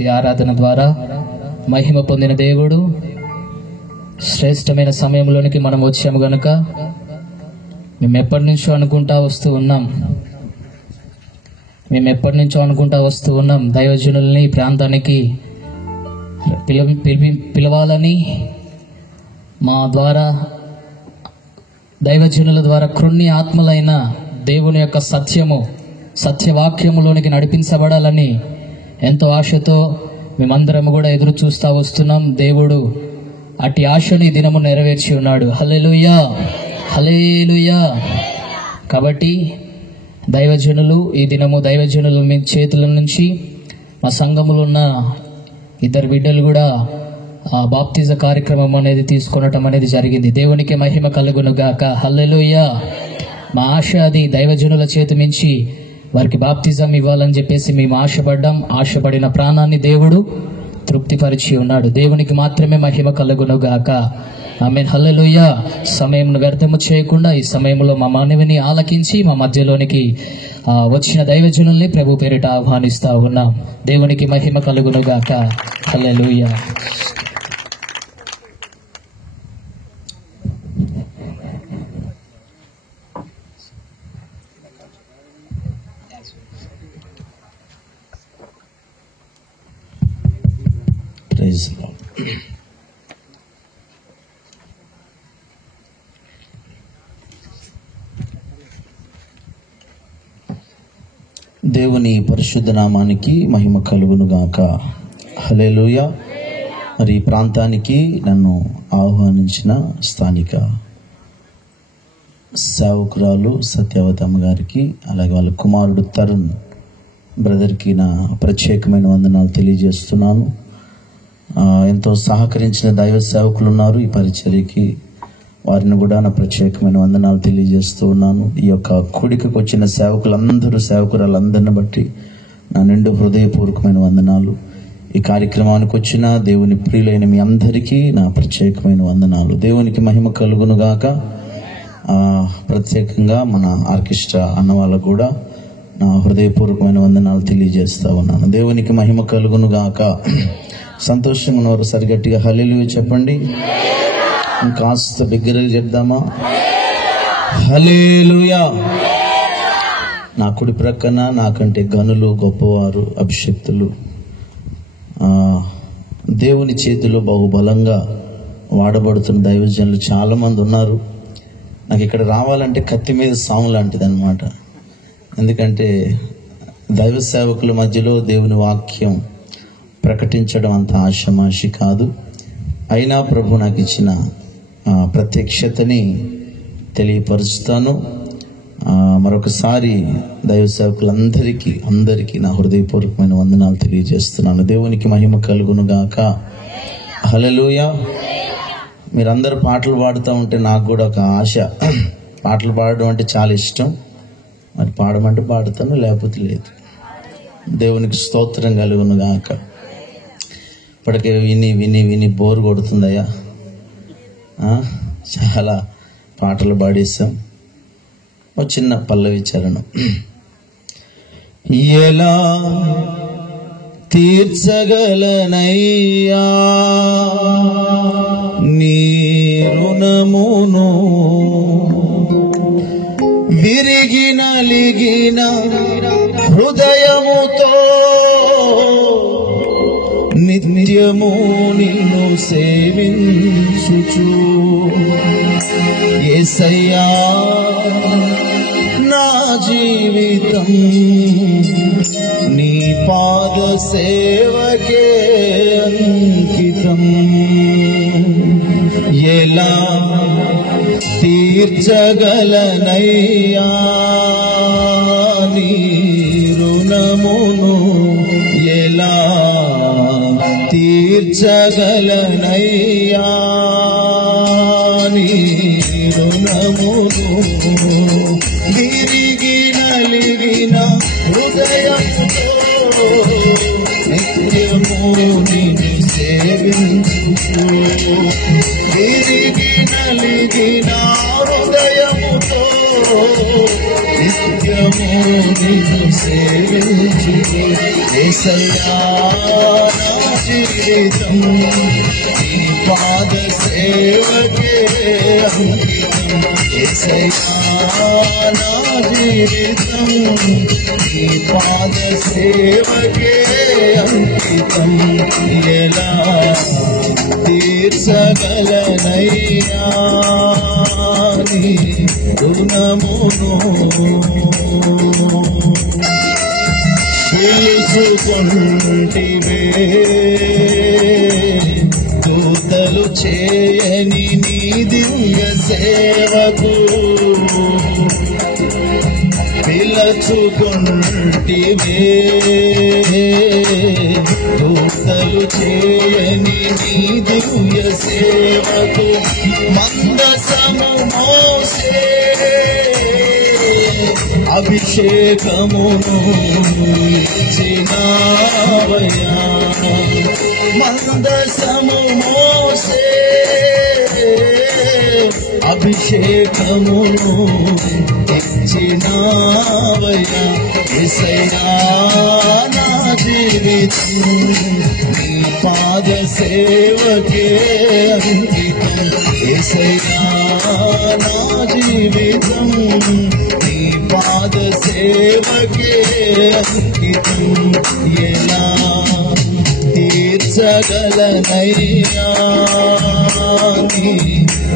ఆరాధన ద్వారా మహిమ పొందిన దేవుడు శ్రేష్టమైన సమయంలోనికి మనం వచ్చాము గనుక మేము ఎప్పటి నుంచో అనుకుంటా వస్తూ ఉన్నాం దైవజనుల్ని ప్రాంతానికి పిలవాలని, మా ద్వారా దైవజనుల ద్వారా కొన్ని ఆత్మలైన దేవుని యొక్క సత్యవాక్యములోనికి నడిపించబడాలని ఎంతో ఆశతో మేమందరం కూడా ఎదురు చూస్తూ వస్తున్నాం. దేవుడు అట్టి ఆశని దినము నెరవేర్చి ఉన్నాడు. హల్లెలూయా, హల్లెలూయా. కాబట్టి దైవజనులు ఈ దినము దైవజనుల చేతుల నుంచి మా సంఘములో ఉన్న ఇద్దరు బిడ్డలు కూడా బాప్తిజ కార్యక్రమం అనేది తీసుకొనటం అనేది జరిగింది. దేవునికి మహిమ కలుగును గాక. హల్లెలూయా. మా ఆశ అది దైవజనుల చేతి నుంచి వారికి బాప్తిజం ఇవ్వాలని చెప్పేసి మేము ఆశపడిన ప్రాణాన్ని దేవుడు తృప్తిపరిచి ఉన్నాడు. దేవునికి మాత్రమే మహిమ కలుగును గాక. ఆమేన్. హల్లెలూయా. సమయం వ్యర్థము చేయకుండా ఈ సమయంలో మా మనవిని ఆలకించి మా మధ్యలోనికి వచ్చిన దైవజనుల్ని ప్రభు పేరిట ఆహ్వానిస్తా ఉన్నాం. దేవునికి మహిమ కలుగును గాక. హల్లెలూయా. Praise Lord. దేవుని పరిశుద్ధ నామానికి మహిమ కలుగును గాక. హల్లెలూయా. మరి ఈ ప్రాంతానికి నన్ను ఆహ్వానించిన స్థానిక సేవకురాలు సత్యవతమ్మ గారికి, అలాగే వాళ్ళ కుమారుడు తరుణ్ బ్రదర్కి నా ప్రత్యేకమైన వందనాలు తెలియజేస్తున్నాను. ఎంతో సహకరించిన దైవ సేవకులు ఉన్నారు ఈ పరిచర్యకి, వారిని కూడా నా ప్రత్యేకమైన వందనాలు తెలియజేస్తూ ఉన్నాను. ఈ యొక్క కూడికకు వచ్చిన సేవకురాలందరిని బట్టి నా నిండు హృదయపూర్వకమైన వందనాలు. ఈ కార్యక్రమానికి వచ్చిన దేవుని ప్రియులైన మీ అందరికీ నా ప్రత్యేకమైన వందనాలు. దేవునికి మహిమ కలుగును గాక. ప్రత్యేకంగా మన ఆర్కెస్ట్రా అన్న వాళ్ళకు కూడా నా హృదయపూర్వకమైన వందనాలు తెలియజేస్తా ఉన్నాను. దేవునికి మహిమ కలుగును గాక. సంతోషంగా ఉన్నవారు సరిగట్టిగా హల్లెలూయా చెప్పండి. కాస్త బిగ్గరగా చెప్దామా? హల్లెలూయా. నా కుడి ప్రక్కన నాకంటే గనులు, గొప్పవారు, అభిషక్తులు దేవుని చేతిలో బహుబలంగా వాడబడుతున్న దైవజనులు చాలా మంది ఉన్నారు. నాకు ఇక్కడ రావాలంటే కత్తి మీద సాము లాంటిది అనమాట. ఎందుకంటే దైవ సేవకుల మధ్యలో దేవుని వాక్యం ప్రకటించడం అంత ఆషమాషి కాదు. అయినా ప్రభు నాకు ఇచ్చిన ప్రత్యక్షతని తెలియపరుస్తాను. మరొకసారి దైవ సేవకులందరికీ నా హృదయపూర్వకమైన వందనాలు తెలియజేస్తున్నాను. దేవునికి మహిమ కలుగును గాక. హల్లెలూయా. మీరందరూ పాటలు పాడుతూ ఉంటే నాకు కూడా ఒక ఆశ. పాటలు పాడడం అంటే చాలా ఇష్టం. మరి పాడమంటే పాడుతాను, లేకపోతే లేదు. దేవునికి స్తోత్రం కలుగును గాక. ఇప్పటికే విని బోరు కొడుతుందయ్యా. చాలా పాటలు పాడేశాం. ఒక చిన్న పల్లవి చరణం. ఎలా తీర్చగలనయ్యా నీ రుణమును, విరిగి నలిగిన హృదయముతో నిత్యము నిన్ను సేవించుచు. యేసయ్యా నా జీవితం నీ పాద సేవకే అంకితం. ఎలా తీర్చగలనయ్యా నీ రుణమును, ఎలా తీర్చగలనయ్యా నీ రుణమును, విరిగి నలిగిన హృదయముతో నిత్యము నిన్ను సేవించుచు. విరిగి నలిగిన హృదయముతో నిత్యము నిన్ను సేవించుచు. యేసయ్యా జీవితం నీ పాద సేవకే అంకితం యేసయ్యా నా జీవితం నీ పాద సేవకే అంకితం ఎలా తీర్చగలనయ్యా నీ రుణమును పిలుచుకొంటివే దూతలు చేయని నీ దివ్య సేవకు పిలుచుకొంటివే దూతలు చేయని నీ దివ్య సేవకు మందసము మోసే అభిషేకమును ఇచ్చినావయ్యా మందసము మోసే అభిషేకమును ఇచ్చినావయ్యా యేసయ్యా నా జీవితం నీ పాద సేవకే అంకితం యేసయ్యా నా జీవితం నీ పాద సేవకే అంకితం ఎలా తీర్చగలనయ్యా నీ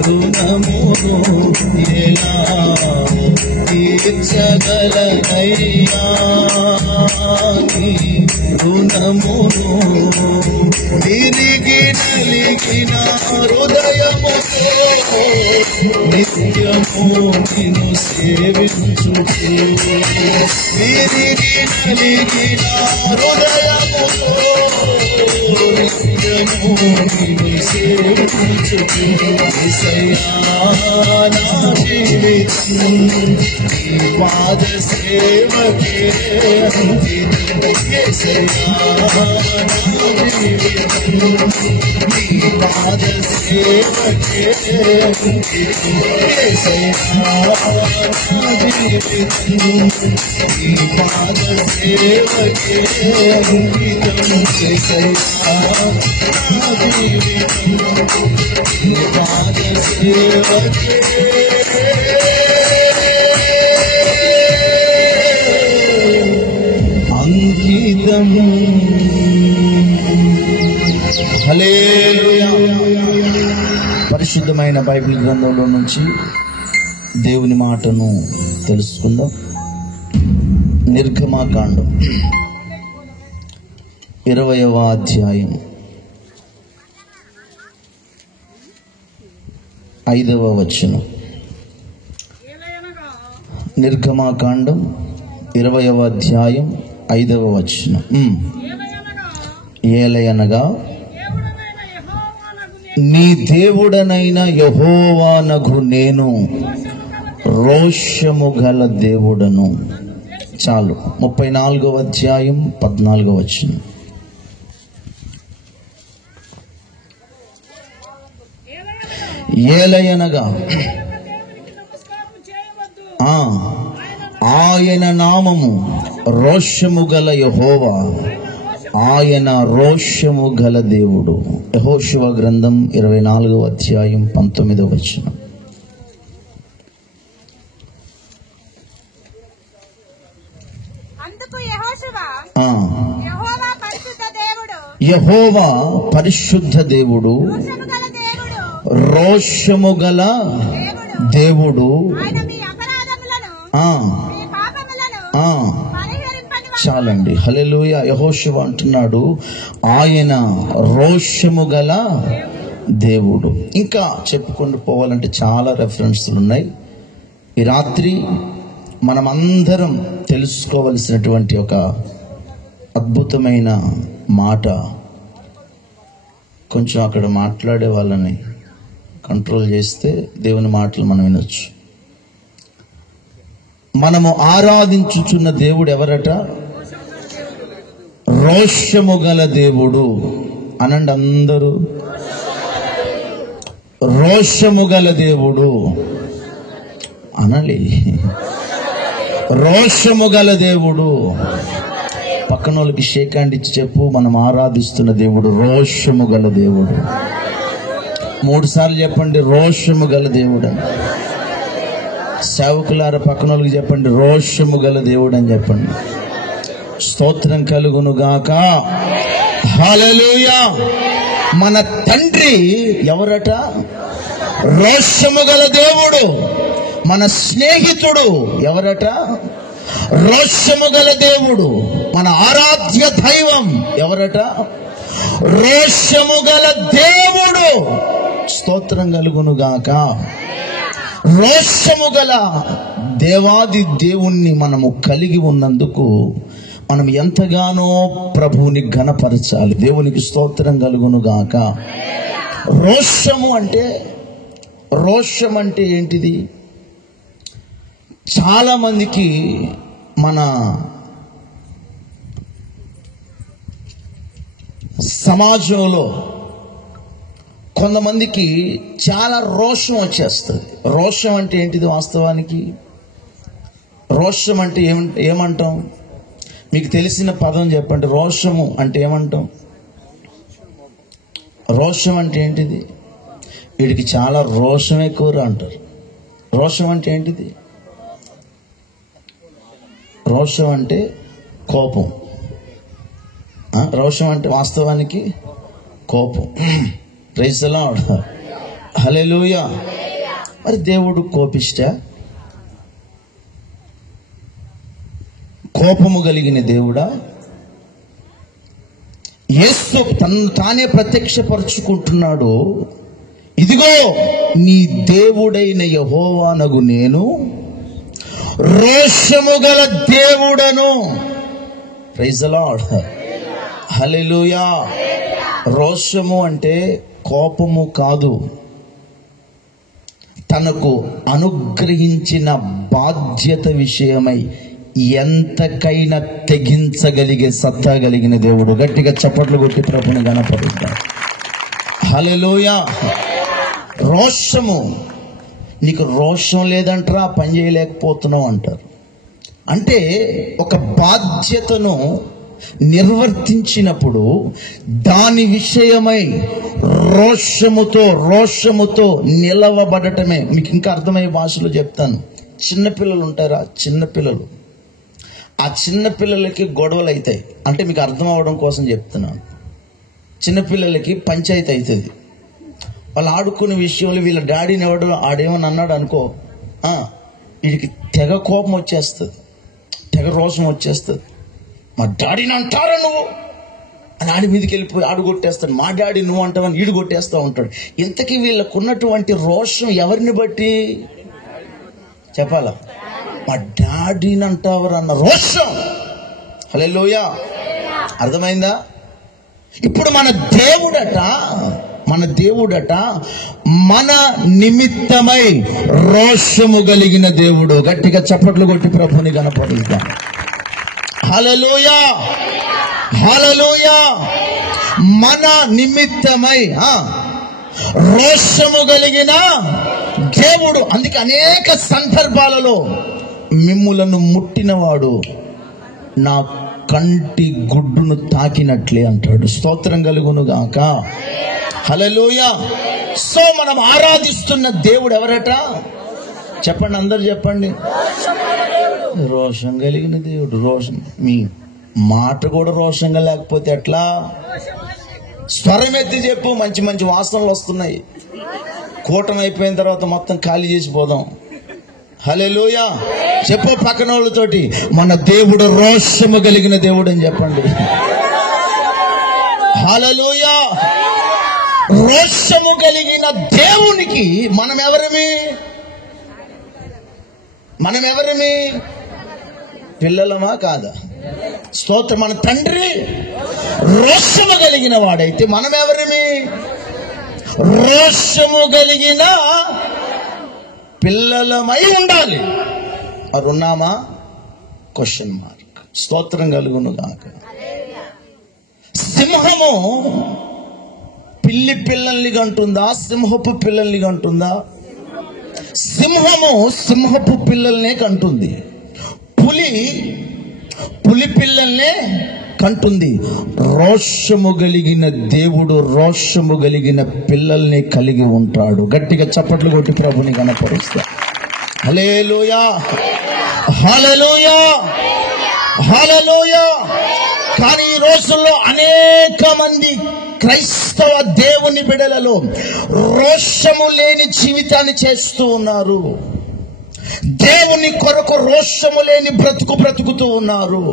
రుణమును ఎలా తీర్చగలనయ్యా నీ రుణమును తిరిగి నలిగిన హృదయముతో నిత్యము నిన్ను సేవించుచు తిరిగి నలిగిన హృదయముతో నిత్యము నిన్ను సేవించుచు యేసయ్యా నా జీవితం నీ పాద సేవకే అంకితం యేసయ్యా నా జీవితం నీ పాద సేవకే అంకితం యేసయ్యా నా జీవితం నీ పాద సేవకే అంకితం యేసయ్యా నా జీవితం నీ పాద సేవకే అంకితం. హల్లెలూయా. పరిశుద్ధమైన బైబిల్ గ్రంథంలో నుంచి దేవుని మాటను తెలుసుకుందాం. నిర్గమాకాండం 20వ అధ్యాయం 5వ వచనం. నిర్గమాకాండం 20వ అధ్యాయం 5వ వచనం. ఏలయనగా నీ దేవుడనైన యెహోవానగు నేను రోషము గల దేవుడను. చాలు. 34వ అధ్యాయం 14వ వచనం. ఏలయనగా ఆయన నామము రోషము గల యెహోవా, ఆయన రోషము గల దేవుడు. యెహోషువ గ్రంథం 24వ అధ్యాయం 19వ వచనం. యెహోవా పరిశుద్ధ దేవుడు, రోషము గల దేవుడు. చాలండి. హల్లెలూయా. యెహోషువ అంటున్నాడు ఆయన రోషము గల దేవుడు. ఇంకా చెప్పుకుంటూ పోవాలంటే చాలా రెఫరెన్స్లు ఉన్నాయి. ఈ రాత్రి మనమందరం తెలుసుకోవలసినటువంటి ఒక అద్భుతమైన మాట. కొంచెం అక్కడ మాట్లాడే వాళ్ళని కంట్రోల్ చేస్తే దేవుని మాటలు మనం వినొచ్చు. మనము ఆరాధించుచున్న దేవుడు ఎవరట? రోషము గల దేవుడు. అనండి అందరూ, రోషము గల దేవుడు అనాలి. రోషము గల దేవుడు. పక్కన వాళ్ళకి షేక్ హ్యాండ్ ఇచ్చి చెప్పు, మనం ఆరాధిస్తున్న దేవుడు రోషము గల దేవుడు. 3 సార్లు చెప్పండి, రోషము గల దేవుడు అని. సేవకులారా పక్కన వాళ్ళకి చెప్పండి, రోషము గల దేవుడు అని చెప్పండి. స్తోత్రం కలుగును గాక. హల్లెలూయా. మన తండ్రి ఎవరట? రోషము గల దేవుడు. మన స్నేహితుడు ఎవరట? రోషము గల దేవుడు. మన ఆరాధ్య దైవం ఎవరట? రోషము గల దేవుడు. స్తోత్రం కలుగును గాక. రోషము గల దేవాది దేవుణ్ణి మనము కలిగి ఉన్నందుకు మనం ఎంతగానో ప్రభువుని ఘనపరచాలి. దేవునికి స్తోత్రం కలుగును గాక. రోషము అంటే ఏంటిది? చాలా మందికి మన సమాజంలో కొంతమందికి చాలా రోషం వచ్చేస్తుంది. రోషం అంటే ఏంటిది వాస్తవానికి? రోషం అంటే ఏమంటాం? మీకు తెలిసిన పదం చెప్పండి. రోషము అంటే ఏమంటాం? రోషం అంటే ఏంటిది? వీడికి చాలా రోషం ఎక్కువ అంటారు. రోషం అంటే ఏంటిది? రోషం అంటే కోపం. రోషం అంటే వాస్తవానికి కోపం. Praise the Lord. హల్లెలూయా. మరి దేవుడు కోపిష్ట? కోపము కలిగిన దేవుడా? యేసు తను తానే ప్రత్యక్షపరుచుకుంటున్నాడు. ఇదిగో నీ దేవుడైన యెహోవానగు నేను రోషము గల దేవుడను. Praise the Lord. హల్లెలూయా. రోషము అంటే కోపము కాదు. తనకు అనుగ్రహించిన బాధ్యత విషయమై ఎంతకైనా తెగించగలిగే సత్తా కలిగిన దేవుడు. గట్టిగా చప్పట్లు కొట్టి ప్రభుని గణపరుద్దాం. హల్లెలూయా. రోషము. నీకు రోషం లేదంటారా, పని చేయలేకపోతున్నావు అంటారు. అంటే ఒక బాధ్యతను నిర్వర్తించినప్పుడు దాని విషయమై రోషముతో నిలవబడటమే. మీకు ఇంకా అర్థమయ్యే భాషలో చెప్తాను. చిన్నపిల్లలు ఉంటారా? చిన్నపిల్లలు, ఆ చిన్నపిల్లలకి గొడవలు అవుతాయి. అంటే మీకు అర్థం అవడం కోసం చెప్తున్నాను. చిన్నపిల్లలకి పంచాయతీ అవుతుంది. వాళ్ళు ఆడుకునే విషయంలో వీళ్ళ డాడీని ఆడేమని అన్నాడు అనుకో, వీడికి తెగ కోపం వచ్చేస్తుంది, తెగ రోషం వచ్చేస్తుంది. మా డాడీని అంటారా నువ్వు అని ఆడి మీదకి వెళ్ళిపోయి ఆడు కొట్టేస్తాడు. మా డాడీ నువ్వు అంటావని ఈడు కొట్టేస్తూ ఉంటాడు. ఇంతకీ వీళ్ళకు ఉన్నటువంటి రోషం ఎవరిని బట్టి చెప్పాలా? మా డాడీని అంటావరా అన్న రోషం. హల్లెలూయా. అర్థమైందా? ఇప్పుడు మన దేవుడట మన నిమిత్తమై రోషము కలిగిన దేవుడు. గట్టిగా చప్పట్లు కొట్టి ప్రభుని గణపరుద్దాం. హల్లెలూయా. హల్లెలూయా. మన నిమిత్తమై రోషము కలిగిన దేవుడు. అందుకే అనేక సందర్భాలలో మిమ్ములను ముట్టినవాడు నా కంటి గుడ్డును తాకినట్లే అంటాడు. స్తోత్రం కలుగును గాక. హల్లెలూయా. సో మనం ఆరాధిస్తున్న దేవుడు ఎవరట? చెప్పండి, అందరు చెప్పండి. రోషం కలిగిన దేవుడు. రోషం. మీ మాట కూడా రోషంగా లేకపోతే ఎట్లా? స్వరం ఎత్తి చెప్పు. మంచి మంచి వాసనలు వస్తున్నాయి. కూటమి అయిపోయిన తర్వాత మొత్తం ఖాళీ చేసిపోదాం. హల్లెలూయా. చెప్పు పక్కన వాళ్ళతోటి, మన దేవుడు రోషము కలిగిన దేవుడు అని చెప్పండి. హల్లెలూయా. రోషము కలిగిన దేవునికి మనం ఎవరిమి? పిల్లలమా కాదా? స్తోత్రం. మన తండ్రి రోషము కలిగిన వాడైతే మనం ఎవరిమి? రోషము కలిగిన పిల్లలమై ఉండాలి. మరి ఉన్నామా? Question mark. స్తోత్రం కలుగును గాక. సింహము పిల్లల్ని కంటుందా? సింహపు పిల్లల్ని కంటుందా? సింహము సింహపు పిల్లల్నే కంటుంది. పులి పిల్లల్నే కంటుంది. రోషము కలిగిన దేవుడు రోషము కలిగిన పిల్లల్ని కలిగి ఉంటాడు. గట్టిగా చప్పట్లు కొట్టి ప్రభుని కనపరుస్తా. హల్లెలూయా, హల్లెలూయా, హల్లెలూయా. కానీ ఈ రోజుల్లో అనేక మంది క్రైస్తవ దేవుని బిడ్డలలో రోషము లేని జీవితాన్ని చేస్తూ ఉన్నారు. దేవుని కొరకు రోషము లేని బ్రతుకుతూ ఉన్నారు.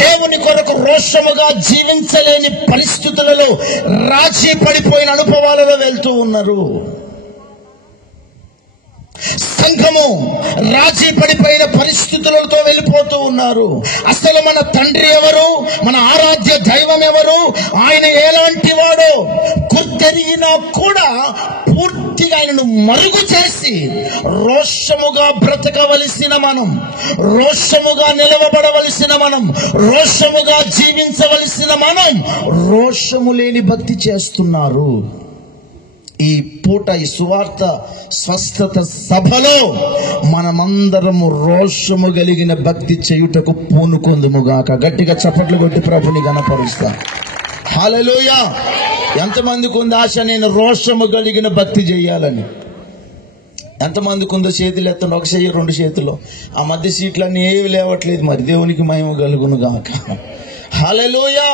దేవుని కొరకు రోషముగా జీవించలేని పరిస్థితులలో రాజీ పడిపోయిన అనుభవాలలో వెళ్తూ ఉన్నారు. సంఘము రాజీ పడిపోయిన పరిస్థితులతో వెళ్ళిపోతూ ఉన్నారు. అసలు మన తండ్రి ఎవరు, మన ఆరాధ్య దైవం ఎవరు, ఆయన ఎలాంటి వాడో గుర్తెరిగినా కూడా పూర్తిగా ఆయనను మరుగు చేసి రోషముగా బ్రతకవలసిన మనం, రోషముగా నిలవబడవలసిన మనం, రోషముగా జీవించవలసిన మనం రోషము లేని భక్తి చేస్తున్నారు. ఈ పూట ఈ సువార్త స్వస్థత సభలో మనమందరము రోషము కలిగిన భక్తి చేయుటకు పూనుకొందుముగాక. గట్టిగా చప్పట్లు కొట్టి ప్రభుని గణపరుస్తా. హల్లెలూయా. ఎంతమందికి ఉంది ఆశ నేను రోషము కలిగిన భక్తి చేయాలని? ఎంతమందికి ఉందో చేతులు ఎత్తండి. ఒక చెయ్యి, రెండు చేతులు. ఆ మధ్య సీట్లన్నీ ఏవి లేవట్లేదు. మరి దేవునికి మహిమ కలుగును గాక. హల్లెలూయా.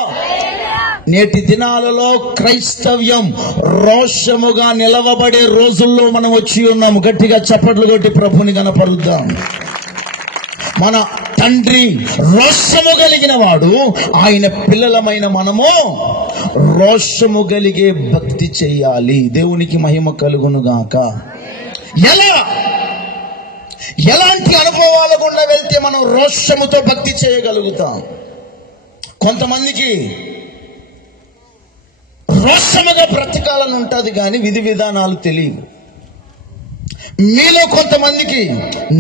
నేటి దినాలలో క్రైస్తవ్యం రోషముగా నిలవబడే రోజుల్లో మనం వచ్చి ఉన్నాము. గట్టిగా చప్పట్లు కొట్టి ప్రభుని కనపరుద్దాం. మన తండ్రి రోషము కలిగిన వాడు, ఆయన పిల్లలమైన మనము రోషము కలిగే భక్తి చెయ్యాలి. దేవునికి మహిమ కలుగును గాక. ఎలాంటి అనుభవాల గుండా వెళ్తే మనం రోషముతో భక్తి చేయగలుగుతాం? కొంతమందికి రోషముగా బ్రతకాలని ఉంటుంది కానీ విధి విధానాలు తెలియవు. మీలో కొంతమందికి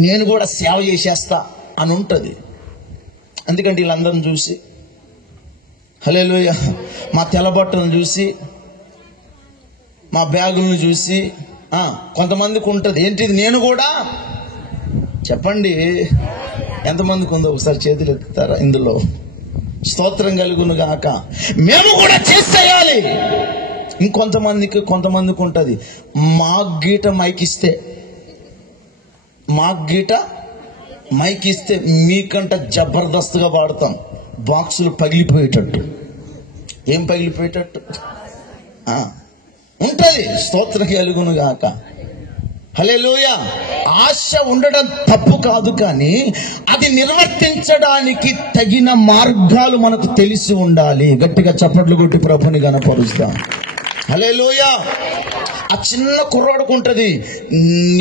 నేను కూడా సేవ చేసేస్తా అని ఉంటుంది. ఎందుకంటే వీళ్ళందరిని చూసి, హల్లెలూయా, మా తెల్లబట్టలను చూసి, మా బ్యాగులను చూసి కొంతమందికి ఉంటుంది ఏంటిది నేను కూడా. చెప్పండి, ఎంతమందికి ఉందో ఒకసారి చేతులు ఎత్తుతారా? ఇందులో స్తోత్రం కలుగును గాక. మేము కూడా చేసేయాలి. కొంతమందికి ఉంటుంది మాకు గీట మైక్ ఇస్తే మీకంట జబర్దస్త్గా వాడతాం. బాక్సులు పగిలిపోయేటట్టు. ఏం పగిలిపోయేటట్టు ఉంటుంది. స్తోత్రం కలుగును గాక. హల్లెలూయా. ఆశ ఉండడం తప్పు కాదు, కానీ అది నిర్వర్తించడానికి తగిన మార్గాలు మనకు తెలిసి ఉండాలి. గట్టిగా చప్పట్లు కొట్టి ప్రభుని గణపరుస్తాం. హల్లెలూయా. ఆ చిన్న కుర్రాడుకు ఉంటుంది,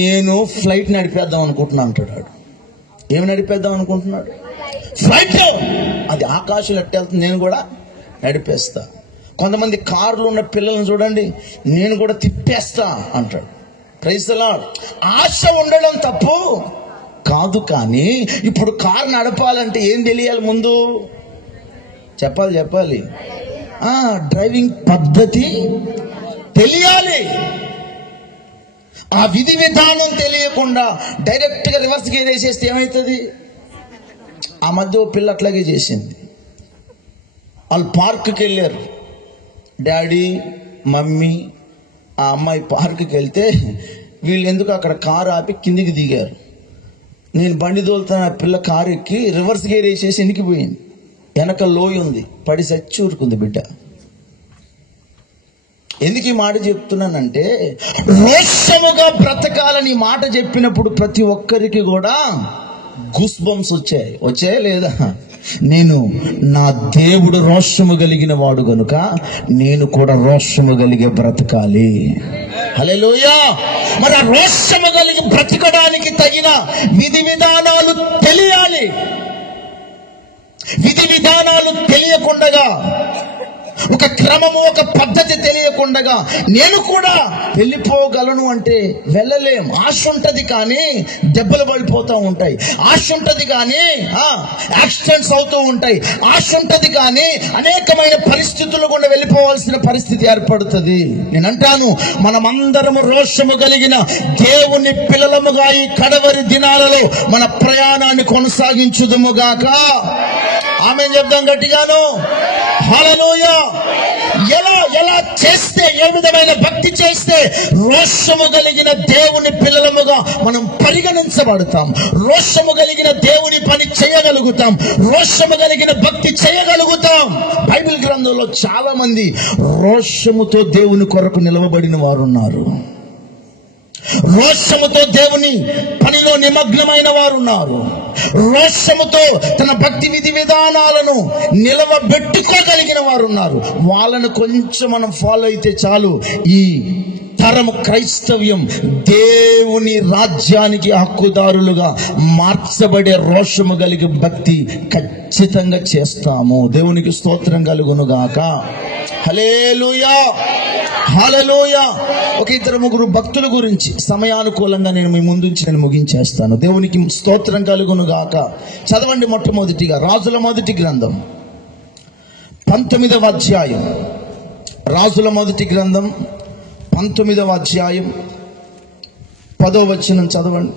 నేను ఫ్లైట్ నడిపేద్దాం అనుకుంటున్నా అంటాడు. ఏమి నడిపేద్దాం అనుకుంటున్నాడు? ఫ్లైట్. అది ఆకాశంలో ఎట్టెళ్తుంది, నేను కూడా నడిపేస్తా. కొంతమంది కార్లు ఉన్న పిల్లలను చూడండి, నేను కూడా తిప్పేస్తా అంటాడు. Praise the lord. ఆశ ఉండడం తప్పు కాదు, కానీ ఇప్పుడు కారు నడపాలంటే ఏం తెలియాలి? ముందు చెప్పాలి. డ్రైవింగ్ పద్ధతి తెలియాలి. ఆ విధి విధానం తెలియకుండా డైరెక్ట్ గా రివర్స్ గేర్ వేసేస్తే ఏమవుతుంది? ఆ మధ్య పిల్ల అట్లాగే చేసింది. వాళ్ళు పార్క్కి వెళ్ళారు, డాడీ మమ్మీ ఆ అమ్మాయి పార్క్కి వెళ్తే వీళ్ళు ఎందుకు అక్కడ కారు ఆపి కిందికి దిగారు. నేను బండి తోలుతాను, ఆ పిల్ల కారు ఎక్కి రివర్స్ గేర్ వేసేసి ఎనికిపోయింది. వెనక లోయ ఉంది, పడి చచ్చి ఊరుకుంది బిడ్డ. ఎందుకు ఈ మాట చెప్తున్నానంటే, రోషముగా బ్రతకాలని మాట చెప్పినప్పుడు ప్రతి ఒక్కరికి కూడా గూస్ బంప్స్ వచ్చాయా లేదా? నేను నా దేవుడు రోషము కలిగిన వాడు గనుక నేను కూడా రోషము కలిగే బ్రతకాలి. హల్లెలూయా. మరి ఆ రోషము కలిగి బ్రతకడానికి తగిన విధి విధానాలు తెలియాలి. విధి విధానాలు తెలియకుండగా, ఒక క్రమము ఒక పద్ధతి తెలియకుండగా నేను కూడా వెళ్ళిపోగలను అంటే వెళ్ళలేం. ఆశ ఉంటది కానీ దెబ్బలు పడిపోతూ ఉంటాయి. ఆశ ఉంటది కానీ యాక్సిడెంట్స్ అవుతూ ఉంటాయి. ఆశ ఉంటది కానీ అనేకమైన పరిస్థితులు కూడా వెళ్ళిపోవాల్సిన పరిస్థితి ఏర్పడుతుంది. నేను అంటాను, మనమందరము రోషము కలిగిన దేవుని పిల్లలముగా ఈ కడవరి దినాలలో మన ప్రయాణాన్ని కొనసాగించుదుముగాక. ఆమేన్ చెప్దాం గట్టిగాను. హల్లెలూయా. ఎలా చేస్తే, ఏ విధమైన భక్తి చేస్తే రోషము కలిగిన దేవుని పిల్లలముగా మనం పరిగణించబడతాం, రోషము కలిగిన దేవుని పని చేయగలుగుతాం, రోషము కలిగిన భక్తి చేయగలుగుతాం. బైబిల్ గ్రంథంలో చాలా మంది రోషముతో దేవుని కొరకు నిలవబడిన వారు ఉన్నారు, రోషముతో దేవుని పనిలో నిమగ్నమైన వారు ఉన్నారు, రోషముతో తన భక్తి విధి విధానాలను నిలవబెట్టుకోగలిగిన వారు ఉన్నారు. వాళ్ళను కొంచెం మనం ఫాలో అయితే చాలు, ఈ తరము క్రైస్తవ్యం దేవుని రాజ్యానికి హక్కుదారులుగా మార్చబడే రోషము కలిగి భక్తి ఖచ్చితంగా చేస్తాము. దేవునికి స్తోత్రం కలుగునుగాక. హల్లెలూయా, హల్లెలూయా. ఒక 2-3 భక్తుల గురించి సమయానుకూలంగా నేను మీ ముందుంచి నేను ముగించేస్తాను. దేవునికి స్తోత్రం కలుగునుగాక. చదవండి మొట్టమొదటిగా రాజుల మొదటి గ్రంథం 19వ అధ్యాయం. రాజుల మొదటి గ్రంథం 19వ అధ్యాయం 10వ వచనం చదవండి.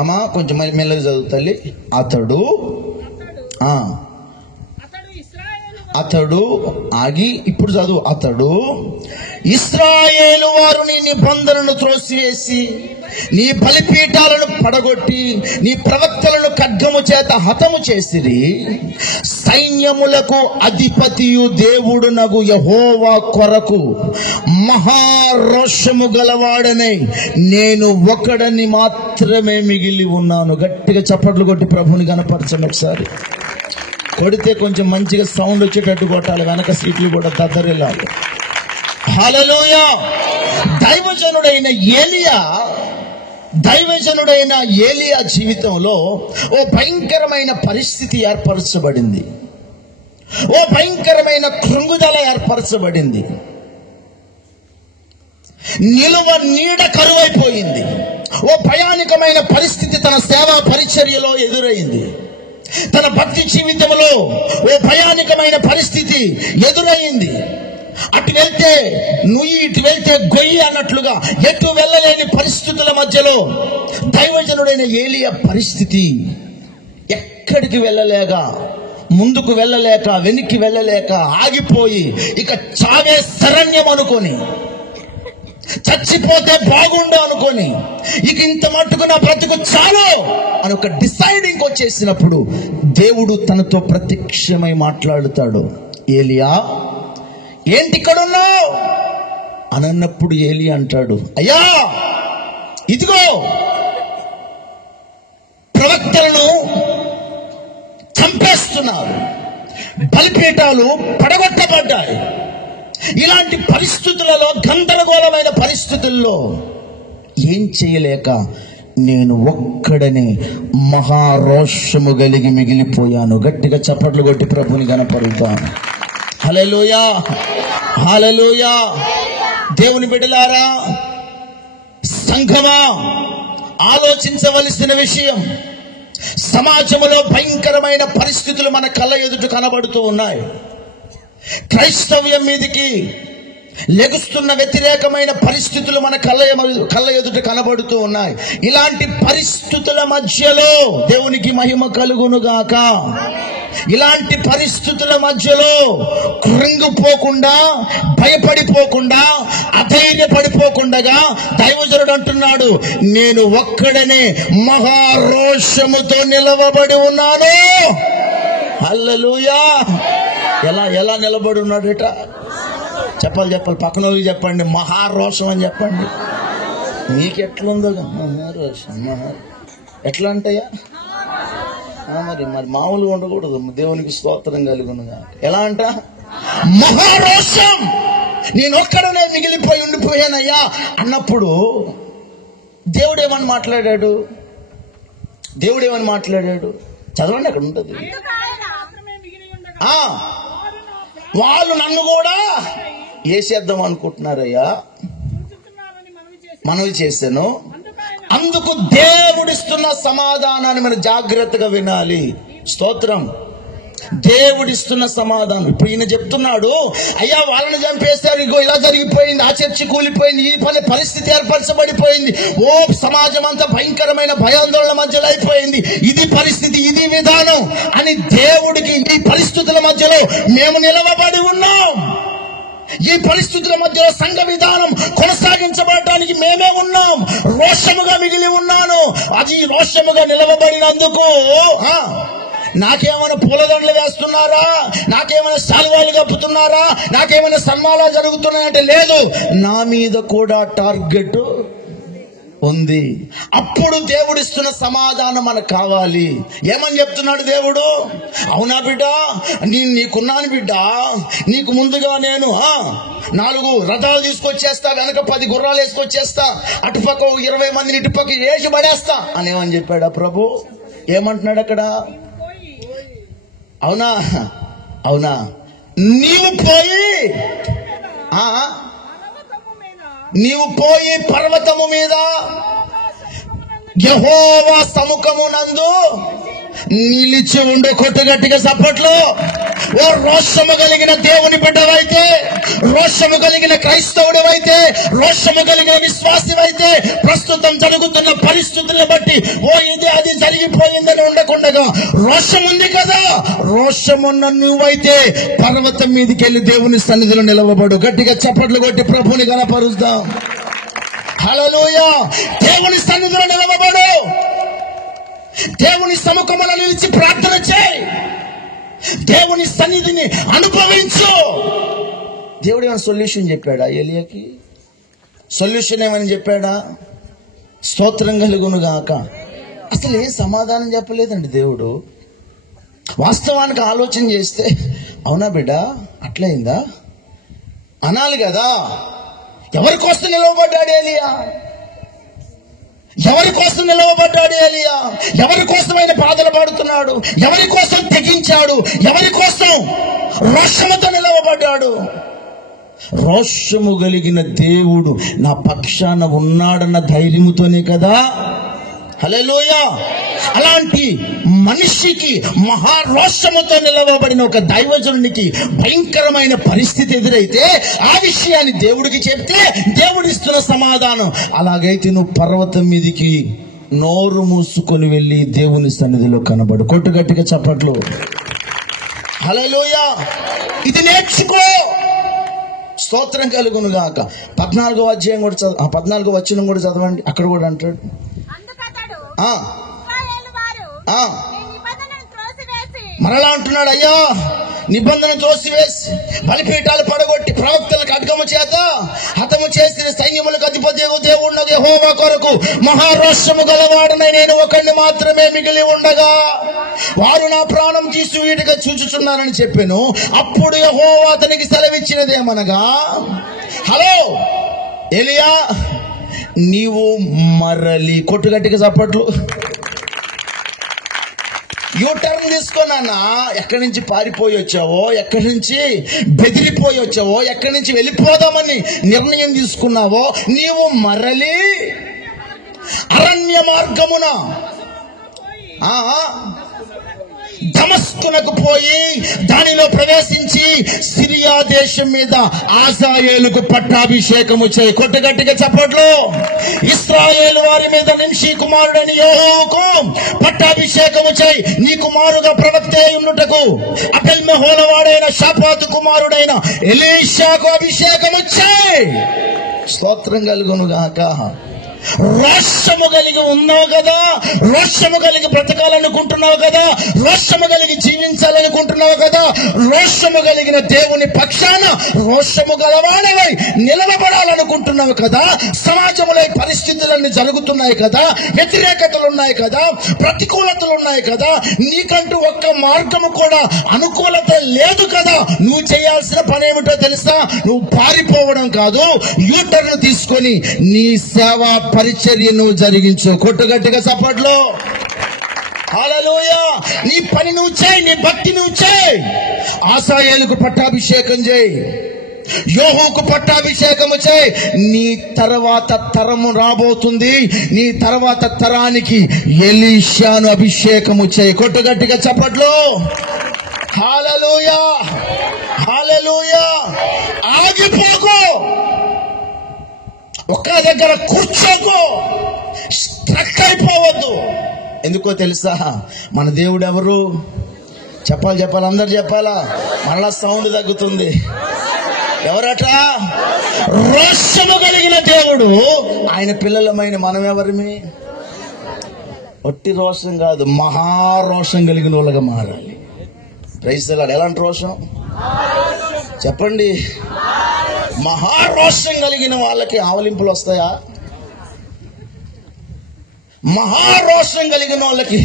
అమ్మా కొంచెం మెల్లగా చదువుతాలి. అతడు ఆగి ఇప్పుడు చదువు. అతడు ఇశ్రాయేలు వారు నీ నిబంధనను త్రోసివేసి నీ బలిపీఠాలను పడగొట్టి నీ ప్రవక్తలను ఖడ్గము చేత హతము చేసిరి. సైన్యములకు అధిపతియు దేవుడునగు యెహోవా కొరకు మహారోషము గలవాడనై నేను ఒకడని మాత్రమే మిగిలి ఉన్నాను. గట్టిగా చప్పట్లు కొట్టి ప్రభుని కనపరచండి. ఒకసారి కొడితే కొంచెం మంచిగా సౌండ్ వచ్చేటట్టు కొట్టాలి, వెనక సీట్లు కూడా దద్దరిల్లాలి. హల్లెలూయా. దైవజనుడైన ఏలియా జీవితంలో ఓ భయంకరమైన పరిస్థితి ఏర్పరచబడింది, ఓ భయంకరమైన కృంగుదల ఏర్పరచబడింది. నిలువ నీడ కరువైపోయింది. ఓ భయానకమైన పరిస్థితి తన సేవా పరిచర్యలో ఎదురైంది. తన భక్తి జీవితంలో ఓ భయానకమైన పరిస్థితి ఎదురయ్యింది. అటు వెళ్తే నుయ్యి, ఇటు వెళ్తే గొయ్యి అన్నట్లుగా ఎటు వెళ్ళలేని పరిస్థితుల మధ్యలో దైవజనుడైన ఏలియా పరిస్థితి ఎక్కడికి వెళ్ళలేక, ముందుకు వెళ్ళలేక, వెనక్కి వెళ్ళలేక ఆగిపోయి ఇక చావే శరణ్యం అనుకొని, చచ్చిపోతే బాగుండు అనుకొని, ఇక ఇంత మట్టుకు నా బ్రతుకు చాలు అని ఒక డిసైడింగ్ వచ్చేసినప్పుడు దేవుడు తనతో ప్రత్యక్షమై మాట్లాడుతాడు. ఏలియా ఏంటి ఇక్కడ ఉన్నావు అని అన్నప్పుడు ఏలియా అంటాడు, అయ్యా ఇదిగో ప్రవక్తలను చంపేస్తున్నారు, బలిపీఠాలు పడగొట్టబడ్డాయి. ఇలాంటి పరిస్థితులలో, గందరగోళమైన పరిస్థితుల్లో ఏం చేయలేక నేను ఒక్కడనే మహారోషము కలిగి మిగిలిపోయాను. గట్టిగా చప్పట్లు కొట్టి ప్రభుని గణపరుతాను. హల్లెలూయా, హల్లెలూయా. దేవుని బిడ్డలారా, సంఘమా, ఆలోచించవలసిన విషయం, సమాజంలో భయంకరమైన పరిస్థితులు మన కళ్ళ ఎదుట కనబడుతూ ఉన్నాయి. క్రైస్తవ్యం మీదికి లెగుస్తున్న వ్యతిరేకమైన పరిస్థితులు మన కళ్ళ ఎదుట కనబడుతూ ఉన్నాయి. ఇలాంటి పరిస్థితుల మధ్యలో దేవునికి మహిమ కలుగునుగాక. ఇలాంటి పరిస్థితుల మధ్యలో కృంగిపోకుండా, భయపడిపోకుండా, అధైర్యపడిపోకుండా దైవజనుడు అంటున్నాడు, నేను ఒక్కడనే మహారోషముతో నిలవబడి ఉన్నాను. హల్లెలూయా. ఎలా నిలబడి ఉన్నాడట? చెప్పాలి పక్కన వాళ్ళకి చెప్పండి, మహారోషం అని చెప్పండి. మీకు ఎట్లుందో మహారోషం. ఎట్లా అంటాయా? మరి మామూలుగా ఉండకూడదు. దేవునికి స్తోత్రం కలుగునుగా. ఎలా అంట? మహారోషం, నేను ఒక్కడనే మిగిలిపోయి ఉండిపోయానయ్యా అన్నప్పుడు దేవుడేమని మాట్లాడాడు? చదవండి, అక్కడ ఉంటుంది. వాళ్ళు నన్ను కూడా వేసేద్దాం అనుకుంటున్నారయ్యా, మనవి చేశాను. అందుకు దేవుడిస్తున్న సమాధానాన్ని మనం జాగ్రత్తగా వినాలి. స్తోత్రం. దేవుడిస్తున్న సమాధానం. ఇప్పుడు ఈయన చెప్తున్నాడు, అయ్యా వాళ్ళని చంపేశారు, ఇగో ఇలా జరిగిపోయింది, ఆ చర్చి కూలిపోయింది, ఈ పరిస్థితి ఏర్పరచబడిపోయింది, ఓ సమాజం అంతా భయంకరమైన భయాందోళన మధ్యలో అయిపోయింది, ఇది పరిస్థితి, ఇది విధానం అని దేవుడికి ఈ పరిస్థితుల మధ్యలో మేము నిలవబడి ఉన్నాం. ఈ పరిస్థితుల మధ్యలో సంఘ విధానం కొనసాగించబడటానికి మేమే ఉన్నాం. రోషముగా మిగిలి ఉన్నాను. అది రోషముగా నిలవబడినందుకు నాకేమైనా పూలదండలు వేస్తున్నారా, నాకేమైనా శాలువాలు కప్పుతున్నారా, నాకేమైనా సన్మానాలు జరుగుతున్నాయంటే లేదు, నా మీద కూడా టార్గెట్ ఉంది. అప్పుడు దేవుడిస్తున్న సమాధానం మనకు కావాలి. ఏమని చెప్తున్నాడు దేవుడు? అవునా బిడ్డ, నీకున్నాను బిడ్డ, నీకు ముందుగా నేను 4 రథాలు తీసుకొచ్చేస్తా, వెనక 10 గుర్రాలు వేసుకొచ్చేస్తా, అటుపక్క 20 మందిని ఇటుపక్క వేసి పడేస్తా అని ఏమని చెప్పాడా ప్రభు? ఏమంటున్నాడు అక్కడ? అవునా అవునా, నీవు పోయి పర్వతము మీద యెహోవా సముఖమునందు నిలిచి ఉండే. కొట్టుగట్టిగా చప్పట్లు. ఓ రోషము కలిగిన దేవుని బిడ్డవైతే, రోషము కలిగిన క్రైస్తవుడవైతే, రోషము కలిగిన విశ్వాసమైతే, ప్రస్తుతం జరుగుతున్న పరిస్థితులను బట్టి ఓ ఇది అది జరిగిపోయిందని ఉండకుండా రోషం ఉంది కదా, రోషమున్న నువ్వైతే పర్వతం మీదకి వెళ్ళి దేవుని సన్నిధిలో నిలవబడు. గట్టిగా చప్పట్లు కొట్టి ప్రభుని గణపరుద్దాం. హల్లెలూయా. దేవుని సన్నిధిలో నిలవబడు. దేవుని సముఖములో నిలిచి ప్రార్థన చేయి. దేవుని సన్నిధిని అనుభవించు. దేవుడు ఏమైనా సొల్యూషన్ చెప్పాడా ఎలియాకి? సొల్యూషన్ ఏమని చెప్పాడా? స్తోత్రం కలుగును గాక. అసలు ఏం సమాధానం చెప్పలేదండి దేవుడు. వాస్తవానికి ఆలోచన చేస్తే, అవునా బిడ్డ అట్లయిందా అనాలి కదా. ఎవరి కోసం నిలవబడ్డాడు ఎలియా? ఎవరి కోసం నిలవబడ్డాడు ఎలియా? ఎవరి కోసం ఆయన బాధలు పడుతున్నాడు? ఎవరి కోసం తెగించాడు? ఎవరి కోసం రోషముతో నిలవబడ్డాడు? రోషము కలిగిన దేవుడు నా పక్షాన ఉన్నాడన్న ధైర్యముతోనే కదా. హల్లెలూయా. అలాంటి మనిషికి మహారోషముతో నిలవబడిన ఒక దైవజనునికి భయంకరమైన పరిస్థితి ఎదురైతే ఆ విషయాన్ని దేవుడికి చెప్తే దేవుడిస్తున్న సమాధానం, అలాగైతే నువ్వు పర్వతం మీదికి నోరు మూసుకొని వెళ్ళి దేవుని సన్నిధిలో కనబడు. కొట్టుగట్టిగా చప్పట్లు. హల్లెలూయా. ఇది నేర్చుకో. స్తోత్రం కలుగును గాక. 14వ అధ్యాయం కూడా 14వ వచనం కూడా చదవండి. అక్కడ కూడా అంటాడు, మరలా అంటున్నాడు, అయ్యా నిబంధన త్రోసివేసి బలిపీఠాలు పడగొట్టి ప్రవక్తలకు అడ్గము చేత హతము చేసిన సైన్యములకు అధిపతి దేవుడు యెహోవా కొరకు మహారోషము గలవాడనై నేను ఒకడిని మాత్రమే మిగిలి ఉండగా వారు నా ప్రాణం తీసి వీటిగా చూచుచున్నారని చెప్పాను. అప్పుడు యెహోవా అతనికి సెలవిచ్చినదేమనగా, హలో ఎలియా, నీవు మరలి. కొట్టుగట్టిగా చప్పట్లు. యూటర్న్ తీసుకున్నా. ఎక్కడి నుంచి పారిపోయి వచ్చావో, ఎక్కడి నుంచి బెదిరిపోయి వచ్చావో, ఎక్కడి నుంచి వెళ్ళిపోదామని నిర్ణయం తీసుకున్నావో, నీవు మరలి అరణ్య మార్గమున దమస్కునకు పోయి దానిలో ప్రవేశించి సిరియా దేశం మీద ఆజాయేలుకు పట్టాభిషేకము చేయి. కొట్టగట్టిగా చప్పట్లు. ఇశ్రాయేలు వారి మీద నింషి కుమారుడని యెహోవాకు పట్టాభిషేకము చేయి. నీ కుమారుగా ప్రవక్త ఉన్నటకు అబెల్ మెహోల వాడైన షాపాతు కుమారుడైన ఎలీషాకు అభిషేకము చేయి. స్తోత్రం కలుగును గాక. రోషము కలిగి ఉన్నావు కదా, రోషము కలిగి బ్రతకాలనుకుంటున్నావు కదా, రోషము కలిగి జీవించాలనుకుంటున్నావు కదా, రోషము కలిగిన దేవుని పక్షాన రోషము గలవాడవై నిలబడాలనుకుంటున్నావు కదా. సమాజంలో పరిస్థితులన్నీ జరుగుతున్నాయి కదా, వ్యతిరేకతలు ఉన్నాయి కదా, ప్రతికూలతలు ఉన్నాయి కదా, నీకంటూ ఒక్క మార్గము కూడా అనుకూలత లేదు కదా. నువ్వు చేయాల్సిన పని ఏమిటో తెలుసా? నువ్వు పారిపోవడం కాదు, యూటర్న్ తీసుకొని నీ సేవా పరిచర్యను జరిగించు. కొట్టుగట్టిగా చప్పట్లు. హల్లెలూయా. నీ పని నువ్వు చేయి, నీ భక్తి నువ్వు చేయి. ఆసాయేలుకు పట్టాభిషేకం చేయి, యోహోకు పట్టాభిషేకము చేయి. నీ తర్వాత తరము రాబోతుంది, నీ తర్వాత తరానికి ఎలీషాను అభిషేకము చేయి. కొట్టుగట్టిగా చప్పట్లు. హల్లెలూయా, హల్లెలూయా. ఆగిపోకు, ఒక్క దగ్గర కూర్చోకు, స్ట్రక్ అయిపోవద్దు. ఎందుకో తెలుసా? మన దేవుడు ఎవరు? చెప్పాలి, అందరు చెప్పాలా? మళ్ళా సౌండ్ తగ్గుతుంది. ఎవరట? రోషము కలిగిన దేవుడు. ఆయన పిల్లలమైన మనం ఎవరిమి? ఒట్టి రోషం కాదు, మహారోషం కలిగిన వాళ్ళగా మారాలి. Praise the lord. ఎలాంటి రోషం చెప్పండి? మహారోషం కలిగిన వాళ్ళకి ఆవలింపులు వస్తాయా? మహారోషం కలిగిన వాళ్ళకి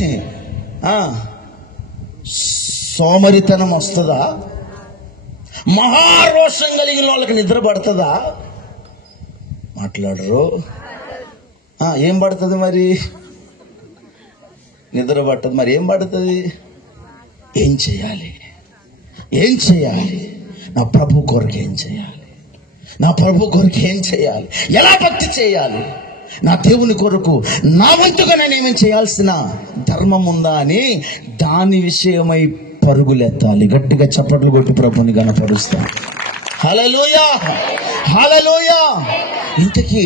సోమరితనం వస్తుందా? మహారోషం కలిగిన వాళ్ళకి నిద్ర పడుతుందా? మాట్లాడరు. ఏం పడుతుంది మరి? నిద్ర పట్టదు. మరి ఏం పడుతుంది? ఏం చేయాలి? నా ప్రభు కొరకు ఏం చేయాలి? నా ప్రభు కొరకు ఏం చేయాలి? ఎలా భక్తి చేయాలి? నా దేవుని కొరకు నా వంతుగా నేనేమేం చేయాల్సిన ధర్మం ఉందా అని దాని విషయమై పరుగులెత్తాలి. గట్టిగా చప్పట్లు కొట్టి ప్రభుని గణపరుస్తా. హల్లెలూయా, హల్లెలూయా. ఇంతకీ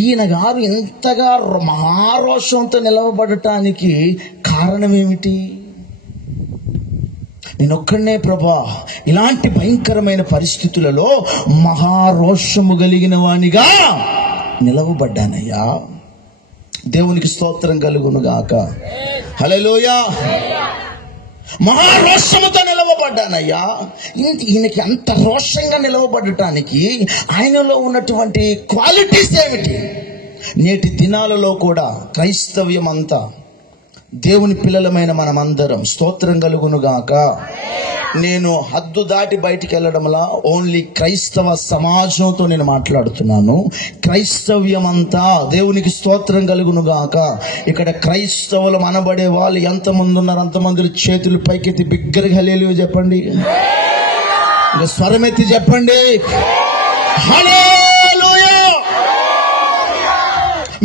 ఈయన గారు ఇంతగా మహారోషంతో నిలవబడటానికి కారణం ఏమిటి? నేనొక్కడనే ప్రభా ఇలాంటి భయంకరమైన పరిస్థితులలో మహారోషము కలిగిన వానిగా నిలవబడ్డానయ్యా. దేవునికి స్తోత్రం కలుగును గాక. హల్లెలూయా. మహారోషముతో నిలవబడ్డానయ్యా. ఈయనకి అంత రోషంగా నిలవబడటానికి ఆయనలో ఉన్నటువంటి క్వాలిటీస్ ఏమిటి? నేటి దినాలలో కూడా క్రైస్తవ్యం అంతా, దేవుని పిల్లలమైన మనమందరం స్తోత్రం కలుగును గాక. నేను హద్దు దాటి బయటికి వెళ్ళడంలా ఓన్లీ క్రైస్తవ సమాజంతో నేను మాట్లాడుతున్నాను. క్రైస్తవ్యం అంతా దేవునికి స్తోత్రం కలుగును గాక. ఇక్కడ క్రైస్తవులు అనబడే వాళ్ళు ఎంతమంది ఉన్నారు? అంతమంది చేతులు పైకెత్తి బిగ్గరగా హల్లెలూయా చెప్పండి. ఇంకా స్వరమెత్తి చెప్పండి, హల్లెలూయా.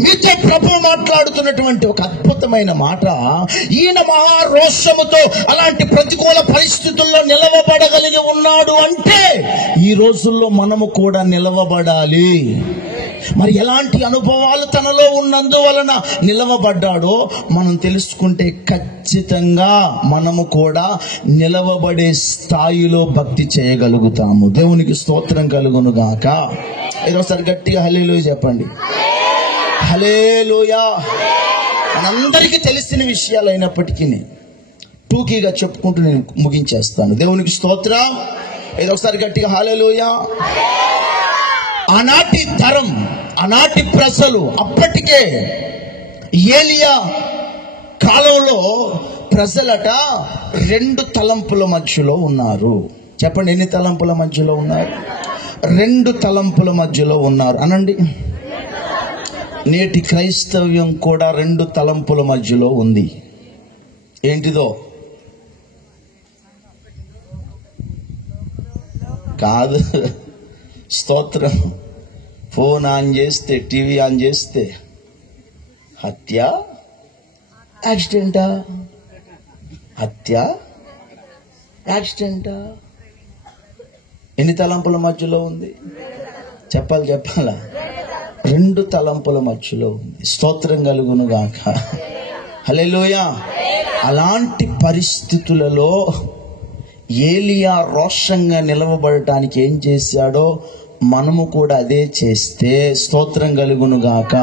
మీతో ప్రభు మాట్లాడుతున్నటువంటి ఒక అద్భుతమైన మాట. ఈయన మహారోషముతో అలాంటి ప్రతికూల పరిస్థితుల్లో నిలవబడగలిగి ఉన్నాడు అంటే ఈ రోజుల్లో మనము కూడా నిలవబడాలి. మరి ఎలాంటి అనుభవాలు తనలో ఉన్నందువలన నిలవబడ్డాడో మనం తెలుసుకుంటే ఖచ్చితంగా మనము కూడా నిలవబడే స్థాయిలో భక్తి చేయగలుగుతాము. దేవునికి స్తోత్రం కలుగును గాక. ఈరోజు గట్టిగా హల్లెలూయా చెప్పండి. హల్లెలూయా. మనందరికీ తెలిసిన విషయాలు అయినప్పటికీ టూకీగా చెప్పుకుంటూ నేను ముగించేస్తాను. దేవునికి స్తోత్రం. ఏదో ఒకసారి గట్టిగా హల్లెలూయా. ఆనాటి తరం, ఆనాటి ప్రజలు అప్పటికే ఏలియా కాలంలో ప్రజలట 2 తలంపుల మధ్యలో ఉన్నారు. చెప్పండి, ఎన్ని తలంపుల మధ్యలో ఉన్నారు? 2 తలంపుల మధ్యలో ఉన్నారు అనండి. నేటి క్రైస్తవ్యం కూడా 2 తలంపుల మధ్యలో ఉంది. ఏంటిదో కాదు, స్తోత్రం. ఫోన్ ఆన్ చేస్తే, టీవీ ఆన్ చేస్తే హత్య, యాక్సిడెంటా? హత్య, యాక్సిడెంటా? ఎన్ని తలంపుల మధ్యలో ఉంది? చెప్పాలా? 2 తలంపుల మధ్యలో ఉంది. స్తోత్రం కలుగును గాక. హల్లెలూయా. అలాంటి పరిస్థితులలో ఏలియా రోషంగా నిలవబడటానికి ఏం చేశాడో మనము కూడా అదే చేస్తే స్తోత్రం కలుగును గాక.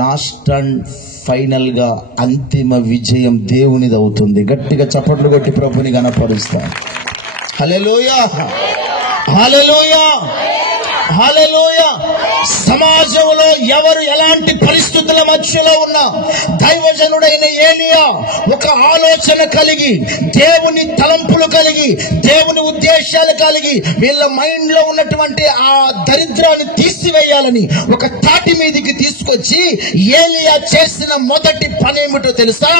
లాస్ట్ అండ్ ఫైనల్ గా అంతిమ విజయం దేవునిది అవుతుంది. గట్టిగా చప్పట్లు కొట్టి ప్రభుని గణపరుస్తాం. హల్లెలూయా, హల్లెలూయా, హల్లెలూయా. సమాజంలో ఎవరు ఎలాంటి పరిస్థితుల మధ్యలో ఉన్నా దైవజనుడైన ఏలియా ఒక ఆలోచన కలిగి, దేవుని తలంపులు కలిగి, దేవుని ఉద్దేశాలు కలిగి, వీళ్ళ మైండ్ లో ఉన్నటువంటి ఆ దరిద్రాన్ని తీసివేయాలని ఒక తాటి మీదికి తీసుకొచ్చి ఏలియా చేసిన మొదటి పని ఏమిటో తెలుసా?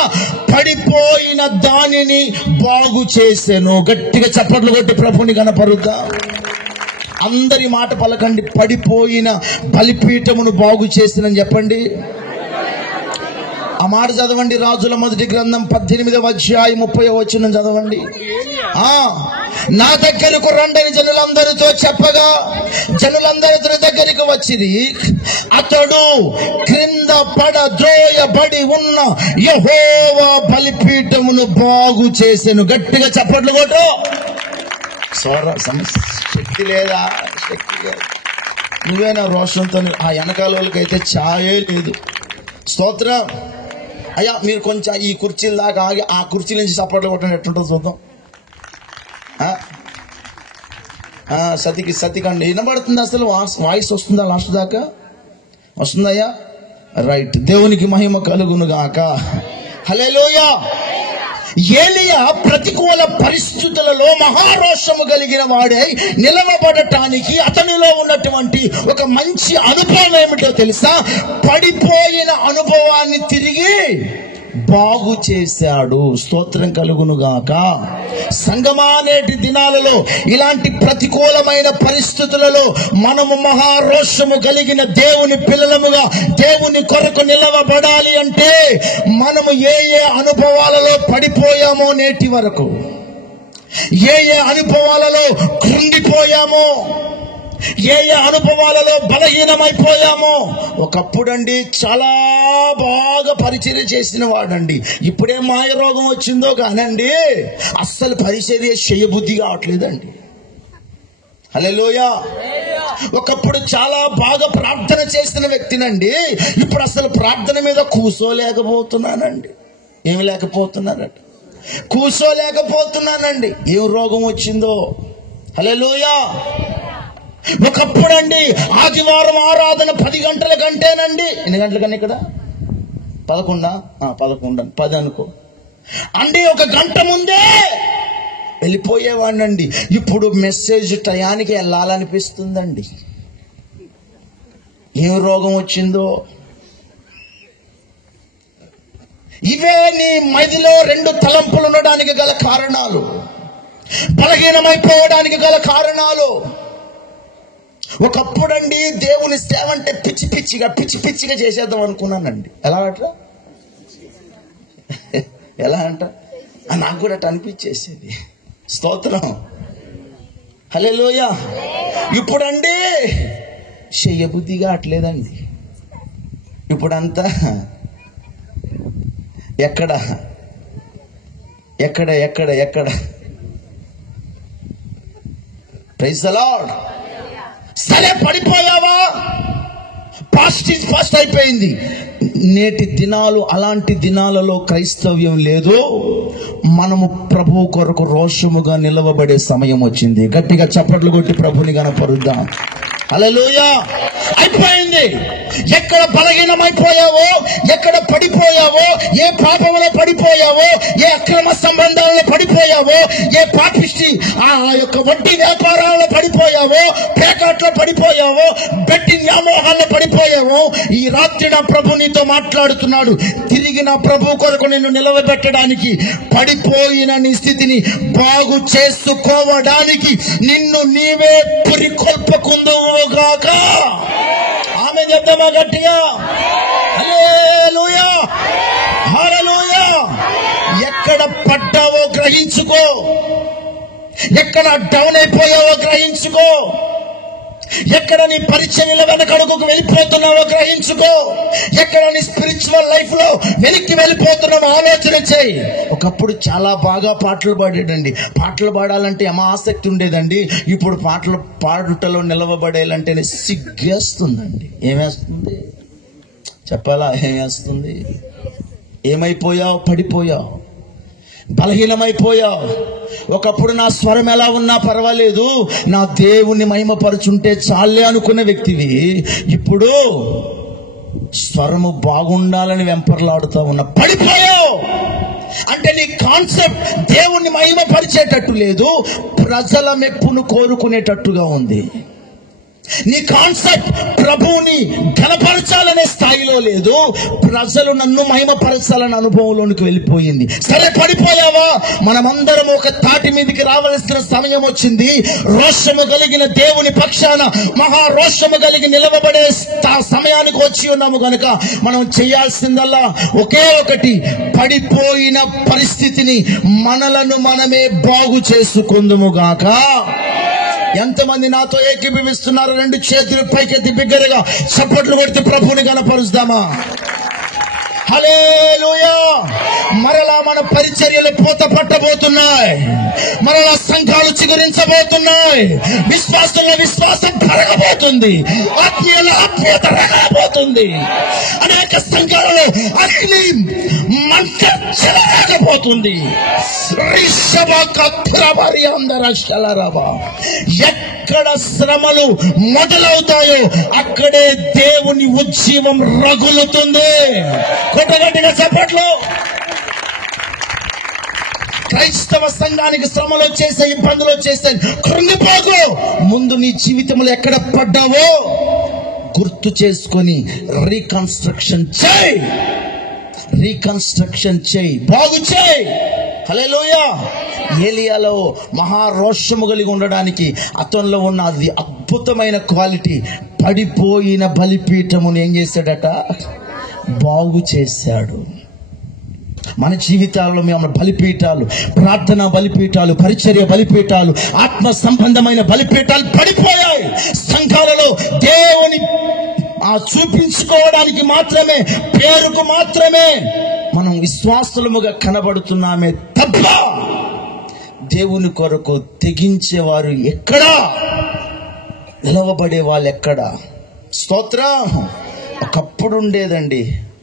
పడిపోయిన దానిని బాగు చేసెను. గట్టిగా చప్పట్లు కొట్టి ప్రభుని కనపరుద్దా. అందరి మాట పలకండి. పడిపోయిన బలిపీఠమును బాగు చేసినని చెప్పండి. ఆ మాట చదవండి. రాజుల మొదటి గ్రంథం 18వ అధ్యాయం 30వ వచనం చదవండి. నా దగ్గరకు రండని జనులందరితో చెప్పగా జనులందరి దగ్గరికి వచ్చింది. అతడు క్రింద పడద్రోయబడి ఉన్న యెహోవా బలిపీఠమును బాగు చేసెను. గట్టిగా చప్పట్లు కొట్టు. శక్తి లేదా? శక్తి లేదు. నువ్వేనా రోషంతో? ఆ వెనకాల వాళ్ళకైతే ఛాయే లేదు. స్తోత్రం. అయ్యా మీరు కొంచెం ఈ కుర్చీల దాకా ఆగి ఆ కుర్చీ నుంచి చప్పట్లు కొట్టండి, ఎట్లుంటుందో చూద్దాం. సతికండి వినబడుతుంది? అసలు వాయిస్ వస్తుందా? లాస్ట్ దాకా వస్తుందయ్యా? రైట్. దేవునికి మహిమ కలుగును గాక. హల్లెలూయా. ఏలియా ప్రతికూల పరిస్థితులలో మహారోషము కలిగిన వాడై నిలవబడటానికి అతనిలో ఉన్నటువంటి ఒక మంచి అనుభవం ఏమిటో తెలుసా? పడిపోయిన అనుభవాన్ని తిరిగి బాగు చేశాడు. స్తోత్రం కలుగును గాక. సంగమా, నేటి దినాలలో ఇలాంటి ప్రతికూలమైన పరిస్థితులలో మనము మహారోషము కలిగిన దేవుని పిల్లలముగా దేవుని కొరకు నిలవబడాలి అంటే మనము ఏ అనుభవాలలో పడిపోయామో, నేటి వరకు ఏ అనుభవాలలో కృంగిపోయామో, ఏ అనుభవాలలో బలహీనమైపోయామో. ఒకప్పుడండి చాలా బాగా పరిచర్య చేసిన వాడండి. ఇప్పుడే మాయ రోగం వచ్చిందో కానండి అస్సలు పరిచర్య చేయబుద్ధి కావట్లేదండి. హల్లెలూయా. ఒకప్పుడు చాలా బాగా ప్రార్థన చేసిన వ్యక్తినండి, ఇప్పుడు అసలు ప్రార్థన మీద కూసోలేకపోతున్నానండి. ఏమి లేకపోతున్నానండి? కూసోలేకపోతున్నానండి. ఏం రోగం వచ్చిందో. హల్లెలూయా. ఒకప్పుడండి ఆదివారం ఆరాధన 10 గంటల గంటేనండి. ఎన్ని గంటల కన్నా ఇక్కడ? 11 10 అనుకో అండి. 1 గంట ముందే వెళ్ళిపోయేవాడినండి. ఇప్పుడు మెసేజ్ టయానికి వెళ్ళాలనిపిస్తుందండి. ఏం రోగం వచ్చిందో. ఇవే నీ మదిలో 2 తలంపులు ఉండడానికి గల కారణాలు, బలహీనమైపోవడానికి గల కారణాలు. ఒకప్పుడండి దేవుని సేవ అంటే పిచ్చి పిచ్చిగా చేసేద్దాం అనుకున్నానండి. ఎలా అంట నాకు కూడా అనిపించేసేది. స్తోత్రం. హల్లెలూయా. ఇప్పుడండి చెయ్యబుద్ధిగా అట్లేదండి. ఇప్పుడంతా ఎక్కడ ప్రైజ్ ది లార్డ్. సరే పడిపోయావా? పాస్ట్ ఈజ్ పాస్ట్ అయిపోయింది. నేటి దినాలు అలాంటి దినాలలో క్రైస్తవ్యం లేదు. మనము ప్రభు కొరకు రోషముగా నిలవబడే సమయం వచ్చింది. గట్టిగా చప్పట్లు కొట్టి ప్రభుని గణపరుద్దాం. హల్లెలూయా. అయిపోయింది. ఎక్కడ బలహీనమైపోయావో, ఎక్కడ పడిపోయావో, ఏ పాపంలో పడిపోయావో, ఏ అక్రమ సంబంధాలలో పడిపోయావో, ఏ పాపిష్టి ఆ యొక్క వడ్డీ వ్యాపారాలలో పడిపోయావో, పేకాట్లో పడిపోయావో, బెట్టింగ్ వ్యామోహాల్లో పడిపోయావో, ఈ రాత్రి నా ప్రభు నీతో మాట్లాడుతున్నాడు. తిరిగి నా ప్రభు కొరకు నిన్ను నిలవబెట్టడానికి, పడిపోయిన నీ స్థితిని బాగు చేసుకోవడానికి నిన్ను నీవే పురికొల్పకుందువుగాక. ఆమె చెప్తామా గట్టిగా? హల్లెలూయా. హల్లెలూయా. ఎక్కడ పడ్డావో గ్రహించుకో, ఎక్కడ డౌన్ అయిపోయావో గ్రహించుకో, ఎక్కడ నీ పరిచర్యల వెనకడుగుకు వెళ్ళిపోతున్నావో గ్రహించుకో, ఎక్కడ నీ స్పిరిచువల్ లైఫ్ లో వెనక్కి వెళ్ళిపోతున్నావో ఆలోచన చేయి. ఒకప్పుడు చాలా బాగా పాటలు పాడాడండి. పాటలు పాడాలంటే ఏమో ఆసక్తి ఉండేదండి. ఇప్పుడు పాటలు పాడుటలో నిలవబడేయాలంటేనే సిగ్గేస్తుందండి. ఏమేస్తుంది చెప్పాలా? ఏమేస్తుంది? ఏమైపోయావు? పడిపోయావు, బలహీనమైపోయావు. ఒకప్పుడు నా స్వరం ఎలా ఉన్నా పర్వాలేదు, నా దేవుణ్ణి మహిమపరుచుంటే చాలే అనుకున్న వ్యక్తివి ఇప్పుడు స్వరము బాగుండాలని వెంపర్లాడుతూ ఉన్నా. పడిపోయావు అంటే నీ కాన్సెప్ట్ దేవుణ్ణి మహిమపరిచేటట్టు లేదు, ప్రజల మెప్పును కోరుకునేటట్టుగా ఉంది. నీ కాన్సెప్ట్ ప్రభువుని ఘనపరచాలనే స్థాయిలో లేదు, ప్రజలు నన్ను మహిమపరచాలనే అనుభవంలోనికి వెళ్ళిపోయింది. సరే పడిపోయావా? మనమందరం ఒక తాటి మీదకి రావాల్సిన సమయం వచ్చింది. రోషము కలిగిన దేవుని పక్షాన మహారోషము కలిగి నిలవబడే సమయానికి వచ్చి ఉన్నాము కనుక మనం చేయాల్సిందల్లా ఒకే ఒకటి, పడిపోయిన పరిస్థితిని మనలను మనమే బాగు చేసుకుందుముగాక. ఎంతమంది నాతో ఏకీభవిస్తున్నారు? 2 చేతులు పైకెత్తి బిగ్గరగా చప్పట్లు కొట్టి ప్రభువుని గణపరుస్తామా? హల్లెలూయా. మరలా మన పరిచర్యలు పూత పట్టబోతున్నాయి, మరలా సంఘాలు చిగురించబోతున్నాయి, విశ్వాసంలో విశ్వాసం పెరగబోతుంది, ఆత్మీయుల ఆత్మీయత పెరగబోతుంది. అనేక సంఘాలలో అగ్ని మంట చెలరేగబోతుంది. ఎక్కడ శ్రమలు మొదలవుతాయో అక్కడే దేవుని ఉజ్జీవం రగులుతుంది. కొట్టగట్టిన చప్పట్లు. క్రైస్తవ సంఘానికి శ్రమలు వచ్చేసాయి, ఇబ్బందులు వచ్చేసాయి, కృంగిపోకు. ముందు నీ జీవితంలో ఎక్కడ పడ్డావో గుర్తు చేసుకొని రీకన్స్ట్రక్షన్ చేయి, బాగు చేయి. హల్లెలూయా. ఏలియాలో మహారోషము కలిగి ఉండడానికి అతనిలో ఉన్న అది అద్భుతమైన క్వాలిటీ. పడిపోయిన బలిపీఠమును ఏం చేశాడట? బాగు చేశాడు. మన జీవితాల్లో మేము బలిపీఠాలు, ప్రార్థన బలిపీఠాలు, పరిచర్య బలిపీఠాలు, ఆత్మ సంబంధమైన బలిపీఠాలు పడిపోయాయి. సంఘాలలో దేవుని చూపించుకోవడానికి మాత్రమే, పేరుకు మాత్రమే మనం విశ్వాసులముగా కనబడుతున్నామే తప్ప దేవుని కొరకు తెగించేవారు ఎక్కడా, నిలవబడే వాళ్ళు ఎక్కడా? స్తోత్రం. ఒకప్పుడు ఉండేదండి,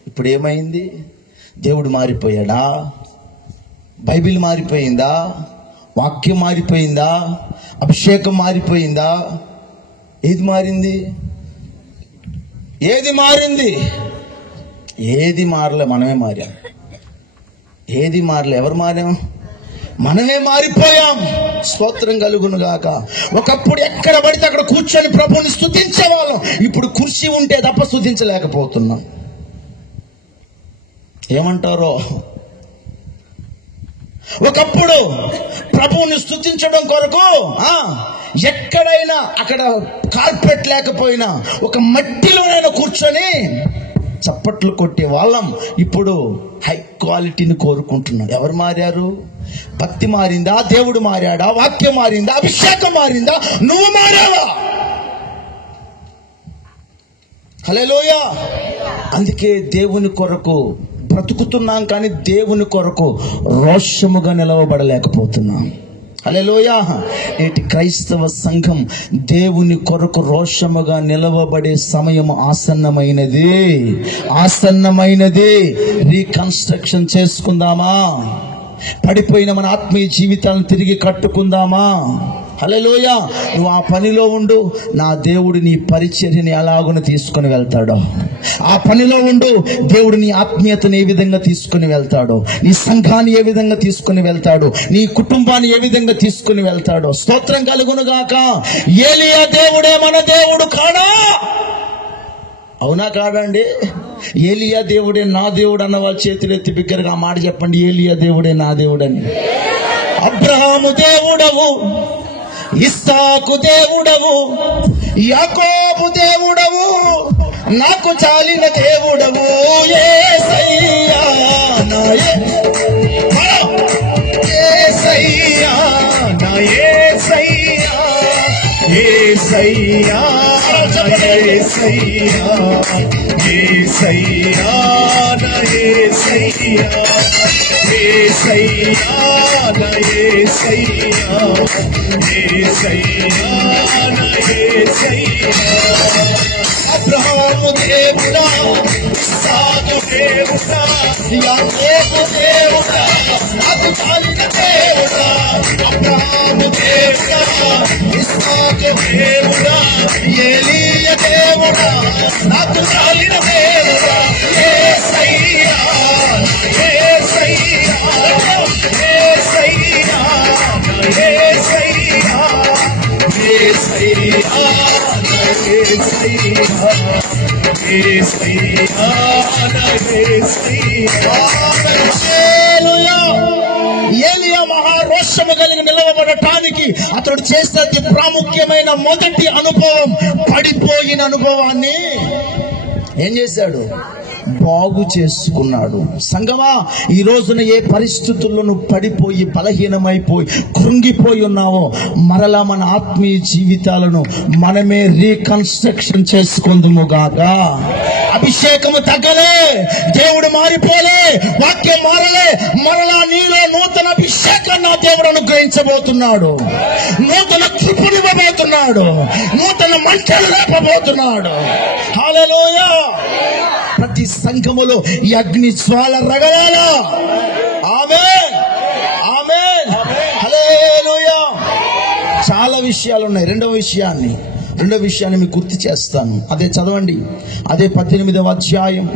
ఇప్పుడు ఏమైంది? దేవుడు మారిపోయాడా? బైబిల్ మారిపోయిందా? వాక్యం మారిపోయిందా? అభిషేకం మారిపోయిందా? ఏది మారింది? ఏది మారలే, మనమే మారాం. ఏది మారలే, ఎవరు మారాం? మనమే మారిపోయాం. స్తోత్రం కలుగును గాక. ఒకప్పుడు ఎక్కడ పడితే అక్కడ కూర్చొని ప్రభువుని స్తుతించేవాళ్ళం, ఇప్పుడు కుర్చీ ఉంటే తప్ప స్తుతించలేకపోతున్నాం. ఏమంటారో? ఒకప్పుడు ప్రభువుని స్తుతించడం కొరకు ఎక్కడైనా అక్కడ కార్పెట్ లేకపోయినా ఒక మట్టిలోనైనా కూర్చొని చప్పట్లు కొట్టే వాళ్ళం. ఇప్పుడు హై క్వాలిటీని కోరుకుంటున్నాం. ఎవరు మారారు? భక్తి మారిందా? దేవుడు మారాడా? వాక్యం మారిందా? అభిషేకం మారిందా? నువ్వు మారావా? హల్లెలూయా. అందుకే దేవుని కొరకు బ్రతుకుతున్నాం, కానీ దేవుని కొరకు రోషముగా నిలవబడలేకపోతున్నాం. హల్లెలూయా. నేటి క్రైస్తవ సంఘం దేవుని కొరకు రోషముగా నిలవబడే సమయం ఆసన్నమైనది. రీకన్స్ట్రక్షన్ చేసుకుందామా? పడిపోయిన మన ఆత్మీయ జీవితాలను తిరిగి కట్టుకుందామా? హల్లెలూయా. నువ్వు ఆ పనిలో ఉండు, నా దేవుడు నీ పరిచర్యని ఎలాగున తీసుకుని వెళ్తాడో. ఆ పనిలో ఉండు, దేవుడు నీ ఆత్మీయతను ఏ విధంగా తీసుకుని వెళ్తాడో, నీ సంఘాన్ని ఏ విధంగా తీసుకుని వెళ్తాడో, నీ కుటుంబాన్ని ఏ విధంగా తీసుకుని వెళ్తాడో. స్తోత్రం కలుగును గాక. ఏలియా దేవుడే మన దేవుడు కాడా? అవునా కాదండి? ఏలియా దేవుడే నా దేవుడు అన్న వాళ్ళ చేతులు ఎత్తి బిగ్గరగా మాట చెప్పండి, ఏలియా దేవుడే నా దేవుడని. అబ్రహాము దేవుడవు, ఇస్సాకు దేవుడవు, యాకోబు దేవుడవు, నాకు చాలిన దేవుడవు యేసయ్యా. నా యేసయ్యా, నా యేసయ్యా, యేసయ్యా, నా యేసయ్యా, యేసయ్యా, నా యేసయ్యా, యేసయ్యా, నా యేసయ్యా, యేసయ్యా, నా యేసయ్యా. అబ్రహాము దేవుడా, ఇస్సాకు దేవుడా, యాకోబు దేవుడా, నాకు చాలిన దేవుడా. అబ్రహాము దేవుడా, ఇస్సాకు దేవుడా, ఏలీయా దేవుడా, నాకు చాలిన దేవుడా. యేసయ్యా, యేసయ్యా, యేసయ్యా, యేసయ్యా, యేసయ్యా, ఏలియా మహారోషము కలిగి నిలవబడటానికి అతడు చేసే ప్రాముఖ్యమైన మొదటి అనుభవం, పడిపోయిన అనుభవాన్ని ఏం చేశాడు? బాగు చేసుకున్నాడు. సంగమా, ఈ రోజున ఏ పరిస్థితుల్లో నువ్వు పడిపోయి బలహీనమైపోయి కృంగిపోయి ఉన్నావో, మరలా మన ఆత్మీయ జీవితాలను మనమే రీకన్స్ట్రక్షన్ చేసుకుందుము గాక. అభిషేకము తగ్గలే, దేవుడు మారిపోలే, వాక్యం మారలే, మరలా నీలో నూతన అభిషేకాన్ని నా దేవుడు అనుగ్రహించబోతున్నాడు. నూతన కృపనివ్వబోతున్నాడు. నూతన మంటలు లేపబోతున్నాడు. హల్లెలూయా. ప్రతి సంఘములో ఈ అగ్ని జ్వాల రగలాలా. ఆమేన్, ఆమేన్, హల్లెలూయా. చాలా విషయాలు ఉన్నాయి. రెండో విషయాన్ని మీకు గుర్తు చేస్తాను. అదే చదవండి. అదే 18వ అధ్యాయం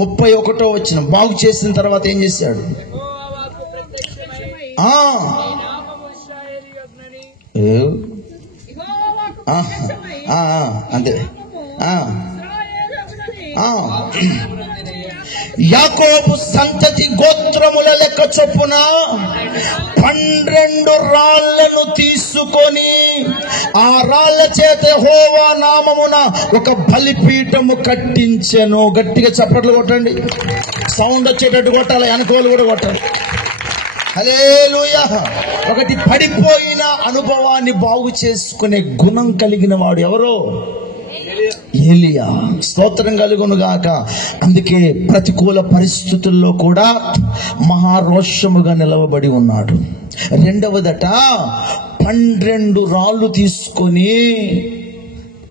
31వ వచనం. బాగు చేసిన తర్వాత ఏం చేశాడు? అంతే. యాకోబు సంతతి గోత్రముల లెక్క చొప్పున 12 రాళ్లను తీసుకొని ఆ రాళ్ల చేత యెహోవా నామమున ఒక బలిపీఠము కట్టించెను. గట్టిగా చప్పట్లు కొట్టండి. సౌండ్ వచ్చేటట్టు కొట్టాలి, అనుకోలు కూడా కొట్టాలి. హల్లెలూయా. ఒకటి పడిపోయిన అనుభవాన్ని బాగు చేసుకునే గుణం కలిగిన వాడు ఎవరో? ఏలియా. స్తోత్రం కలుగును గాక. అందుకే ప్రతికూల పరిస్థితుల్లో కూడా మహారోషముగా నిలవబడి ఉన్నాడు. రెండవదట, 12 రాళ్ళు తీసుకొని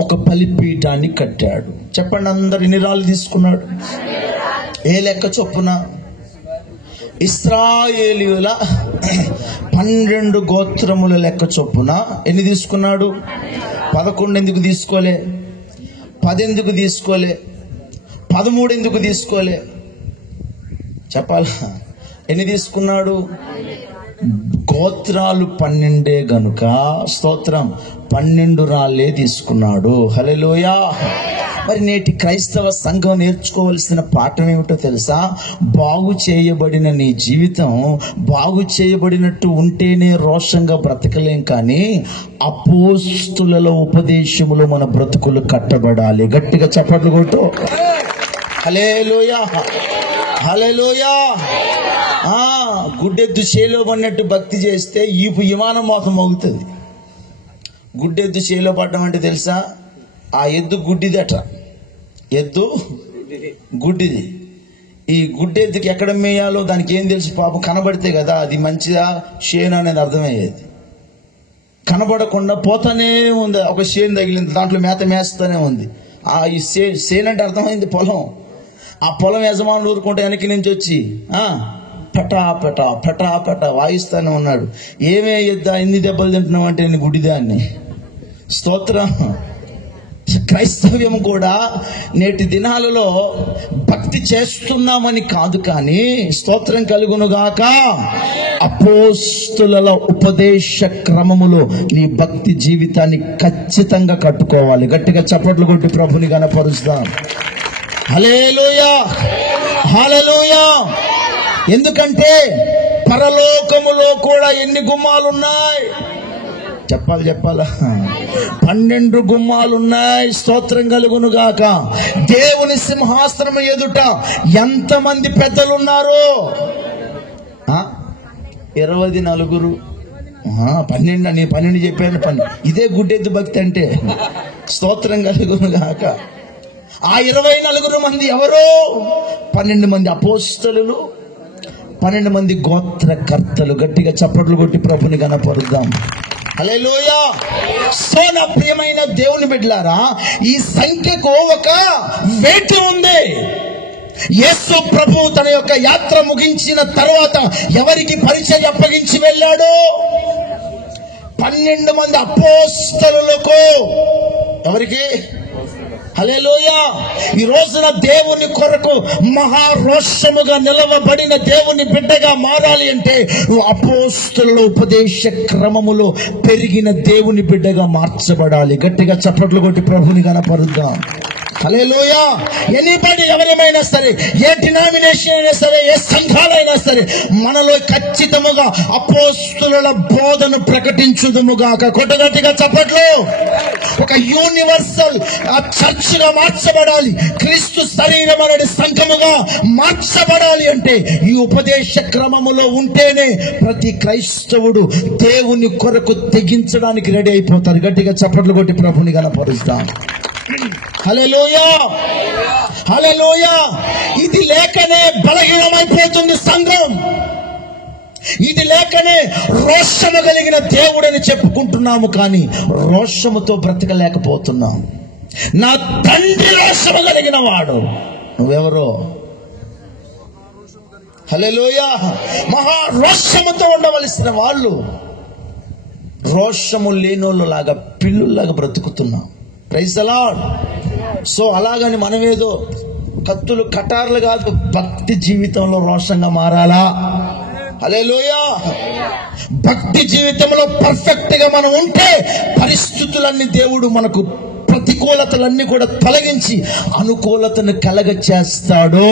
ఒక బలిపీఠాన్ని కట్టాడు. చెప్పండి అందరు, ఎన్ని రాళ్ళు తీసుకున్నాడు? ఏ లెక్క చొప్పున? ఇశ్రాయేలీయుల 12 గోత్రముల లెక్క చొప్పున ఎన్ని తీసుకున్నాడు? 11 ఎందుకు తీసుకోలే? 10 ఎందుకు తీసుకోలే? 13 ఎందుకు తీసుకోలే? చెప్పాలా? ఎన్ని తీసుకున్నాడు? గోత్రాలు 12 గనుక స్తోత్రం 12 రాళ్ళే తీసుకున్నాడు. హల్లెలూయా. మరి నేటి క్రైస్తవ సంఘం నేర్చుకోవలసిన పాఠం ఏమిటో తెలుసా? బాగు చేయబడిన నీ జీవితం బాగు చేయబడినట్టు ఉంటేనే రోషంగా బ్రతకలేం, కానీ అపోస్తుల ఉపదేశములో మన బ్రతుకులు కట్టబడాలి. గట్టిగా చప్పట్లు కొట్టు. హల్లెలూయా, హల్లెలూయా. గుడ్డెద్దు చేలో పడినట్టు భక్తి చేస్తే ఈ విమానం మోసం మోగుతుంది. గుడ్డెద్దు చేలో పడ్డం అంటే తెలుసా? ఆ ఎద్దు గుడ్డిదట. ఎద్దు గుడ్డిది. ఈ గుడ్డెద్దుకి ఎక్కడ మేయాలో దానికి ఏం తెలుసు పాపం? కనబడితే కదా అది మంచిదా షేన్ అనేది అర్థమయ్యేది. కనబడకుండా పోతానే ఉంది. ఒక షేన్ తగిలింది, దాంట్లో మేత మేస్తూనే ఉంది. ఈ షేన్ అంటే అర్థమైంది పొలం. ఆ పొలం యజమానులు ఊరుకుంటే వెనక్కి నుంచి వచ్చి పటా పటా పటా పటా వాయిస్తానే ఉన్నాడు. ఏమే ఎద్దా ఎన్ని దెబ్బలు తింటున్నావు అంటే నేను గుడ్డిదాన్ని. స్తోత్రం. క్రైస్తవ్యం కూడా నేటి దినాలలో భక్తి చేస్తున్నామని కాదు, కానీ స్తోత్రం కలుగునుగాక, అపోస్తుల ఉపదేశ క్రమములో నీ భక్తి జీవితాన్ని ఖచ్చితంగా కట్టుకోవాలి. గట్టిగా చప్పట్లు కొట్టి ప్రభుని గణపరుస్తాం. హల్లెలూయా, హల్లెలూయా. ఎందుకంటే పరలోకములో కూడా ఎన్ని గుమ్మాలున్నాయి? చెప్పాలా? 12 గుమ్మాలున్నాయి. స్తోత్రం కలుగును గాక. దేవుని సింహాసనం ఎదుట ఎంతమంది పెద్దలున్నారు? 24. 12 నీ 12 చెప్పాను. 12 ఇదే గుడ్డెద్దు భక్తి అంటే. స్తోత్రం కలుగును గాక. ఆ 24 మంది ఎవరు? 12 మంది అపోస్తలులు, 12 మంది గోత్రకర్తలు. గట్టిగా చప్పట్లు కొట్టి ప్రభుని గణపరుద్దాం. హల్లెలూయా. సో నా ప్రియమైన దేవుని బిడ్డలారా, ఈ సంఖ్యకు ఒక వెయిట్ ఉంది. యేసు ప్రభు తన యొక్క యాత్ర ముగించిన తర్వాత ఎవరికి పరిచయం అప్పగించి వెళ్ళాడు? 12 మంది అపోస్తలులకు. ఎవరికి? హల్లెలూయా. ఈ రోజున దేవుని కొరకు మహారోషముగా నిలవబడిన దేవుని బిడ్డగా మారాలి అంటే అపోస్తలుల ఉపదేశ క్రమములో పెరిగిన దేవుని బిడ్డగా మార్చబడాలి. గట్టిగా చప్పట్లు కొట్టి ప్రభుని గణపరుద్దాం. హల్లెలూయా. ఎనీబడి, ఎవరేమైనా సరే, ఏ డినామినేషన్ అయినా సరే, ఏ సంఘాలైనా సరే, మనలో ఖచ్చితముగా అపోస్తుల బోధను ప్రకటించుదుముగాక. కొట్టగట్టిగా చప్పట్లు. ఒక యూనివర్సల్ చర్చ్ గా మార్చబడాలి, క్రీస్తు శరీరం అనే సంఘముగా మార్చబడాలి అంటే ఈ ఉపదేశ క్రమములో ఉంటేనే ప్రతి క్రైస్తవుడు దేవుని కొరకు తెగించడానికి రెడీ అయిపోతారు. గట్టిగా చప్పట్లు కొట్టి ప్రభుని కనపరుస్తాం. హల్లెలూయా, హల్లెలూయా. ఇది లేకనే బలహీనమైపోతుంది సంఘం. ఇది లేకనే రోషము కలిగిన దేవుడని చెప్పుకుంటున్నాము, కానీ రోషముతో బ్రతకలేకపోతున్నాం. నా తండ్రి రోషము కలిగిన వాడు. నువ్వెవరో? హల్లెలూయా. మహా రోషముతో ఉండవలసిన వాళ్ళు రోషము లేనోళ్ళు లాగా, పిల్లుల్లాగా బ్రతుకుతున్నాం. Praise the lord. సో అలాగని మనమేదో కత్తులు కటార్లు కాదు, భక్తి జీవితంలో రోషంగా మారాలా. హల్లెలూయా. భక్తి జీవితంలో పర్ఫెక్ట్ గా మనం ఉంటే పరిస్థితులన్నీ దేవుడు మనకు, ప్రతికూలతలన్నీ కూడా తొలగించి అనుకూలతను కలగ చేస్తాడు.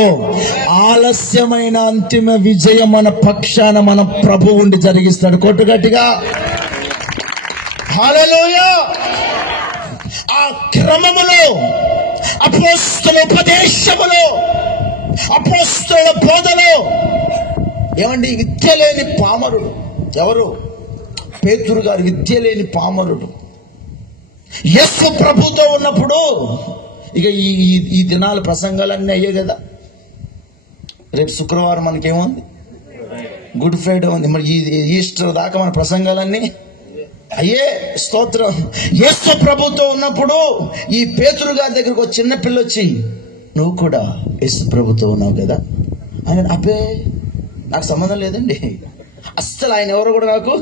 ఆలస్యమైన అంతిమ విజయం మన పక్షాన మన ప్రభు ఉండి జరిగిస్తాడు. కొట్టుగట్టిగా హల్లెలూయా. ఆ క్రమములో, అపోస్తలుల ఉపదేశములో, అపోస్తలుల బోధలో ఏమండి, విద్య లేని పామరుడు ఎవరు? పేతురు గారు విద్య లేని పామరుడు. యేసు ప్రభుతో ఉన్నప్పుడు ఇక ఈ దినాల ప్రసంగాలన్నీ అయ్యే కదా. రేపు శుక్రవారం మనకేముంది? గుడ్ ఫ్రైడే ఉంది. మరి ఈస్టర్ దాకా మన ప్రసంగాలన్నీ అయ్యే. స్తోత్రం. యేసు ప్రభుతో ఉన్నప్పుడు ఈ పేతురు గారి దగ్గరకు ఒక చిన్న పిల్ల వచ్చి, నువ్వు కూడా యేసు ప్రభుతో ఉన్నావు కదా ఆయన. అబ్బే, నాకు సంబంధం లేదండి, అస్సలు ఆయన ఎవరో కూడా నాకు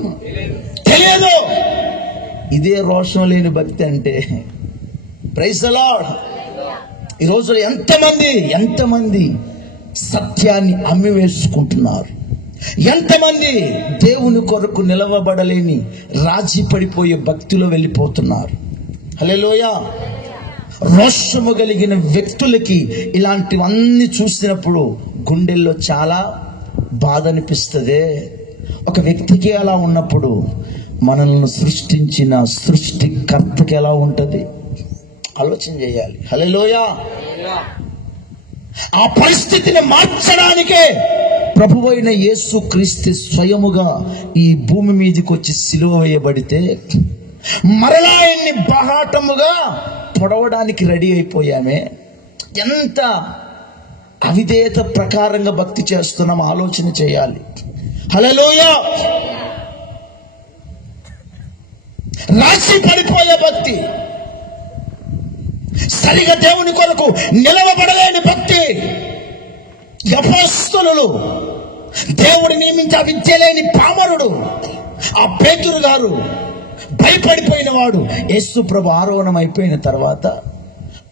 తెలియదు. ఇదే రోషం లేని భక్తి అంటే. Praise the lord. ఈరోజు ఎంతమంది సత్యాన్ని అమ్మి వేసుకుంటున్నారు. ఎంతమంది దేవుని కొరకు నిలవబడలేని రాజీ పడిపోయే భక్తిలో వెళ్ళిపోతున్నారు. హల్లెలూయా. రోషము కలిగిన వ్యక్తులకి ఇలాంటివన్నీ చూసినప్పుడు గుండెల్లో చాలా బాధ అనిపిస్తుంది. ఒక వ్యక్తికి అలా ఉన్నప్పుడు మనల్ని సృష్టించిన సృష్టికర్తకి ఎలా ఉంటుంది? ఆలోచన చేయాలి. హల్లెలూయా. ఆ పరిస్థితిని మార్చడానికే ప్రభువైన యేసు క్రీస్తు స్వయముగా ఈ భూమి మీదకి వచ్చి సిలువ వేయబడితే మరలా ఆయన్ని బహాటముగా పొడవడానికి రెడీ అయిపోయామే. ఎంత అవిధేయత ప్రకారంగా భక్తి చేస్తున్నాం ఆలోచన చేయాలి. హల్లెలూయా. రాసి పడిపోయే భక్తి, సరిగా దేవుని కొరకు నిలవబడలేని భక్తి. అపోస్తలులు, దేవుడు నియమించి విద్య లేని పామరుడు ఆ పేతురు గారు భయపడిపోయిన వాడు. యేసు ప్రభు ఆరోహణం అయిపోయిన తర్వాత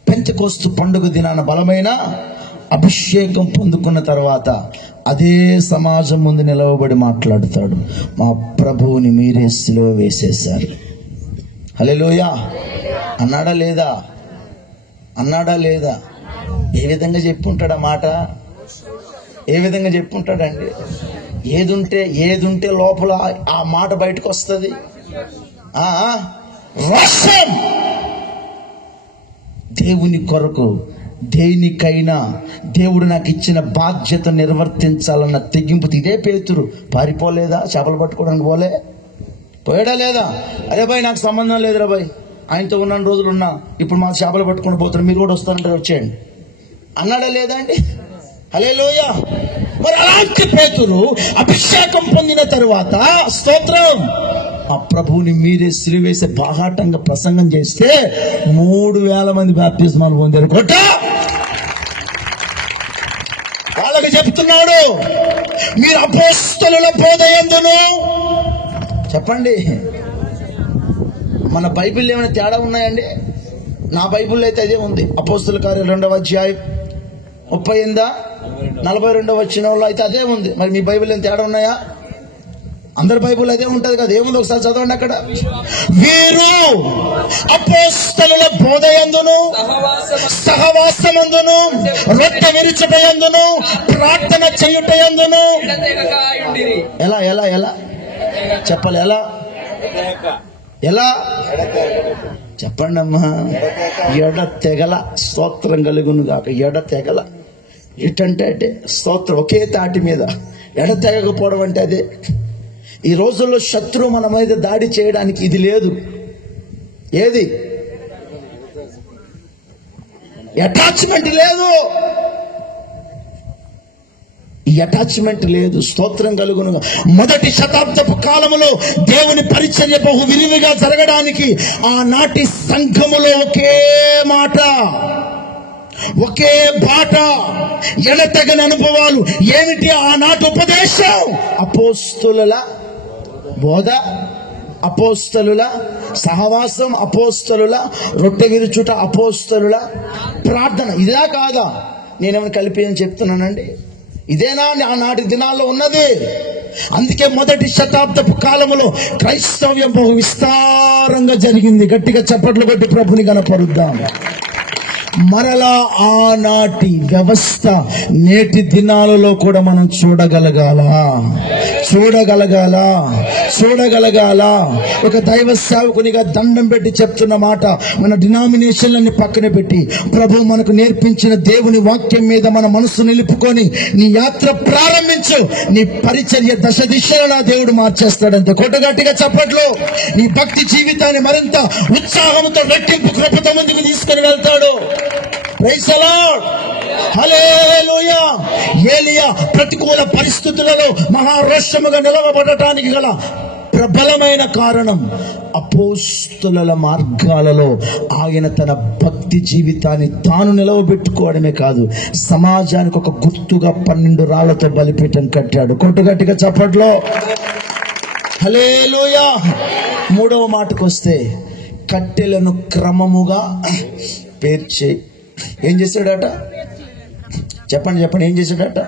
పెంతెకోస్తు పండుగ దినాన బలమైన అభిషేకం పొందుకున్న తర్వాత అదే సమాజం ముందు నిలవబడి మాట్లాడుతాడు, మా ప్రభువుని మీరే సిలువ వేసేశారు. హల్లెలూయా. అన్నాడా లేదా? అన్నాడా లేదా? ఏ విధంగా చెప్పుంటాడు ఆ మాట? ఏ విధంగా చెప్పుంటాడండి? ఏదుంటే లోపల ఆ మాట బయటకు వస్తుంది. రోషం. దేవుని కొరకు దేనికైనా దేవుడు నాకు ఇచ్చిన బాధ్యత నిర్వర్తించాలన్న తెగింపు. ఇదే పేతురు పారిపోలేదా? చేపలు పట్టుకోవడానికి పోయాడా లేదా? అరే బాయ్, నాకు సంబంధం లేదురా బాయ్, ఆయనతో ఉన్న రోజులు ఉన్నా, ఇప్పుడు మా చేపలు పట్టుకుని పోతున్నారు, మీరు కూడా వస్తారంటారు, వచ్చేయండి అన్నాడా లేదా అండి? హల్లెలూయా. మరి అలాంటి పేతురు అభిషేకం పొందిన తరువాత, స్తోత్రం, ఆ ప్రభువుని మీరే సిలువేసే బాహాటంగా ప్రసంగం చేస్తే 3,000 మంది బాప్తిస్మాలు పొందారు. కొట్ట వాళ్ళకి చెప్తున్నాడు, మీరు అపోస్తలుల బోధ యందును. చెప్పండి, మన బైబిల్ ఏమైనా తేడా ఉన్నాయండి? నా బైబిల్లో అయితే అదే ఉంది. అపోస్తలుల కార్యాలు 2వ అధ్యాయం 38, 42 వచనంలో అయితే అదే ఉంది. మరి మీ బైబిల్ ఏం తేడా ఉన్నాయా? అందరి బైబుల్ అదే ఉంటది కదా, ఏముంది ఒకసారి చదవండి అక్కడ. వీరు అపోస్తలుల బోధయందును సహవాసమందును రొట్టె విరుచుటయందును ప్రార్థన చేయుటయందును ఎలా ఎలా ఎలా చెప్పాలి, ఎలా ఎలా చెప్పండి అమ్మా. ఎడ తెగల, స్తోత్రం కలుగును గాక. ఎడ తెగల ఎటంటే అంటే స్తోత్రం, ఒకే తాటి మీద ఎడ తెగకపోవడం అంటే అదే. ఈ రోజుల్లో శత్రువు మన మీద దాడి చేయడానికి ఇది లేదు. ఏది? అటాచ్మెంట్ లేదు. ఈ అటాచ్మెంట్ లేదు. స్తోత్రం కలుగును. మొదటి శతాబ్దపు కాలములో దేవుని పరిచర్య బహు విరివిగా జరగడానికి ఆనాటి సంఘములో ఒకే మాట, ఒకే బాట, ఎడతెగని అనుభవాలు. ఏమిటి ఆనాటి ఉపదేశం? అపోస్తలుల బోధ, అపోస్తలుల సహవాసం, అపోస్తలుల రొట్టె విరుచుట, అపోస్తలుల ప్రార్థన. ఇదా కాదా? నేనేమైనా కలిపి అని చెప్తున్నానండి? ఇదేనా ఆనాటి దినాల్లో ఉన్నది? అందుకే మొదటి శతాబ్దపు కాలములో క్రైస్తవ్యం బహు విస్తారంగా జరిగింది. గట్టిగా చప్పట్లు కొట్టి ప్రభుని కనపరుద్దాం. మరలా ఆనాటి వ్యవస్థ నేటి దినాలలో కూడా మనం చూడగలగాల. ఒక దైవ సేవకునిగా దండం పెట్టి చెప్తున్న మాట, మన డినామినేషన్లన్నీ పక్కన పెట్టి ప్రభు మనకు నేర్పించిన దేవుని వాక్యం మీద మన మనసు నిలుపుకొని నీ యాత్ర ప్రారంభించు. నీ పరిచర్య దశ దిశలో నా దేవుడు మార్చేస్తాడంతే. కొట్టగట్టిగా చప్పట్లు. నీ భక్తి జీవితాన్ని మరింత ఉత్సాహంతో రెట్టింపు కృపతో ముందుకు తీసుకుని వెళ్తాడు. Praise the Lord. హల్లెలూయా. ఏలియా ప్రతికూల పరిస్థితులలో మహారోషముగా నిలవబడటానికి గల ప్రబలమైన కారణం అపోస్తలుల మార్గాలలో ఆయన తన భక్తి జీవితాన్ని తాను నిలవబెట్టుకోవడమే కాదు, సమాజానికి ఒక గుర్తుగా 12 రాళ్లతో బలిపీఠం కట్టాడు. కొట్టుగట్టిగా చప్పట్లో. హల్లెలూయా. 3వ మాటకు వస్తే, కట్టెలను క్రమముగా పేర్చి ఏం చేశాడట? చెప్పండి ఏం చేశాడట?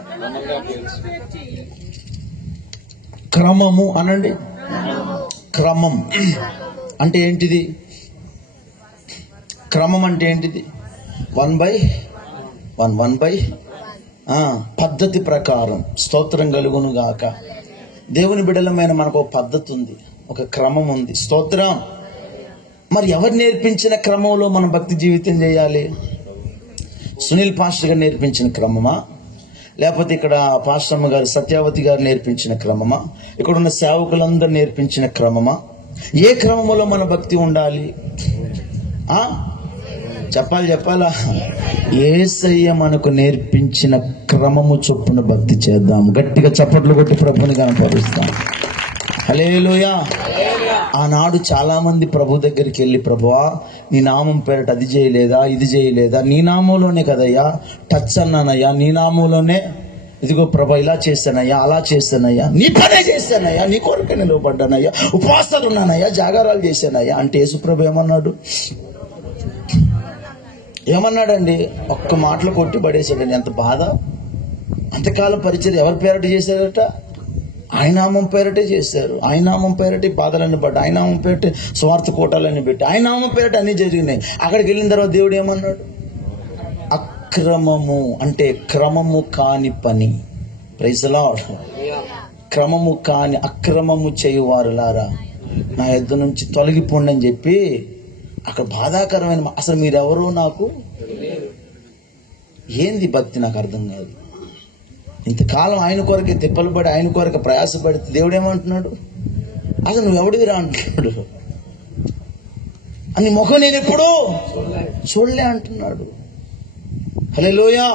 క్రమము అనండి. క్రమం అంటే ఏంటిది? క్రమం అంటే ఏంటిది? 1 by పద్ధతి ప్రకారం. స్తోత్రం కలుగును గాక. దేవుని బిడ్డలమైన మనకు ఒక పద్ధతి ఉంది, ఒక క్రమం ఉంది. స్తోత్రం. మరి ఎవరు నేర్పించిన క్రమంలో మనం భక్తి జీవితం చేయాలి? సునీల్ పాస్టర్ గారు నేర్పించిన క్రమమా, లేకపోతే ఇక్కడ పాస్టమ్మ గారు సత్యావతి గారు నేర్పించిన క్రమమా, ఇక్కడ ఉన్న సేవకులందరూ నేర్పించిన క్రమమా? ఏ క్రమంలో మన భక్తి ఉండాలి? చెప్పాలా? యేసయ్య మనకు నేర్పించిన క్రమము చొప్పున భక్తి చేద్దాం. గట్టిగా చప్పట్లు కొట్టి ప్రభుని కనపరుస్తాం. హల్లెలూయా. ఆనాడు చాలా మంది ప్రభు దగ్గరికి వెళ్ళి, ప్రభువా నీ నామం పేరట అది చేయలేదా, ఇది చేయలేదా? నీ నామంలోనే కదయ్యా టచ్ అన్నానయ్యా, నీ నామంలోనే ఇదిగో ప్రభా ఇలా చేశానయ్యా, అలా చేశానయ్యా, నీ పనే చేశానయ్యా, నీ కొరకే నిలబడ్డానయ్యా, ఉపవాసాలు ఉన్నానయ్యా, జాగారాలు చేశానయ్యా అంటే యేసుప్రభు ఏమన్నాడండి? ఒక్క మాటలు కొట్టి పడేశాడండి. ఎంత బాధ! అంతకాలం పరిచయం ఎవరి పేరట చేశారట? ఆయన నామం పేరటే చేశారు. ఆయన నామం పేరటే బాధలన్నీ పడ్డా, ఆయన నామం పేరటే స్వార్థ కోటాలన్నీ పెట్టి, ఆయన నామం పేరట అన్ని జరిగినాయి. అక్కడికి వెళ్ళిన తర్వాత దేవుడు ఏమన్నాడు? అక్రమము అంటే క్రమము కాని పని. Praise the lord. క్రమము కాని అక్రమము చేయువారులారా నా యొద్ద నుంచి తొలగిపోండి అని చెప్పి అక్కడ బాధాకరమైన, అసలు మీరెవరో నాకు ఏంది భక్తి నాకు అర్థం కాదు. ఇంతకాలం ఆయన కొరకే తిప్పలు పడి, ఆయన కొరకే ప్రయాసపడితే దేవుడు ఏమంటున్నాడు? అసలు నువ్వు ఎవడివిరా అంటున్నాడు. అని ముఖం నేను ఎప్పుడు చూడలే అంటున్నాడు. హల్లెలూయా.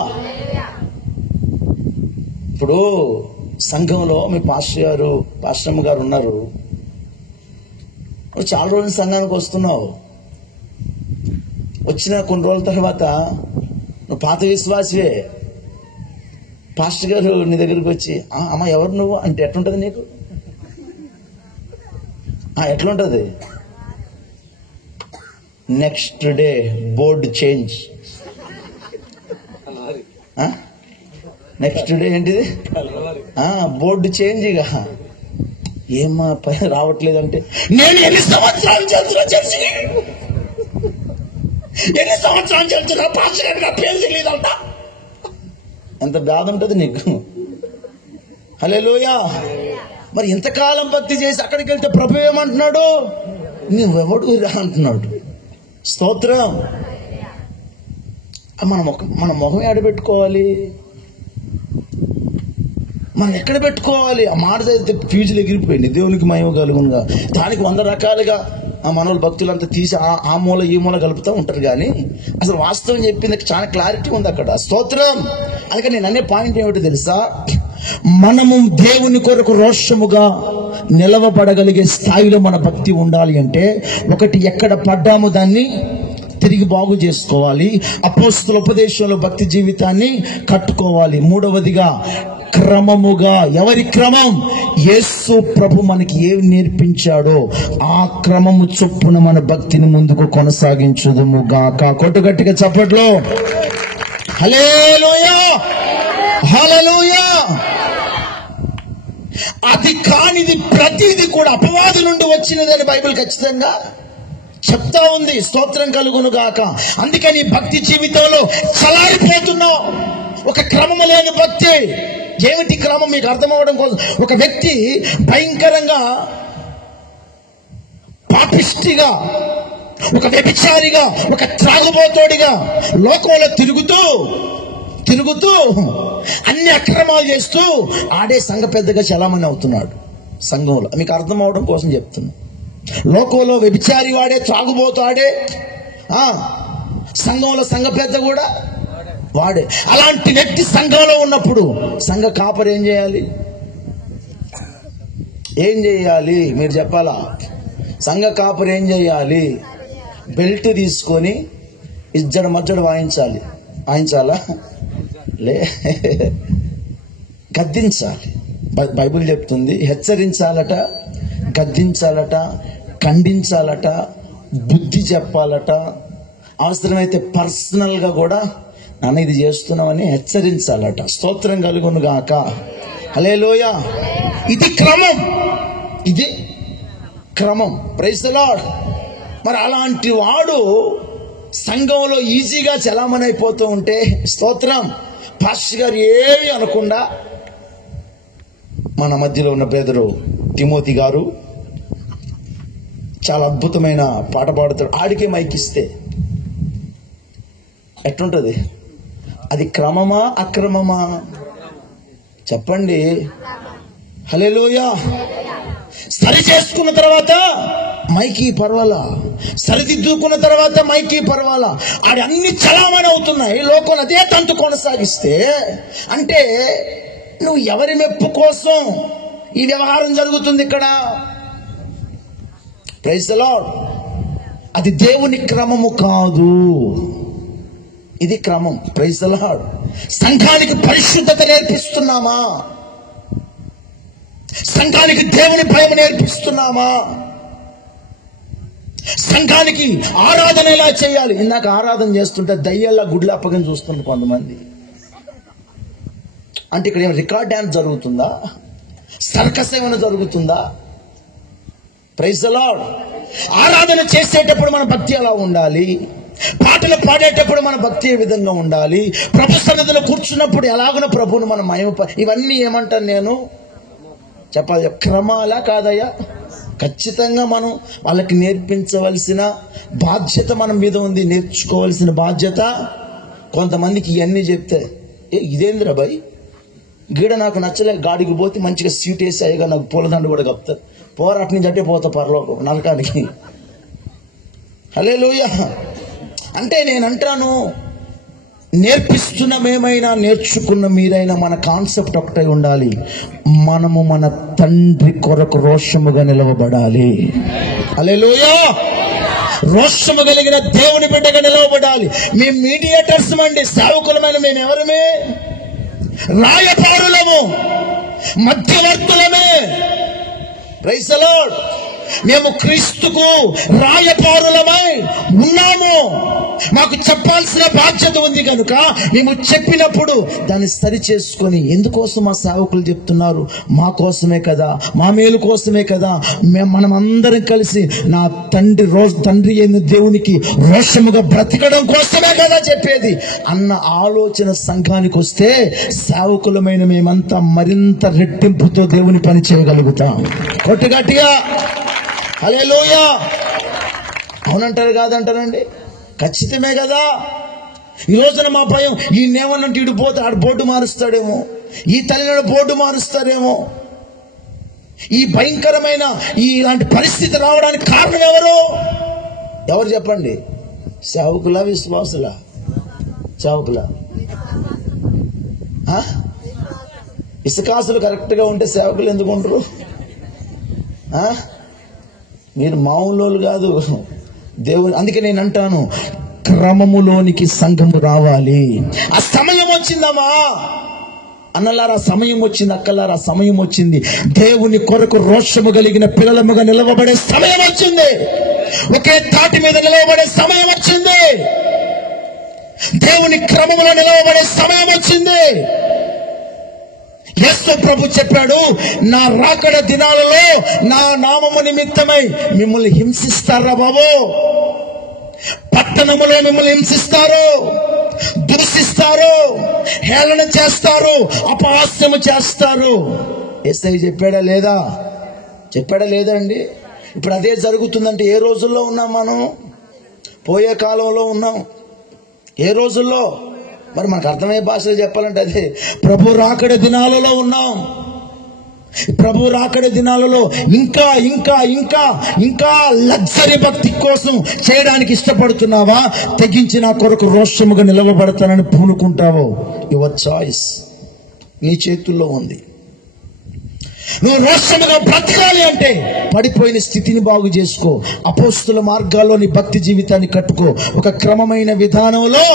ఇప్పుడు సంఘంలో మీ పాస్టమ్మ గారు ఉన్నారు. నువ్వు చాలా రోజులు సంఘానికి వస్తున్నావు. వచ్చిన కొన్ని రోజుల తర్వాత నువ్వు పాత విశ్వాసివే. పాస్టర్ గారు నీ దగ్గరికి వచ్చి, అమ్మ ఎవరు నువ్వు అంటే ఎట్లుంటది నీకు? ఎట్లుంటది? Next day board change. Next day ఏంటిది? Board change. ఇక ఏమ్మా పైన రావట్లేదంటే, నేను ఎన్ని సంవత్సరాలు చేస్తున్నా చర్చికి, ఎన్ని సంవత్సరాలు చేస్తున్నా పాస్టర్ గారికి నా పేరు తెలియదంట. ఎంత బాధ ఉంటుంది నీకు. హల్లెలూయా. మరి ఇంతకాలం భక్తి చేసి అక్కడికి వెళ్తే ప్రభు ఏమంటున్నాడు? నువ్వెవడు రా అంటున్నాడు. స్తోత్రం. మన మొహం ఎడబెట్టుకోవాలి, మనం ఎక్కడ పెట్టుకోవాలి? ఆ మాట చదివితే ఫీజులు ఎగిరిపోయింది. దేవునికి మహిమ కలుగునుగా. దానికి 100 రకాలుగా ఆ మనోళ్ళ భక్తులంతా తీసి ఆ మూల ఈ మూల కలుపుతూ ఉంటారు. కానీ అసలు వాస్తవం చెప్పింది చాలా క్లారిటీ ఉంది అక్కడ. స్తోత్రం. అందుకని నేను అనే పాయింట్ ఏమిటో తెలుసా? మనము దేవుని కొరకు రోషముగా నిలవబడగలిగే స్థాయిలో మన భక్తి ఉండాలి అంటే, ఒకటి, ఎక్కడ పడ్డామో దాన్ని తిరిగి బాగు చేసుకోవాలి. అపోస్తల ఉపదేశంలో భక్తి జీవితాన్ని కట్టుకోవాలి. మూడవదిగా, క్రమముగా. ఎవరి క్రమం? యేసు ప్రభు మనకి ఏమి నేర్పించాడో ఆ క్రమము చొప్పున మన భక్తిని ముందుకు కొనసాగించుదుము గాక. కొట్టు గట్టిగా చప్పట్లో హల్లెలూయా, హల్లెలూయా. అది కానిది ప్రతిది కూడా అపవాది నుండి వచ్చినదని బైబిల్ ఖచ్చితంగా చెప్తా ఉంది. స్తోత్రం కలుగును గాక. అందుకని భక్తి జీవితంలో చలారిపోతున్నావు. ఒక క్రమము లేని భక్తి. ఏమిటి క్రమం? మీకు అర్థం అవ్వడం కోసం, ఒక వ్యక్తి భయంకరంగా పాపిష్టిగా, ఒక వ్యభిచారిగా, ఒక త్రాగుబోతోడిగా లోకంలో తిరుగుతూ అన్ని అక్రమాలు చేస్తూ ఆడే సంఘ పెద్దగా చలామణి అవుతున్నాడు సంఘంలో. మీకు అర్థం అవడం కోసం చెప్తున్నా. లోకంలో వ్యభిచారి వాడే, త్రాగుబోతు ఆడే, సంఘంలో సంఘ పెద్ద కూడా వాడే. అలాంటి వ్యక్తి సంఘంలో ఉన్నప్పుడు సంఘ కాపరి ఏం చేయాలి? మీరు చెప్పాలా? సంఘ కాపరి ఏం చేయాలి? బెల్ట్ తీసుకొని ఇజ్జడ మజ్జడ వాయించాలా? గద్దించాలి. బైబిల్ చెప్తుంది, హెచ్చరించాలట, గద్దించాలట, ఖండించాలట, బుద్ధి చెప్పాలట. అవసరమైతే పర్సనల్ గా కూడా నాన్న ఇది చేస్తున్నామని హెచ్చరించాలట. స్తోత్రం కలుగును గాక. హల్లెలూయా. ఇది క్రమం. Praise the lord. మరి అలాంటి వాడు సంఘంలో ఈజీగా చలామణి అయిపోతూ ఉంటే, స్తోత్రం, పాస్టర్ గారు ఏవి అనకుండా, మన మధ్యలో ఉన్న పేదరు తిమోతి గారు చాలా అద్భుతమైన పాట పాడుతాడు. ఆడికే మైకిస్తే ఎట్లుంటది? అది క్రమమా అక్రమమా? చెప్పండి. హల్లెలూయా. సరి చేసుకున్న తర్వాత మైకి పర్వాలా, సరిదిద్దుకున్న తర్వాత మైకి పర్వాలా, ఆడి అన్ని చలామణి అవుతున్నాయి. లోకంలో అదే తంతు కొనసాగిస్తే అంటే నువ్వు ఎవరి మెప్పు కోసం ఈ వ్యవహారం జరుగుతుంది ఇక్కడ? Praise the lord. అది దేవుని క్రమము కాదు, ఇది క్రమం. Praise the lord. సంఘానికి పరిశుద్ధత నేర్పిస్తున్నామా? సంఘానికి దేవుని భయం నేర్పిస్తున్నామా? సంఘానికి ఆరాధన ఎలా చేయాలి? ఇందాక ఆరాధన చేస్తుంటే దయ్యాల్లా గుడ్ల అప్పగని చూస్తుంది కొంతమంది. అంటే ఇక్కడ ఏమైనా రికార్డ్ డాన్స్ జరుగుతుందా? సర్కస్ ఏమైనా జరుగుతుందా? Praise the lord. ఆరాధన చేసేటప్పుడు మన భక్తి ఎలా ఉండాలి? పాటలు పాడేటప్పుడు మన భక్తి ఏ విధంగా ఉండాలి? ప్రభు సన్నిధిలో కూర్చున్నప్పుడు ఎలాగున ప్రభువును మనం ఇవన్నీ ఏమంటాను నేను చెప్పాలి? క్రమాలా కాదయ్యా? ఖచ్చితంగా మనం వాళ్ళకి నేర్పించవలసిన బాధ్యత మన మీద ఉంది, నేర్చుకోవాల్సిన బాధ్యత. కొంతమందికి ఇవన్నీ చెప్తే ఇదేంద్రా బాయ్, గీడ నాకు నచ్చలే, గాడికి పోతే మంచిగా సీట్ వేసి అయ్యగా నాకు పూలదండ కూడా కప్తారు, పోరాటం నుంచి అంటే పోతా పరలోకం నరకానికి. హల్లెలూయా. అంటే నేను అంటాను, నేర్పిస్తున్నమేమైనా నేర్చుకున్న మీరైనా మన కాన్సెప్ట్ ఒకటే ఉండాలి, మనము మన తండ్రి కొరకు రోషముగా నిలవబడాలి. హల్లెలూయా. రోషము కలిగిన దేవుని బిడ్డగా నిలవబడాలి. మేము మీడియేటర్స్ అండి, సేవకులమైన మేము ఎవరమే? రాయబారులము, మధ్యవర్తులమే. Praise the Lord. మేము క్రీస్తుకు రాయబారులమై ఉన్నాము. మాకు చెప్పాల్సిన బాధ్యత ఉంది కనుక మేము చెప్పినప్పుడు దాన్ని సరి చేసుకొని, ఎందుకోసం మా సేవకులు చెప్తున్నారు? మా కోసమే కదా, మా మేలు కోసమే కదా, మనం అందరం కలిసి నా తండ్రి అయిన దేవునికి రోషముగా బ్రతకడం కోసమే కదా చెప్పేది అన్న ఆలోచన సంఘానికి వస్తే సేవకులమైన మేమంతా మరింత రెట్టింపుతో దేవుని పని చేయగలుగుతాం. కొట్టుగట్టిగా హల్లెలూయా. అవునంటారు కాదంటారండి? ఖచ్చితమే కదా. ఈ రోజున మా భయం, ఈయనేమన్నంటే ఇటు పోతే ఆడు బోర్డు మారుస్తాడేమో, ఈ తల్లిని బోర్డు మారుస్తారేమో. ఈ భయంకరమైన ఇలాంటి పరిస్థితి రావడానికి కారణం ఎవరు చెప్పండి? సేవకులా, విశ్వాసులా? సేవకులా? ఇసుకాసులు కరెక్ట్గా ఉంటే సేవకులు ఎందుకు ఉండరు? మీరు మామూలు కాదు దేవుని. అందుకే నేను అంటాను, క్రమములోనికి సంఘము రావాలి. ఆ సమయం వచ్చిందమ్మా అన్నలారా, సమయం వచ్చింది. అక్కలారా, సమయం వచ్చింది. దేవుని కొరకు రోషము కలిగిన పిల్లలముగా నిలవబడే సమయం వచ్చింది. ఒకే తాటి మీద నిలవబడే సమయం వచ్చింది. దేవుని క్రమములో నిలవబడే సమయం వచ్చింది. యేసు ప్రభు చెప్పాడు, నా రాకడ దినాలలో నా నామము నిమిత్తమై మిమ్మల్ని హింసిస్తారా బాబు? పట్టణములో మిమ్మల్ని హింసిస్తారు, దూషిస్తారు, హేళన చేస్తారు, అపహాస్యము చేస్తారు. యేసయ్య చెప్పాడా లేదా? చెప్పాడా లేదా అండి? ఇప్పుడు అదే జరుగుతుందంటే ఏ రోజుల్లో ఉన్నాం మనం? పోయే కాలంలో ఉన్నాం. ఏ రోజుల్లో? మరి మనకు అర్థమయ్యే భాషలో చెప్పాలంటే అదే ప్రభు రాకడ దినాలలో ఉన్నాం. ప్రభు రాకడ దినాలలో ఇంకా ఇంకా ఇంకా ఇంకా లగ్జరీ భక్తి కోసం చేయడానికి ఇష్టపడుతున్నావా? తెగించి నా కొరకు రోషముగా నిలవబడతానని పూనుకుంటావో? యువర్ చాయిస్, నీ చేతుల్లో ఉంది. నువ్వు రోషముగా బ్రతకాలి అంటే పడిపోయిన స్థితిని బాగు చేసుకో. అపోస్తుల మార్గాల్లో నీ భక్తి జీవితాన్ని కట్టుకో. ఒక క్రమమైన విధానంలో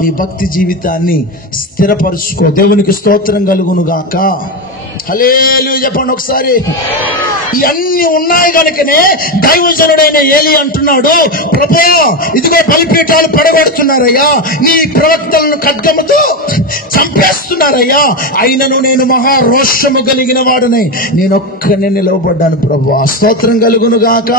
నీ భక్తి జీవితాన్ని స్థిరపరుచుకో. దేవునికి స్తోత్రం కలుగును గాక. హల్లెలూయా చెప్పండి ఒకసారి. ఇవన్నీ ఉన్నాయి కనుకనే దైవజనుడైన ఏలీ అంటున్నాడు, ప్రభువా ఇదిగో బలిపీఠాలు పడగొడుతున్నారయ్యా, నీ ప్రవక్తలను ఖడ్గముతో చంపేస్తున్నారయ్యా, అయినను నేను మహా రోషము కలిగిన వాడనై నేనొక్కనే నిలవబడ్డాను ప్రభువా. స్తోత్రం కలుగును గాక.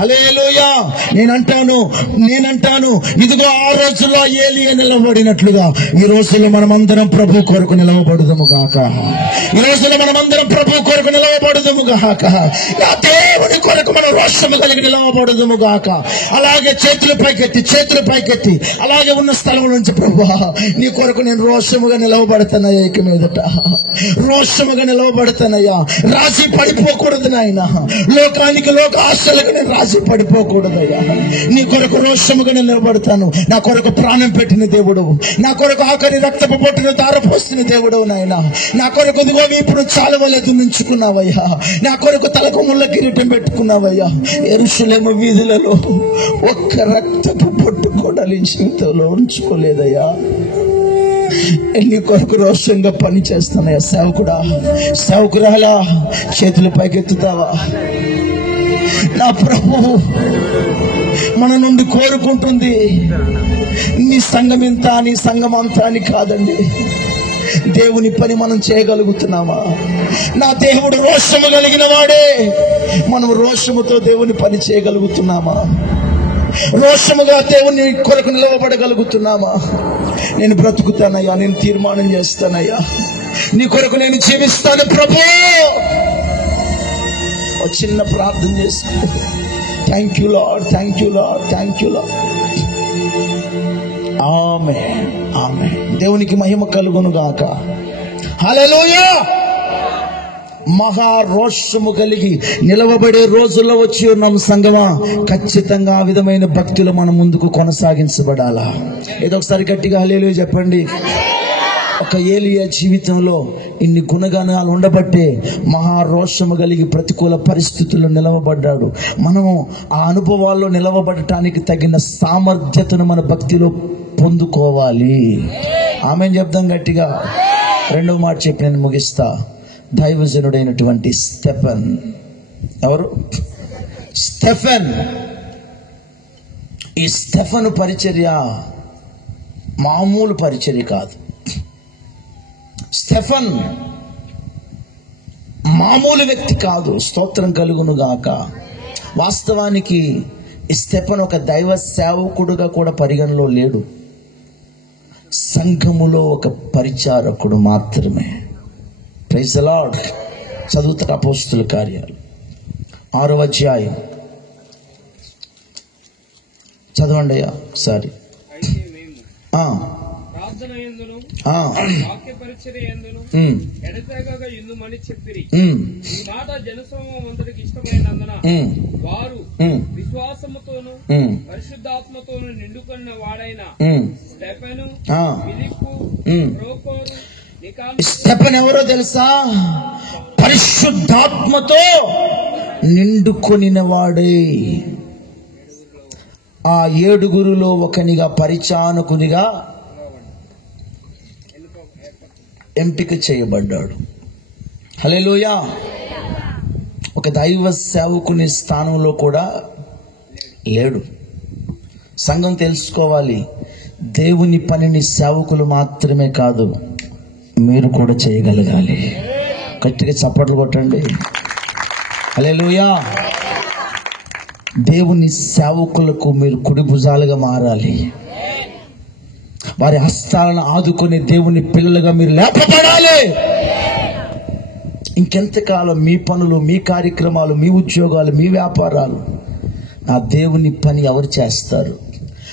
హల్లెలూయా. నేనంటాను ఇదిగో ఆ రోజుల్లో ఏలీ నిలబడినట్లుగా ఈ రోజుల్లో మనమందరం ప్రభు కొరకు నిలవబడుదము గాక. ఈ రోజుల్లో మనమందరం ప్రభు కొరకు నిలవబడుదము గాక. దేవుని కొరకు మనం రోషము కలిగి నిలవబడుదము గాక. అలాగే చేతులు పైకెత్తి అలాగే ఉన్న స్థలం నుంచి ప్రభువా నీ కొరకు నేను రోషముగా నిలవబడతానయ్యా. ఇక మీదట రోషముగా నిలవబడతానయ్యా. రాజీ పడిపోకూడదు నాయన. లోకానికి లోక ఆశలకు నేను రాజీ పడిపోకూడదయ్యా. నీ కొరకు రోషముగా నిలబడతాను. నా కొరకు ప్రాణం పెట్టిన దేవుడు, నా కొరకు ఆఖరి రక్తపు బొట్టును దారపోస్తున్న దేవుడు నాయన. నా కొరకు ఇప్పుడు చాలవలేదు నుంచుకున్నావయ్యా. నా కొరకు తలకు ముళ్ళ కిరీటం పెట్టుకున్నావయ్యా. యెరూషలేము వీధులలో ఒక్క రక్తపు బొట్టు కూడా నీ జీవితంలో ఉంచుకోలేదయ్యా. నీ కొరకు రోషంగా పని చేస్తానయ్యా. సేవకురాలా చేతులు పైకెత్తుతావా? నా ప్రభు మన నుండి కోరుకుంటుంది నీ సంఘం ఇంత, నీ సంఘం అంతా అని కాదండి. దేవుని పని మనం చేయగలుగుతున్నామా? నా దేవుడు రోషము కలిగిన వాడే. మనం రోషముతో దేవుని పని చేయగలుగుతున్నామా? రోషముగా దేవుని కొరకు నిలవబడగలుగుతున్నామా? నేను బ్రతుకుతానయ్యా, నేను తీర్మానం చేస్తానయ్యా, నీ కొరకు నేను జీవిస్తాను ప్రభు. ఒక చిన్న ప్రార్థన చేసుకుంటే thank you Lord, thank you Lord, thank you Lord. Amen, amen. దేవునికి మహిమ కలుగును గాక. హల్లెలూయా. మహారోషము కలిగి నిలవబడే రోజుల్లో వచ్చి ఉన్నాం సంగమా. ఖచ్చితంగా ఆ విధమైన భక్తులు మన ముందుకు కొనసాగించబడాలా? ఏదో ఒకసారి గట్టిగా హల్లెలూయా చెప్పండి. ఒక ఏలియా జీవితంలో ఇన్ని గుణగణాలు ఉండబట్టే మహారోషము కలిగి ప్రతికూల పరిస్థితుల్లో నిలవబడ్డాడు. మనము ఆ అనుభవాల్లో నిలవబడటానికి తగిన సామర్థ్యతను మన భక్తిలో పొందుకోవాలి. ఆమేన్ చెప్దాం గట్టిగా. రెండవ మాట చెప్పి నేను ముగిస్తా. దైవజనుడైనటువంటి స్టెఫన్ ఎవరు? స్టెఫెన్, ఈ స్టెఫెను పరిచర్య మామూలు పరిచర్య కాదు. స్టెఫెన్ మామూలు వ్యక్తి కాదు. స్తోత్రం కలుగును గాక. వాస్తవానికి ఈ స్టెఫెన్ ఒక దైవ సేవకుడుగా కూడా పరిగణలో లేడు. సంఘములో ఒక పరిచారకుడు మాత్రమే. Praise the lord. చదువుతారు అపోస్తుల కార్యాలు 6వ అధ్యాయం. చదవండి అయ్యా ఒకసారి. వారు విశ్వాసముతోను పరిశుద్ధాత్మతోను నిండుకున్న వాడైన స్టెఫెను, ఫిలిప్పు, ప్రోకోరు, నికాను. స్టెఫెన్ ఎవరో తెలుసా? పరిశుద్ధాత్మతో నిండుకొనిన వాడే. ఆ 7గురులో ఒకనిగా పరిచారకునిగా ఎంపిక చేయబడ్డాడు. హల్లెలూయా. ఒక దైవ సేవకుని స్థానంలో కూడా లేడు. సంఘం తెలుసుకోవాలి, దేవుని పనిని సేవకులు మాత్రమే కాదు, మీరు కూడా చేయగలగాలి. గట్టిగా చప్పట్లు కొట్టండి. హల్లెలూయా. దేవుని సేవకులకు మీరు కుడి భుజాలుగా మారాలి. వారి హస్తాలను ఆదుకునే దేవుని పిల్లలుగా మీరు లేపబడాలి. ఇంకెంతకాలం మీ పనులు, మీ కార్యక్రమాలు, మీ ఉద్యోగాలు, మీ వ్యాపారాలు, ఆ దేవుని పని ఎవరు చేస్తారు?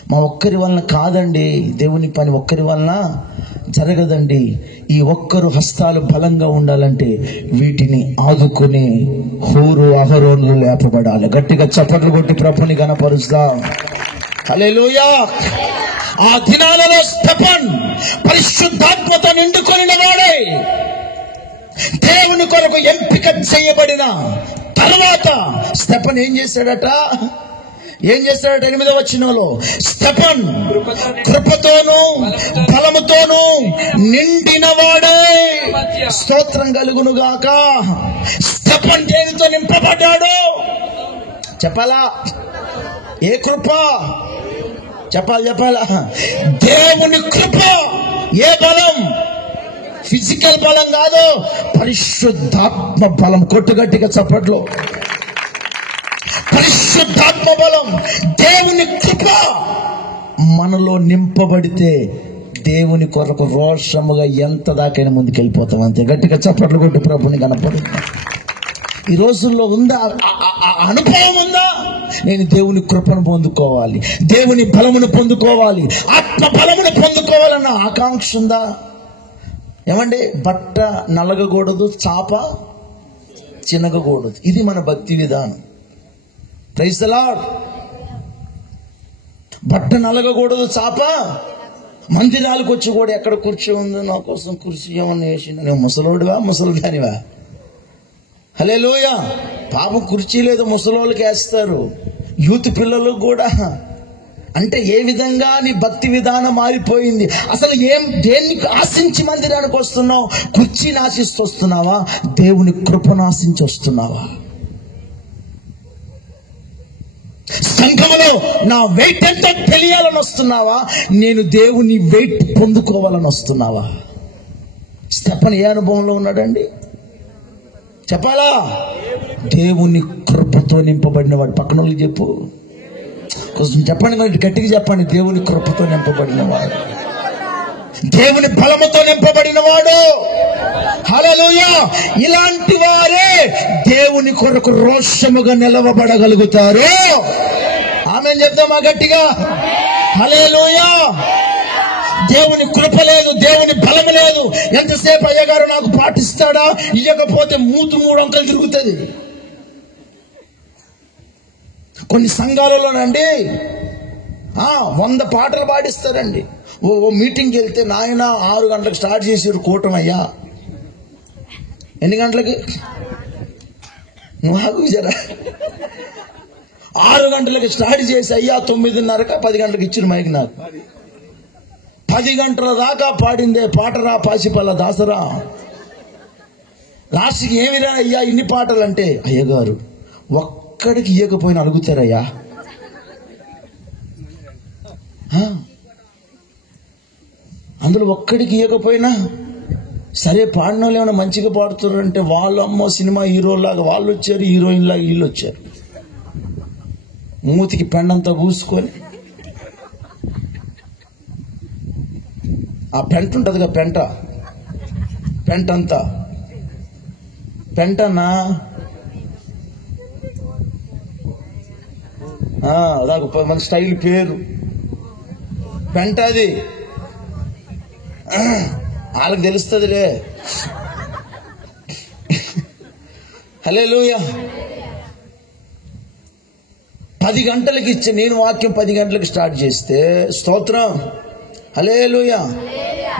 మా ఒక్కరి వలన కాదండి, దేవుని పని ఒక్కరి వలన జరగదండి. ఈ ఒక్కరు హస్తాలు బలంగా ఉండాలంటే వీటిని ఆదుకుని హూరు అహరోనులు లేపబడాలి. గట్టిగా చప్పట్లు కొట్టి ప్రభుని గణపరుస్తాం. హల్లెలూయా. ఆ దినాలలో స్టెఫెన్ పరిశుద్ధాత్మతో నిండుకొనిన వాడే. దేవుని కొరకు ఎంపిక చేయబడిన తర్వాత స్టెఫెన్ ఏం చేశాడట? 8వ వచనంలో స్టెఫెన్ కృపతోను బలముతోను నిండిన వాడే. స్తోత్రం కలుగును గాక. స్టెఫెన్ దేనితో నింపబడ్డాడు చెప్పాలా? ఏ కృప? చెప్పాలా? దేవుని కృప. ఏ బలం? ఫిజికల్ బలం కాదు, పరిశుద్ధాత్మ బలం. కొట్టుగట్టిగా చప్పట్లో. పరిశుద్ధాత్మ బలం, దేవుని కృప మనలో నింపబడితే దేవుని కొరకు రోషముగా ఎంత దాకైనా ముందుకెళ్ళిపోతాం. అంతే. గట్టిగా చప్పట్లు కొట్టి ప్రభుని కనపడుతాం. ఈ రోజుల్లో ఉందా అనుభవం? ఉందా? నేను దేవుని కృపను పొందుకోవాలి, దేవుని బలమును పొందుకోవాలి, ఆత్మ బలమును పొందుకోవాలన్న ఆకాంక్ష ఉందా? ఏమండి, బట్ట నలగకూడదు, చాప చినగకూడదు. ఇది మన భక్తి విధానం. Praise the lord. బట్ట నలగకూడదు, చాప మందిరాలకు వచ్చి కూడా ఎక్కడ కుర్చీ ఉంది, నా కోసం కుర్చీ ఏమన్నా వేసింది, నేను ముసలోడివా ముసలిదానివా? హల్లెలూయా. పాపం కుర్చీ లేదు, ముసలోళ్ళకి వేస్తారు. యూత్ పిల్లలకు కూడా. అంటే ఏ విధంగా నీ భక్తి విధానం మారిపోయింది. అసలు దేన్ని ఆశించి మందిరానికి వస్తున్నావు? కుర్చీని ఆశిస్తూ వస్తున్నావా? దేవుని కృపను ఆశించి వస్తున్నావా? సంఘంలో నా వెయిట్ ఎంతో తెలియాలని వస్తున్నావా? నేను దేవుని వెయిట్ పొందుకోవాలని వస్తున్నావా? స్టెఫెన్ ఏ అనుభవంలో ఉన్నాడండి చెప్పాలా? దేవుని కృపతో నింపబడిన వాడు. పక్కన వాళ్ళకి చెప్పు, కొంచెం చెప్పండి, మరి గట్టిగా చెప్పండి. దేవుని కృపతో నింపబడిన వాడు, దేవుని బలముతో నింపబడిన వాడు. హల్లెలూయా. ఇలాంటి వారే దేవుని కొరకు రోషముగా నిలవబడగలుగుతారు. ఆమేన్ చెప్తామా గట్టిగా? హల్లెలూయా. దేవుని కృప లేదు, దేవుని బలం లేదు. ఎంతసేపు అయ్యగారు నాకు పాటిస్తాడా, ఇవ్వకపోతే 3 అంకలు తిరుగుతుంది. కొన్ని సంఘాలలోనండి 100 పాటలు పాడిస్తారండి. ఓ మీటింగ్కి వెళ్తే, నాయన 6 గంటలకు స్టార్ట్ చేసారు కూటమయ్యా. ఎన్ని గంటలకి? జరా 6 గంటలకి స్టార్ట్ చేసి అయ్యా 9:30 10 గంటలకు ఇచ్చిన మైక్ నాకు. 10 గంటల దాకా పాడిందే పాటరా పాసిపల్ల దాసరా. లాస్ట్కి ఏమిరా అయ్యా ఇన్ని పాటలు అంటే, అయ్యగారు ఒక్కడికి ఇవ్వకపోయినా అడుగుతారయ్యా. అందులో ఒక్కడికి ఇవ్వకపోయినా సరే, పాడిన వాళ్ళు ఏమైనా మంచిగా పాడుతారంటే వాళ్ళు అమ్మో సినిమా హీరోలాగా వాళ్ళు వచ్చారు, హీరోయిన్ లాగా వీళ్ళు వచ్చారు, మూతికి పెండంతా పూసుకొని. ఆ పెంట ఉంటుందిగా, పెంటంతా పెంటన్నా అదాక మన స్టైల్ పేరు పెంట. అది వాళ్ళకి తెలుస్తుందిలే. హల్లెలూయా. 10 గంటలకి ఇచ్చే నేను వాక్యం 10 గంటలకు స్టార్ట్ చేస్తే స్తోత్రం, హల్లెలూయా.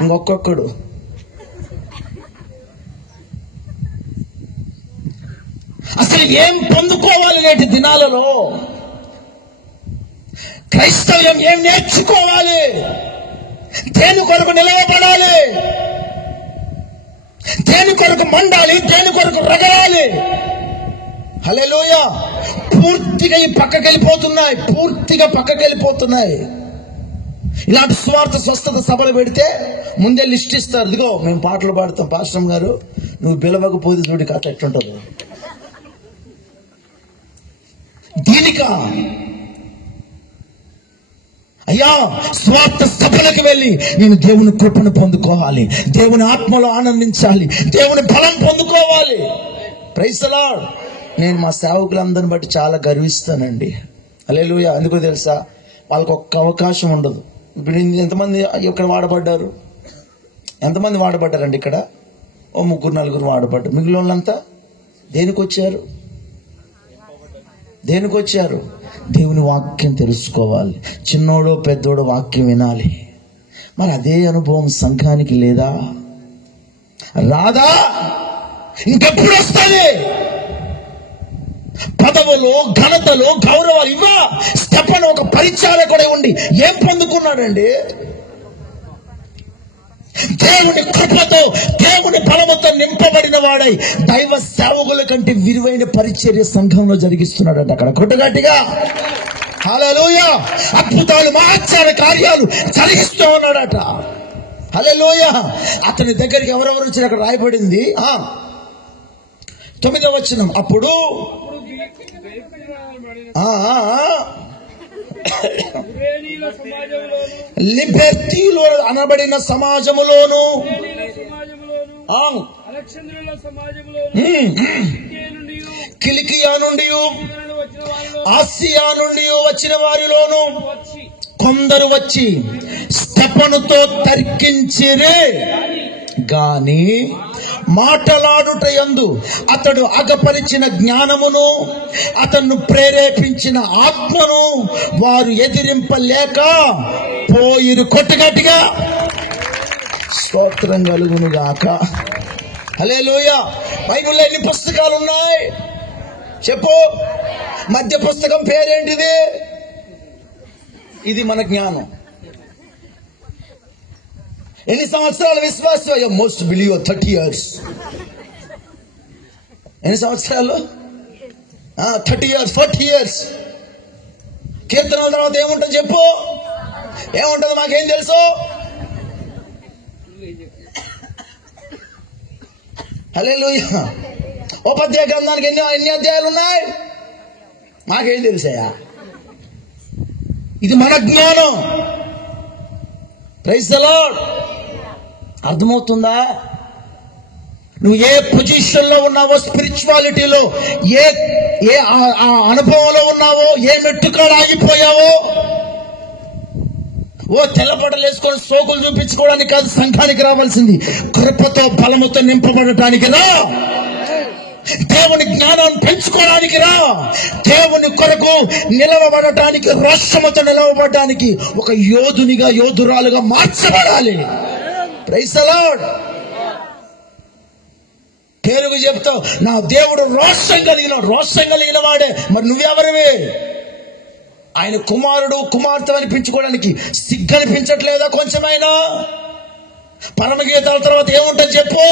ఇంకొక్కడు అసలు ఏం పొందుకోవాలి నేటి దినాలలో? క్రైస్తవ్యం ఏం నేర్చుకోవాలి? దేని కొరకు నిలవబడాలి? దేని కొరకు మండాలి? దేని కొరకు రగలాలి? హల్లెలూయా. పూర్తిగా ఈ పూర్తిగా పక్కకి వెళ్ళిపోతున్నాయి. ఇలాంటి స్వార్థ స్వస్థత సభలు పెడితే ముందే లిస్ట్ ఇస్తారు. ఇదిగో మేము పాటలు పాడతాం, పాస్టర్ గారు నువ్వు పిలవకపోతే చూడు కథ ఎట్లుంటుంది. దీనికా అయ్యా? స్వార్థ సభలకు వెళ్ళి నేను దేవుని కృపను పొందుకోవాలి, దేవుని ఆత్మలో ఆనందించాలి, దేవుని బలం పొందుకోవాలి. Praise the lord. నేను మా సేవకులందరిని బట్టి చాలా గర్విస్తానండి. హల్లెలూయా. ఎందుకో తెలుసా? వాళ్ళకి ఒక్క అవకాశం ఉండదు. ఇప్పుడు ఎంతమంది ఇక్కడ వాడబడ్డారు? ఎంతమంది వాడబడ్డారండి ఇక్కడ? ఓ 3-4 వాడబడ్డారు. మిగిలిన వాళ్ళంతా దేనికి వచ్చారు? దేవుని వాక్యం తెలుసుకోవాలి. చిన్నోడో పెద్దోడో వాక్యం వినాలి. మరి అదే అనుభవం సంఘానికి లేదా? రాదా? ఇంకెప్పుడు వస్తుంది? పదవులు, ఘనతలు, గౌరవాలు ఇవ్వ. స్టెఫను ఒక పరిచారకుడే ఉండి ఏం పొందుకున్నాడండి? దేవుని కృపతో, దేవుని బలముతో నింపబడిన వాడై దైవ సేవకుల కంటే విలువైన పరిచర్య సంఘంలో జరిగిస్తున్నాడట. అక్కడ కొట్టగట్టిగా హల్లెలూయా. అద్భుతాలు, మహత్కార కార్యాలు జరిగిస్తూ ఉన్నాడట. హల్లెలూయా. అతని దగ్గరికి ఎవరెవరు వచ్చి అక్కడ రాయబడింది 9వ వచనం. అప్పుడు లిబర్టీలో అనబడిన సమాజములోను, కిలికియా నుండి, ఆసియా నుండి వచ్చిన వారిలోను కొందరు వచ్చి స్టెఫనుతో తర్కించిరే గాని మాటలాడుట యందు అతడు అగపరిచిన జ్ఞానమును, అతను ప్రేరేపించిన ఆత్మను వారు ఎదిరింపలేక పోయిరు. కొట్టగట్టిగా స్తోత్రం కలుగును గాక. హల్లెలూయా. బైబిల్లో ఎన్ని పుస్తకాలు ఉన్నాయి చెప్పు? మధ్య పుస్తకం పేరేంటిది? ఇది మన జ్ఞానం. ఎన్ని సంవత్సరాల విశ్వాసం? Most believe 30 years. ఎన్ని సంవత్సరాలు? 30 years, 40 years. కీర్తనల తర్వాత ఏముంటుంది చెప్పు? ఏముంటుంది? మాకేం తెలుసు? హల్లెలూయా. ఉపాధ్యాయ గ్రంథానికి ఎన్ని అధ్యాయాలు ఉన్నాయి? మాకేం తెలుసయ్యా? ఇది మన జ్ఞానం. Praise the lord. అర్థమవుతుందా? నువ్వు ఏ పొజిషన్ లో ఉన్నావో, స్పిరిచువాలిటీలో ఏ అనుభవంలో ఉన్నావో, ఏ మెట్టుకాడ ఆగిపోయావో, తెల్లబట్టలు వేసుకొని సోకులు చూపించుకోవడానికి కాదు సంఘానికి రావాల్సింది. కృపతో, బలముతో నింపబడటానికి రా. దేవుని జ్ఞానాన్ని పెంచుకోవడానికి రా. దేవుని కొరకు నిలవబడటానికి, రాష్ట్రముతో నిలవబడటానికి ఒక యోధునిగా, యోధురాలుగా మార్చబడాలి. Praise the Lord. పేరుకు చెప్తావు నా దేవుడు రోషం కలిగిన వాడే. మరి నువ్వెవరివి? ఆయన కుమారుడు, కుమార్తె అనిపించుకోవడానికి సిగ్గనిపించట్లేదా కొంచెమైనా? పరమగీతాల తర్వాత ఏముంటుంది చెప్పు?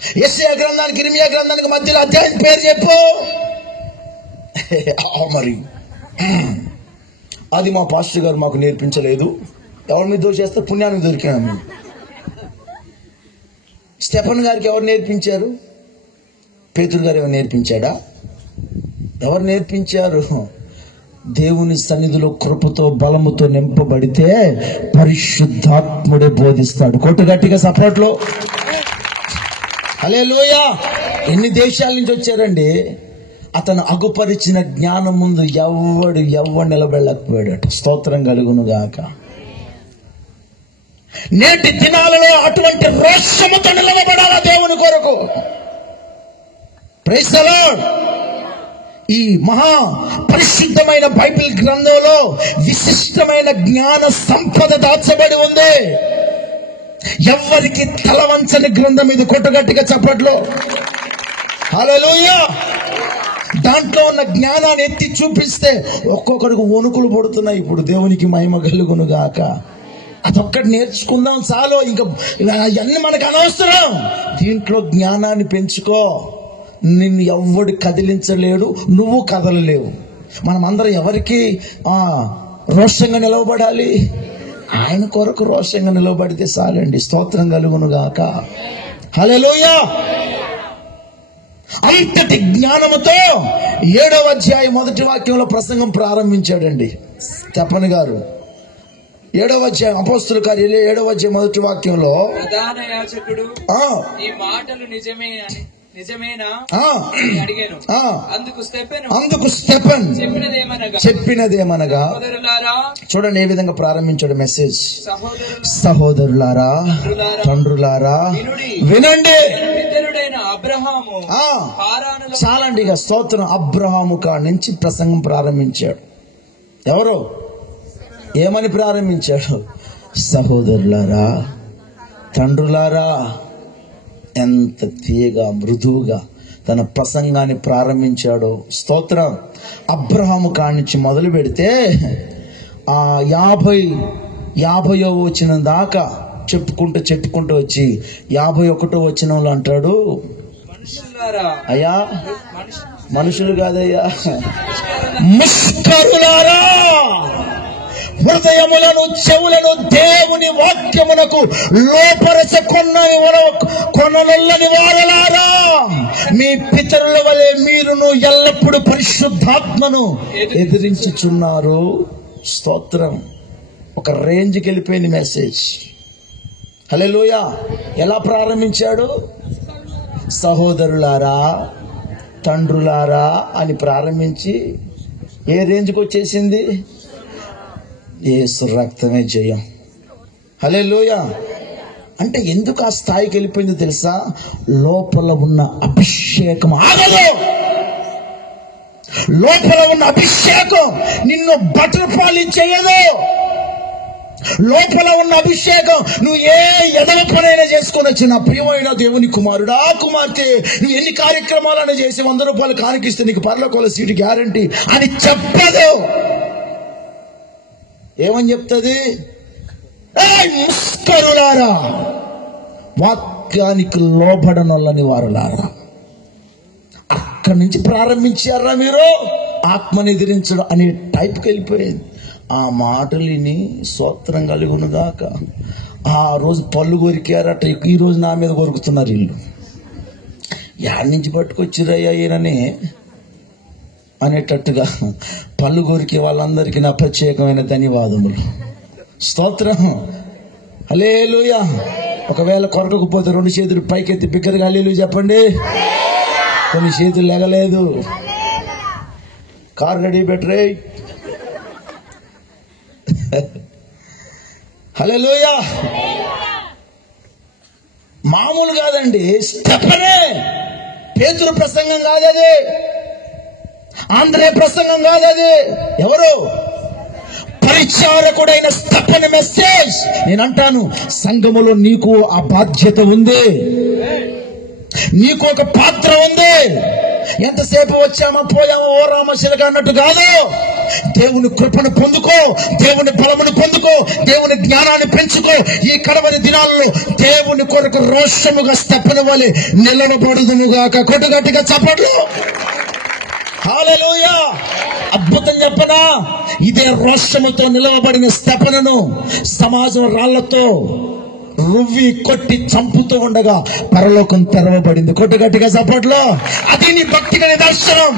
యెషయా గ్రంథానికి ఇర్మీయా గ్రంథానికి మధ్యలో అధ్యాయం పేరు చెప్పు. మరి అది మా పాస్టర్ గారు మాకు నేర్పించలేదు. ఎవరి మీద దోషేస్తే పుణ్యానికి దొరికాము. స్టెఫన్ గారికి ఎవరు నేర్పించారు? పేతురు గారు ఎవరు నేర్పించాడా? ఎవరు నేర్పించారు? దేవుని సన్నిధిలో కృపతో బలముతో నింపబడితే పరిశుద్ధాత్ముడే బోధిస్తాడు. కొట్టు గట్టిగా సపోర్ట్లో. హల్లెలూయా. ఎన్ని దేశాల నుంచి వచ్చారండి. అతను అగుపరిచిన జ్ఞానం ముందు ఎవడు నిలబెళ్ళకపోయాడట. స్తోత్రం కలుగును గాక. నేటి దినాలలో అటువంటి రోషముతో నిలబడాలా దేవుని కొరకు. Praise the lord. ఈ మహా పరిశుద్ధమైన బైబిల్ గ్రంథంలో విశిష్టమైన జ్ఞాన సంపద దాచబడి ఉంది. ఎవ్వరికి తలవంచని గ్రంథం ఇది. కొట్టుగట్టిగా చప్పట్లో. హల్లెలూయా. దాంట్లో ఉన్న జ్ఞానాన్ని ఎత్తి చూపిస్తే ఒక్కొక్కడికి వణుకులు పడుతున్నాయి. ఇప్పుడు దేవునికి మహిమ కలుగును గాక. అదొక్కటి నేర్చుకుందాం చాలు, ఇంకా అన్ని మనకు అనవసరం. దీంట్లో జ్ఞానాన్ని పెంచుకో. నిన్ను ఎవ్వడు కదిలించలేడు, నువ్వు కదలలేవు. మనం అందరం ఎవరికి రోషంగా నిలవబడాలి? ఆయన కొరకు రోషంగా నిలవబడితే చాలండి. స్తోత్రం కలుగును గాక. హల్లెలూయా. అంతటి జ్ఞానముతో 7వ అధ్యాయం 1వ వాక్యంలో ప్రసంగం ప్రారంభించాడండి స్టెఫన్ గారు. 7వ అధ్యాయం అపోస్తుల కార్యాలు 7వ అధ్యాయం 1వ వాక్యంలో ప్రధాన యాజకుడు ఈ మాటలు నిజమేనా అడిగాను. అందుకు స్టెఫన్ చెప్పినదేమనగా, చూడండి ఏ విధంగా ప్రారంభించాడు మెసేజ్. సహోదరులారా, తండ్రులారా వినండి. చాలండి ఇక. స్తోత్రం. అబ్రహాము కాడి నుంచి ప్రసంగం ప్రారంభించాడు. ఎవరు ఏమని ప్రారంభించాడు? సహోదరులారా, తండ్రులారా. ఎంత తీయగా మృదువుగా తన ప్రసంగాన్ని ప్రారంభించాడో. స్తోత్రం. అబ్రహాము కాడి నుంచి మొదలు పెడితే 50వ వచనం దాకా చెప్పుకుంటూ వచ్చి 51వ వచనంలో అంటాడు, అయ్యా మనుషులు కాదయ్యా, ముష్కరులారా, హృదయములను చెవులను దేవుని వాక్యమునకు కొనలని వారలారా, మీ పితరుల వలె మీరును ఎల్లప్పుడూ పరిశుద్ధాత్మను ఎదిరించుచున్నారు. స్తోత్రం. ఒక రేంజ్కి వెళ్ళిపోయింది మెసేజ్. హల్లెలూయా. ఎలా ప్రారంభించాడు? సహోదరులారా, తండ్రులారా అని ప్రారంభించి ఏ రేంజ్కి వచ్చేసింది? యేసు రక్తమే జయం. హల్లెలూయా. అంటే ఎందుకు ఆ స్థాయికి వెళ్ళిపోయిందో తెలుసా? లోపల ఉన్న అభిషేకం ఆగదు. లోపల ఉన్న అభిషేకం నిన్ను బటర్ఫ్లై చేయదు. లోపల ఉన్న అభిషేకం నువ్వు ఏ ఎదల పనైనా చేసుకోవచ్చు. నా ప్రియమైన దేవుని కుమారుడా, కుమార్తె, నువ్వు ఎన్ని కార్యక్రమాలైనా చేసి 100 రూపాయలు కానికిస్తే నీకు పరలోకంలో సీటు గ్యారంటీ అని చెప్పదు. ఏమని చెప్తుంది? ముష్కరులారా, వాక్యానికి లోబడనొల్లని వారులారా. అక్కడి నుంచి ప్రారంభించారా మీరు ఆత్మని ఎదిరించడం అనే టైప్కి వెళ్ళిపోయింది. ఆ మాటలు విని స్తోత్రం కలుగును గాక. ఆ రోజు పళ్ళు కొరికారట, ఈ రోజు నా మీద కొరుకుతున్నారు వీళ్ళు. యాడ్ నుంచి పట్టుకొచ్చిరయ్యా ఈయనని అనేటట్టుగా పళ్ళు కొరికే వాళ్ళందరికీ నా ప్రత్యేకమైన ధన్యవాదములు. స్తోత్రం. హల్లెలూయా. ఒకవేళ కొరకకపోతే 2 చేతులు పైకెత్తి బిగ్గరగా హల్లెలూయా చెప్పండి. కొన్ని చేతులు లేగలేదు. కార్ రెడీ బెటరే. హల్లెలూయా. మామూలు కాదండి. స్టెఫనే. పేతురు ప్రసంగం కాదది. ఆంధ్రే ప్రసంగం కాదది. ఎవరు? పరిచారకుడైన స్టెఫన్ మెసేజ్. నేనంటాను, సంఘములో నీకు ఆ బాధ్యత ఉంది, నీకు ఒక పాత్ర ఉంది. ఎంతసేపు వచ్చామా పోయామా ఓ రామశిలక అన్నట్టు కాదు. దేవుని కృపను పొందుకో, దేవుని బలమును పొందుకో, దేవుని జ్ఞానాన్ని పెంచుకో. ఈ కడవరి దినాల్లో దేవుని కొరకు రోషముగా స్తెఫను వలె నిలబడుదుముగాక. కొట్టుగట్టిగా చప్పట్లు. హల్లెలూయా. అద్భుతం చెప్పనా? ఇదే రోషముతో నిలవబడిన స్తెఫనును సమాజం రాళ్లతో రువ్వి కొట్టి చంపుతూ ఉండగా పరలోకం తెరవబడింది. కొట్టుగట్టిగా చప్పట్లో. అది నీ భక్తికి నిదర్శనం,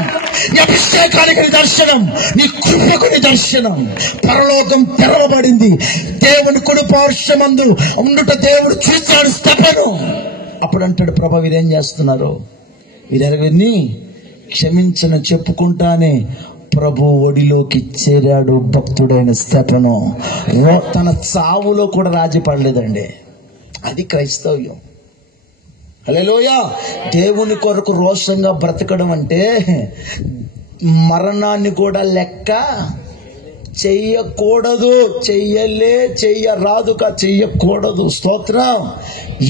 నీ అభిషేకానికి నిదర్శనం, నీ కృపకు నిదర్శనం. పరలోకం తెరవబడింది. దేవుని కుడి పార్శ్వమందు ఉండుట దేవుడు చూశాడు స్తెఫను. అప్పుడు అంటాడు, ప్రభా వీరేం చేస్తున్నారు? వీరెవరిని క్షమించను చెప్పుకుంటానే ప్రభు ఒడిలోకి చేరాడు భక్తుడైన స్తెఫను. తన చావులో కూడా రాజీ పడలేదండి. అది క్రైస్తవ్యం. హల్లెలూయా. దేవుని కొరకు రోషంగా బ్రతకడం అంటే మరణాన్ని కూడా లెక్క చెయ్యకూడదు. చెయ్యకూడదు. స్తోత్రం.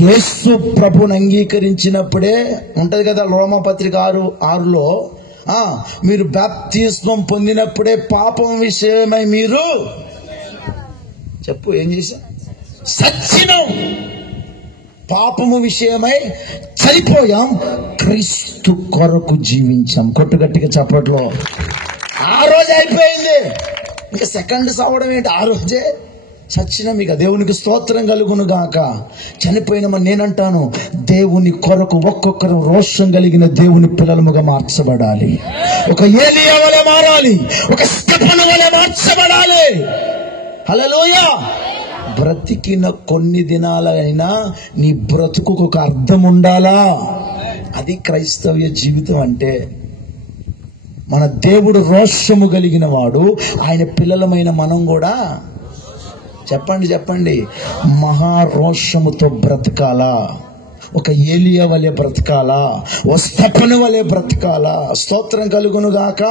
యేసు ప్రభుని అంగీకరించినప్పుడే ఉంటది కదా రోమపత్రిక 6:6లో, మీరు బాప్తిస్మం పొందినప్పుడే పాపం విషయమై మీరు చెప్పు ఏం చేశా? సచ్చినం. పాపము విషయమై చనిపోయాం, క్రీస్తు కొరకు జీవించాం. కొట్టుగట్టిగా చప్పట్లో. ఆ రోజు అయిపోయింది. ఇంకా సెకండ్ సావడం ఏంటి? ఆ రోజే చచ్చినాం. ఇక దేవునికి స్తోత్రం కలుగును గాక. చనిపోయినామని నేనంటాను. దేవుని కొరకు ఒక్కొక్కరు రోషం కలిగిన దేవుని పిల్లలముగా మార్చబడాలి. ఒక ఏలియా వలె మారాలి, ఒక స్తెఫను వలె మార్చబడాలి. హల్లెలూయా. బ్రతికిన కొన్ని దినాలైనా నీ బ్రతుకు ఒక అర్థం ఉండాలా. అది క్రైస్తవ్య జీవితం అంటే. మన దేవుడు రోషము కలిగిన వాడు. ఆయన పిల్లలమైన మనం కూడా చెప్పండి మహారోషముతో బ్రతకాలా. ఒక ఏలియా వలె బ్రతకాలా, ఓ స్తెఫను వలె బ్రతకాలా. స్తోత్రం కలుగును గాక.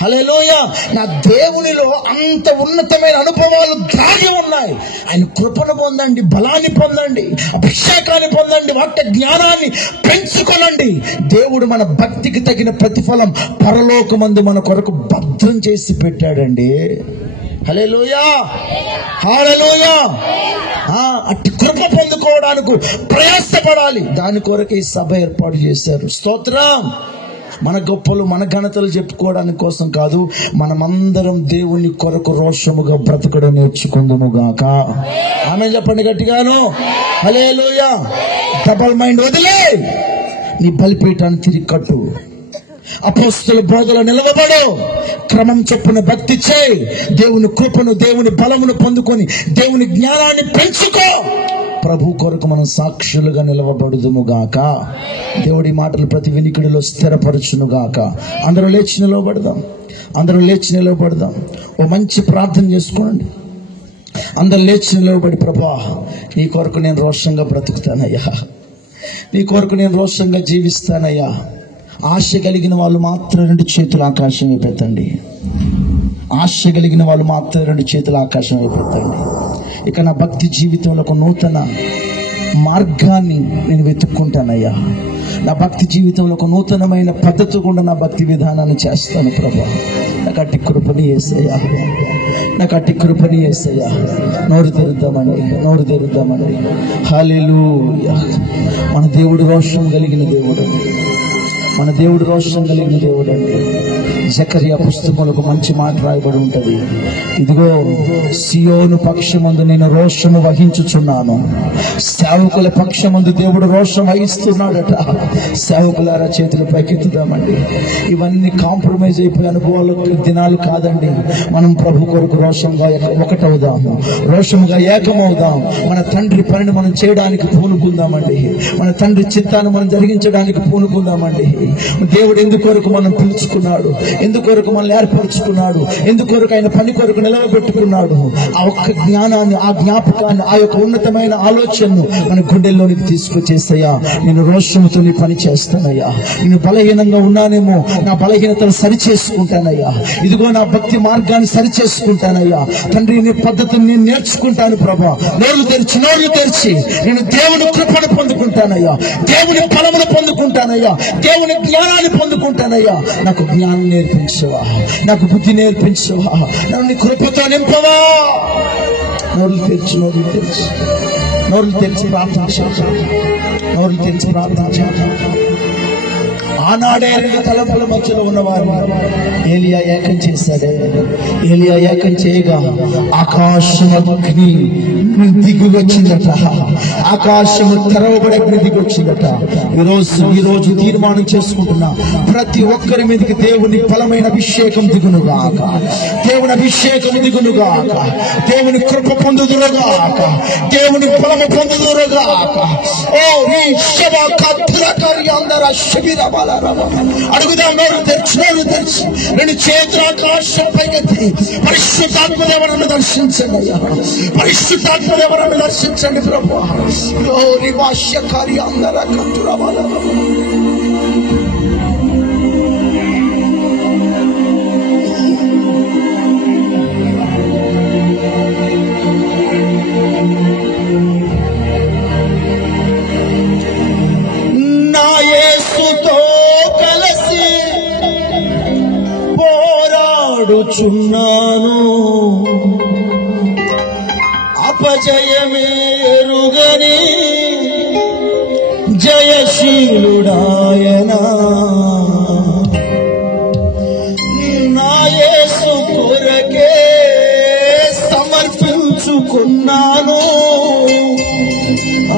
హల్లెలూయా. నా దేవునిలో అంత ఉన్నతమైన అనుభవాలు దాగి ఉన్నాయి. ఆయన కృపను పొందండి, బలాన్ని పొందండి, అభిషేకాన్ని పొందండి, వాటి జ్ఞానాన్ని పెంచుకోనండి. దేవుడు మన భక్తికి తగిన ప్రతిఫలం పరలోకమందు మన కొరకు భద్రం చేసి పెట్టాడండి. హల్లెలూయా. హల్లెలూయా. అట్టి కృప పొందుకోవడానికి ప్రయాసపడాలి. దాని కొరకు ఈ సభ ఏర్పాటు చేశారు. స్తోత్రం. మన గొప్పలు మన ఘనతలు చెప్పుకోవడానికి కోసం కాదు, మనమందరం దేవుని కొరకు రోషముగా బ్రతకడం నేర్చుకుందుము గాక. ఆమేన్ చెప్పండి గట్టిగాను. హల్లెలూయా. డబల్ మైండ్ వదిలే నీ బలిపీఠాన్ని తిరిగి కట్టు. అపోస్తలుల బోధలో నిలవబడు. క్రమం చొప్పున భక్తి చేయి. దేవుని కృపను, దేవుని బలమును పొందుకొని దేవుని జ్ఞానాన్ని పెంచుకో. ప్రభు కొరకు మనం సాక్షులుగా నిలవబడుదుము గాక. దేవుడి మాటలు ప్రతి వినికిడిలో స్థిరపరచును గాక. అందరూ లేచి నిలవబడదాం. ఓ మంచి ప్రార్థన చేసుకోండి. అందరూ లేచి నిలవబడి, ప్రభా నీ కొరకు నేను రోషంగా బ్రతుకుతానయ్యా, నీ కొరకు నేను రోషంగా జీవిస్తానయ్యా. ఆశ కలిగిన వాళ్ళు మాత్రం 2 చేతులు ఆకాశం వైపెత్తండి. ఆశ కలిగిన వాళ్ళు మాత్రం 2 చేతులు ఆకాశం వైపెత్తండి. ఇక నా భక్తి జీవితంలో ఒక నూతన మార్గాన్ని నేను వెతుక్కుంటానయ్యా. నా భక్తి జీవితంలో ఒక నూతనమైన పద్ధతి కూడా నా భక్తి విధానాన్ని చేస్తాను ప్రభా. నాకు అట్టి కృపని యేసయ్యా, నాకు అట్టి కృపని యేసయ్యా. నోరు తెరుద్దామండి. హల్లెలూయా. మన దేవుడు రోషం కలిగిన దేవుడు, మన దేవుడు రోషం కలిగిన దేవుడు అండి. జకర్యా పుస్తకంలో ఒక మంచి మాట రాయబడి ఉంటది. ఇదిగో సియోను పక్షమందు నేను రోషము వహించుచున్నాను. సేవకుల పక్షమందు దేవుడు రోషం వహిస్తున్నాడట. సేవకులారా చేతులు పైకెత్తుదామండి. ఇవన్నీ కాంప్రమైజ్ అయిపోయే అనుభవాలు దినాలు కాదండి. మనం ప్రభు కొరకు రోషంగా ఒకటవుదాము, రోషంగా ఏకమవుదాం. మన తండ్రి పనిని మనం చేయడానికి పూనుకుందామండి. మన తండ్రి చిత్తాన్ని మనం జరిగించడానికి పూనుకుందామండి. దేవుడు ఎందుకొరకు మనం పిలుచుకున్నాడు, ఎందుకొరకు మనల్ని ఏర్పరచుకున్నాడు, ఎందుకొరకు ఆయన పని కొరకు నిలవబెట్టుకున్నాడు. ఆ ఒక్క జ్ఞానాన్ని, ఆ జ్ఞాపకాన్ని, ఆ యొక్క ఉన్నతమైన ఆలోచనను మన గుండెల్లోనికి తీసుకొచ్చేస్తాయా. నేను రోషముతో నీ పని చేస్తానయ్యా. నేను బలహీనంగా ఉన్నానేమో, నా బలహీనతను సరిచేసుకుంటానయ్యా. ఇదిగో నా భక్తి మార్గాన్ని సరిచేసుకుంటానయ్యా. తండ్రి నీ పద్ధతిని నేను నేర్చుకుంటాను ప్రభా. నోరు తెరిచి నేను దేవుని కృపను పొందుకుంటానయ్యా, దేవుని బలమును పొందుకుంటానయ్యా, దేవుని జ్ఞానాన్ని పొందుకుంటానయ్యా. నాకు జ్ఞానం నేర్పించవా, నాకు బుద్ధి నేర్పించవా, నన్ను నీ కృపతో నింపవా. నోరులు తెరిచి ఆనాడే రెండు తలపుల మధ్యలో ఉన్నవారు ఏలియా ఏకం చేశాడు. ఏలియా ఏకం చేయగా ఆకాశం అగ్ని దిగి వచ్చిందట. ఆకాశము తెరవబడి అగ్ని దిగి వచ్చిందట. ఈ రోజు తీర్మానం చేసుకుంటున్నా, ప్రతి ఒక్కరి మీదకి దేవుని బలమైన అభిషేకం దిగునుగాక, దేవుని అభిషేకం దిగునుగాక, దేవుని కృప పొందుదురుగాక, దేవుని బలము పొందుదురుగాక. ఓ ఈ శివ కత్రకర్యందర శిబిర బల అడుగుదాం. నోరు తెరిచి రెండు చేతుల ఆకాశం పైకెత్తి పరిశుద్ధాత్మ దేవరನ್ನು దర్శించండి. పరిశుద్ధాత్మ దేవరನ್ನು దర్శించండి ప్రభువా. గ్లోరీ వాష్యకారి అందర కత్తురవాల నా యేసుతో కలిసి పోరాడుచున్నాను, అపజయమేరుగని జయశీలుడాయనా. నా యేసు కొరకే సమర్పించుకున్నాను,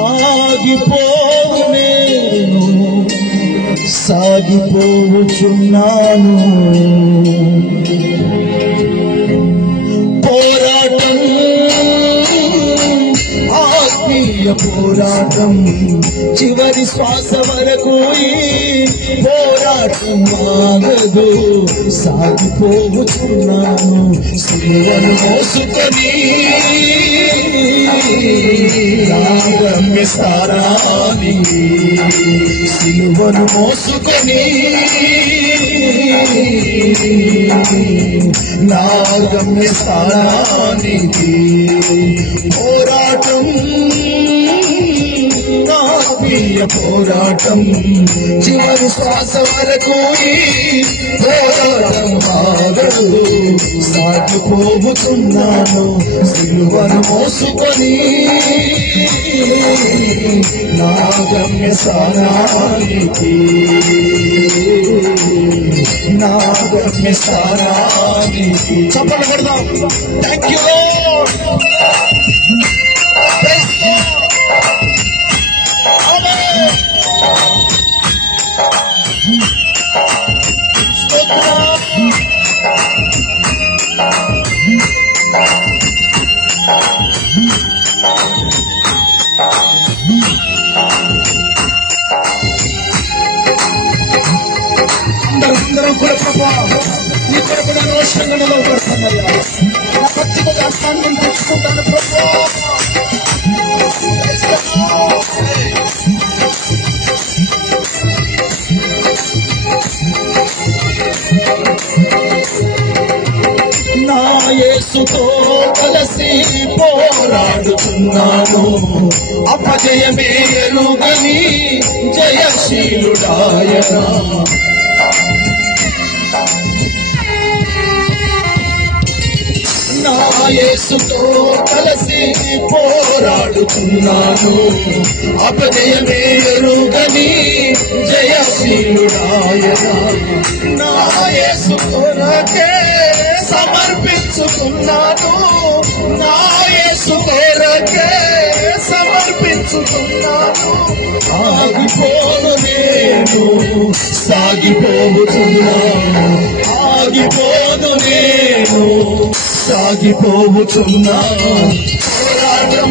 ఆగిపోవు నేను సాగిపోవచ్చున్నాను. పోరాటం ఆత్మీయ పోరాటం, చివరి శ్వాస వరకు ఈ పోరాటం ఆగదు, సాగిపోవచ్చున్నాను. సిలువను మోసుకొని గమ్యస్థానానికి, సిలువను మోసుకొని నా గమ్యస్థానానికి. పోరాటం ఆత్మీయ పోరాటం, చివరి శ్వాస వరకు ఈ పోరాటం ఆగదు, సాగిపోతున్నాను. సిలువను మోసుకొని నా గమ్యస్థానానికి, నా గమ్యస్థానానికి. చప్పట్లు కొడదాం. Thank you lord. అందరం కూడా ప్రభా నీ కొరకు నేను అవసరంగా నిలబడుతున్నాయా. నా పచ్చిక దాస్తాన్ని నేను తెచ్చుకుంటాను ప్రభా. నా యేసుతో కలిసి పోరాడుతున్నాను, అపజయమేరుగని జయశీలుడాయనా. నా యేసుతో కలిసి పోరాడుతున్నాను, అపజయమేరుగని జయశీలుడాయనా. నా యేసు కొరకే సమర్పించుకున్నాను, నా యేసు కొరకే సమర్పించుకున్నాను. ఆగిపోను నేను సాగిపోతున్నాను, ఆగిపోను నేను సాగిపోతున్నాను. పోరాటం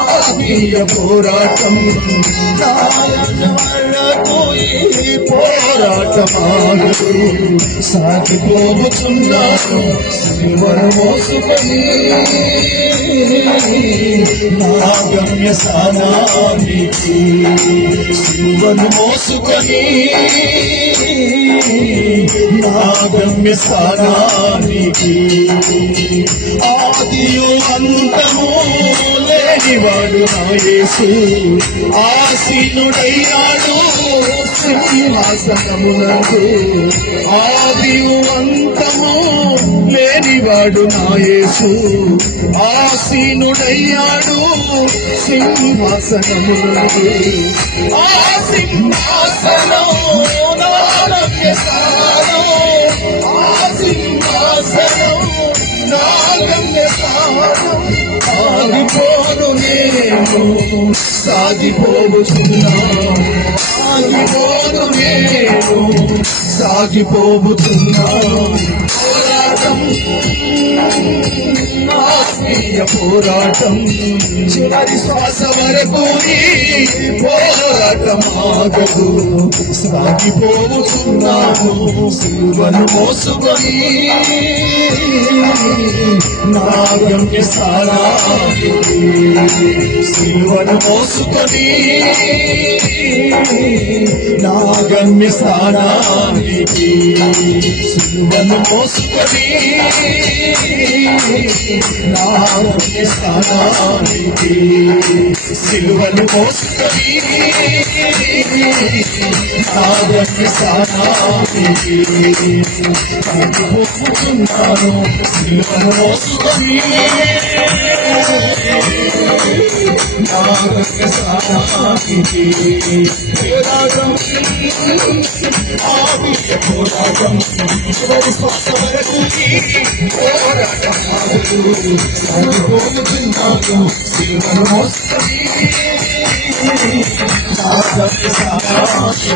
ఆత్మీయ పోరాటం, నాయకు ఈ పోరాటమాగదు, సాగిపోతున్నాను. సిలువను మోసుకొని నా గమ్యస్థానానికి, సిలువను మోసుకొని నా గమ్యస్థానానికి. ఆదియు అంతము లేనివాడు నా యేసు, ఆసీనుడైనాడు సింహాసనమునందు. ఆదియు అంతము లేనివాడు నా యేసు ఆసీనుడయ్యాడు సింహాసనమునందు. ఆ సింహాసనం నా గమ్యస్థానం, ఆ సింహాసనం నా గమ్యస్థానం. ఆగిపోను నేను సాగిపోతున్నాను, ఆగిపోను నేను సాగిపోతున్నాను. పోరాటం ఆత్మీయ పోరాటం చివరి శ్వాస వరకు ఈ పోరాటం ఆగదు. సాగిపోతున్నాను సిలువను మోసుకొని నా గమ్యస్థానానికి, సిలువను మోసుకొని నా గమ్యస్థానానికి, సిలువను మోసుకొని నా గమ్యస్థానానికి, సిలువను మోసుకొని నా గమ్యస్థానానికి సాగిపోతున్నాను సిలువను మోసుకొని నా గమ్యస్థానానికి. పోరాటం ఆత్మీయ పోరాటం చివరి శ్వాస వరకు పోరాటం ఆగదు. సాగిపోతున్నాను సిలువను మోసుకొని నా గమ్యస్థానానికి, సిలువను మోసుకొని నా గమ్యస్థానానికి,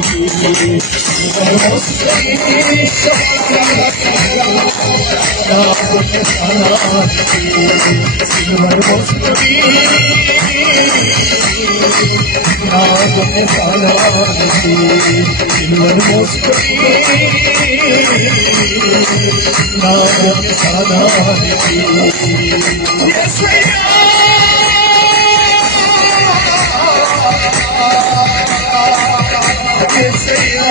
సిలువను మోసుకొని నా గమ్యస్థానానికి, సిలువను మోసుకొని నా గమ్యస్థానానికి. యేసయ్యా యేసయ్యా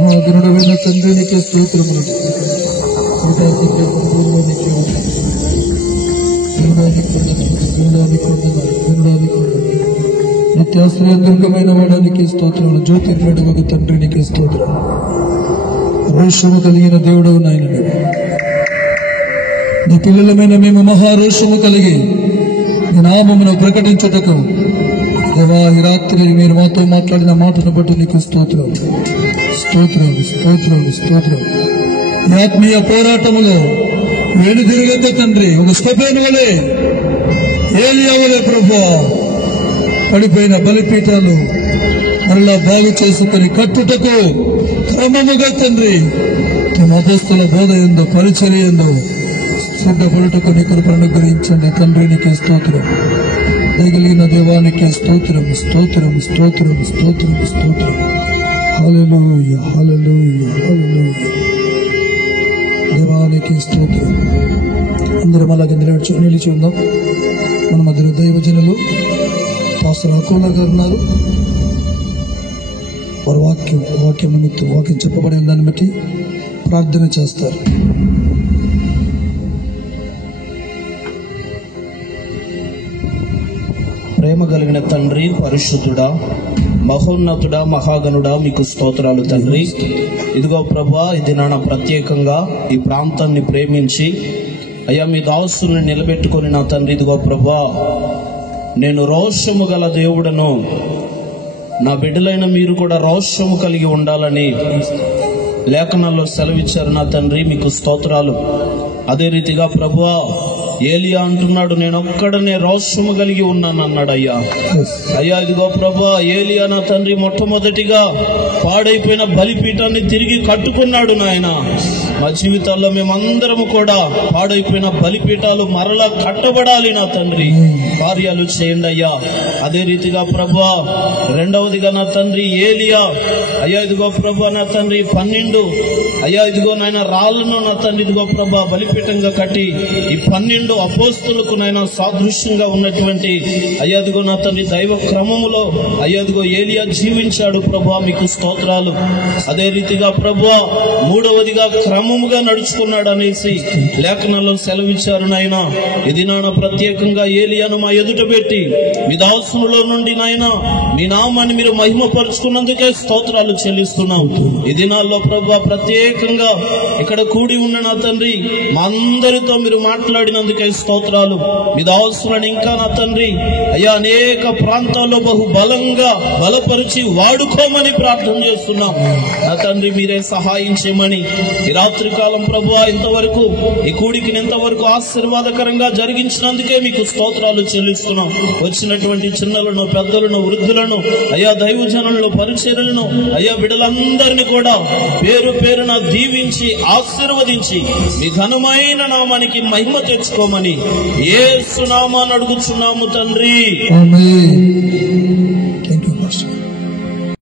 మహాగరుడమైన తండ్రికి స్తోత్రములు. నిత్యాశ్రయ దుర్గమైన వాడానికి స్తోత్రములు. జ్యోతిర్మయుడవగు తండ్రికి స్తోత్రం. రోషము కలిగిన దేవుడవు నాయన, నీ పిల్లలమైన మేము మహారోషము కలిగి నీ నామమును ప్రకటించుటకు దేవా, ఈ రాత్రి మీరు మాతో మాట్లాడిన మాటను బట్టి నీకు స్తోత్రం, స్తోత్రం, స్తోత్రం, స్తోత్రం. ఈ ఆత్మీయ పోరాటములో వెనుదిరుగక తండ్రి, ఒక స్కోపేను వలె, ఏలియా వలె ప్రభువా, పడిపోయిన బలిపీఠాలు మరలా బాగు చేసుకుని కట్టుటకు క్రమముగా తండ్రి తమ అపోస్తుల బోధ ఎందు, పరిచర్య ఎందు సిద్ధపడుటకు నీ కృపను అనుగ్రహించండి తండ్రి. నీకే స్తోత్రం. దయగలిగిన దేవానికి స్తోత్రం, స్తోత్రం, స్తోత్రం, స్తోత్రం, స్తోత్రం. హల్లెలూయా, హల్లెలూయా, హల్లెలూయా. దేవానికి స్తోత్రం. అందరం అలాగే నిలిచి ఉందాం. మన మధ్యలో దైవజనులు పాస్టర్ అకోలా గారు ఉన్నారు. వారు వాక్యం నిమిత్తం వాక్యం చెప్పబడిన దాన్ని బట్టి ప్రార్థన చేస్తారు. ప్రేమ కలిగిన తండ్రి, పరిశుద్ధుడా, మహోన్నతుడా, మహాగణుడా, మీకు స్తోత్రాలు తండ్రి. ఇదిగో ప్రభా, ఇది నా ప్రత్యేకంగా ఈ ప్రాంతాన్ని ప్రేమించి అయ్యా మీ దాసుని నిలబెట్టుకొని నా తండ్రి, ఇదిగో ప్రభా, నేను రోషము గల దేవుడను, నా బిడ్డలైన మీరు కూడా రోషము కలిగి ఉండాలని లేఖనాల్లో సెలవిచ్చారు నా తండ్రి. మీకు స్తోత్రాలు. అదే రీతిగా ప్రభువా, ఏలియా అంటున్నాడు, నేను ఒక్కడనే రోషము కలిగి ఉన్నాను అన్నాడు. అయ్యా ఇదిగో ప్రభువా, ఏలియా నా తండ్రి మొట్టమొదటిగా పాడైపోయిన బలిపీఠాన్ని తిరిగి కట్టుకున్నాడు నాయన. మా జీవితాల్లో మేమందరము కూడా పాడైపోయిన బలిపీఠాలు మరలా కట్టబడాలి నా తండ్రి. కార్యాలు చేయండి అయ్యా. అదే రీతిగా ప్రభువా, రెండవదిగా నా తండ్రి ఏలియా, అయ్యా ఇదిగో ప్రభువా నా తండ్రి 12 అయ్యా ఇదిగో నాయన రాళ్ళను నా తండ్రి ఇదిగో ప్రభా బలిపీఠంగా కట్టి ఈ 12 అపోస్తులకు నాయన సాదృశ్యంగా ఉన్నటువంటి అయ్యా ఇదిగో నా తండ్రి దైవ క్రమములో అయ్యా ఇదిగో ఏలియా జీవించాడు ప్రభా. మీకు స్తోత్రాలు. అదే రీతిగా ప్రభువా, మూడవదిగా క్రమముగా నడుచుకున్నాడు అనేసి లేఖనాల్లో సెలవిచ్చారు నాయన. ఇది నాన్న ప్రత్యేకంగా ఏలియాను మా ఎదుట పెట్టి మీ దాసునులో నుండి నాయన మీ నామాన్ని మీరు మహిమపరుచుకున్నందుకే స్తోత్రాలు చెల్లిస్తున్నాం. ఈ దినాల్లో ప్రభువా, ప్రత్యేకంగా ఇక్కడ కూడి ఉన్న నా తండ్రి మా అందరితో మీరు మాట్లాడినందుకే స్తోత్రాలు. మీ దాసులను ఇంకా నా తండ్రి అయ్యా అనేక ప్రాంతాల్లో బహు బలంగా బలపరిచి వాడుకోమని ప్రార్థన చేస్తున్నాం నా తండ్రి. మీరే సహాయం చేయమని ఈ రాత్రి కాలం ప్రభువా ఇంతవరకు ఈ కూడికిని ఇంతవరకు ఆశీర్వాదకరంగా జరిగించినందుకే మీకు స్తోత్రాలు చెల్లిస్తున్నాం. వచ్చినటువంటి చిన్నలను, పెద్దలను, వృద్ధులను, అయ్యా దైవజనులను, పరిచర్యలను, అయ్యా బిడ్డలందరినీ కూడా పేరు పేరున దీవించి ఆశీర్వదించి మీ ఘనమైన నామానికి మహిమ తెచ్చుకోమని యేసు నామాన్ని అడుగుచున్నాము తండ్రి. ఆమేన్.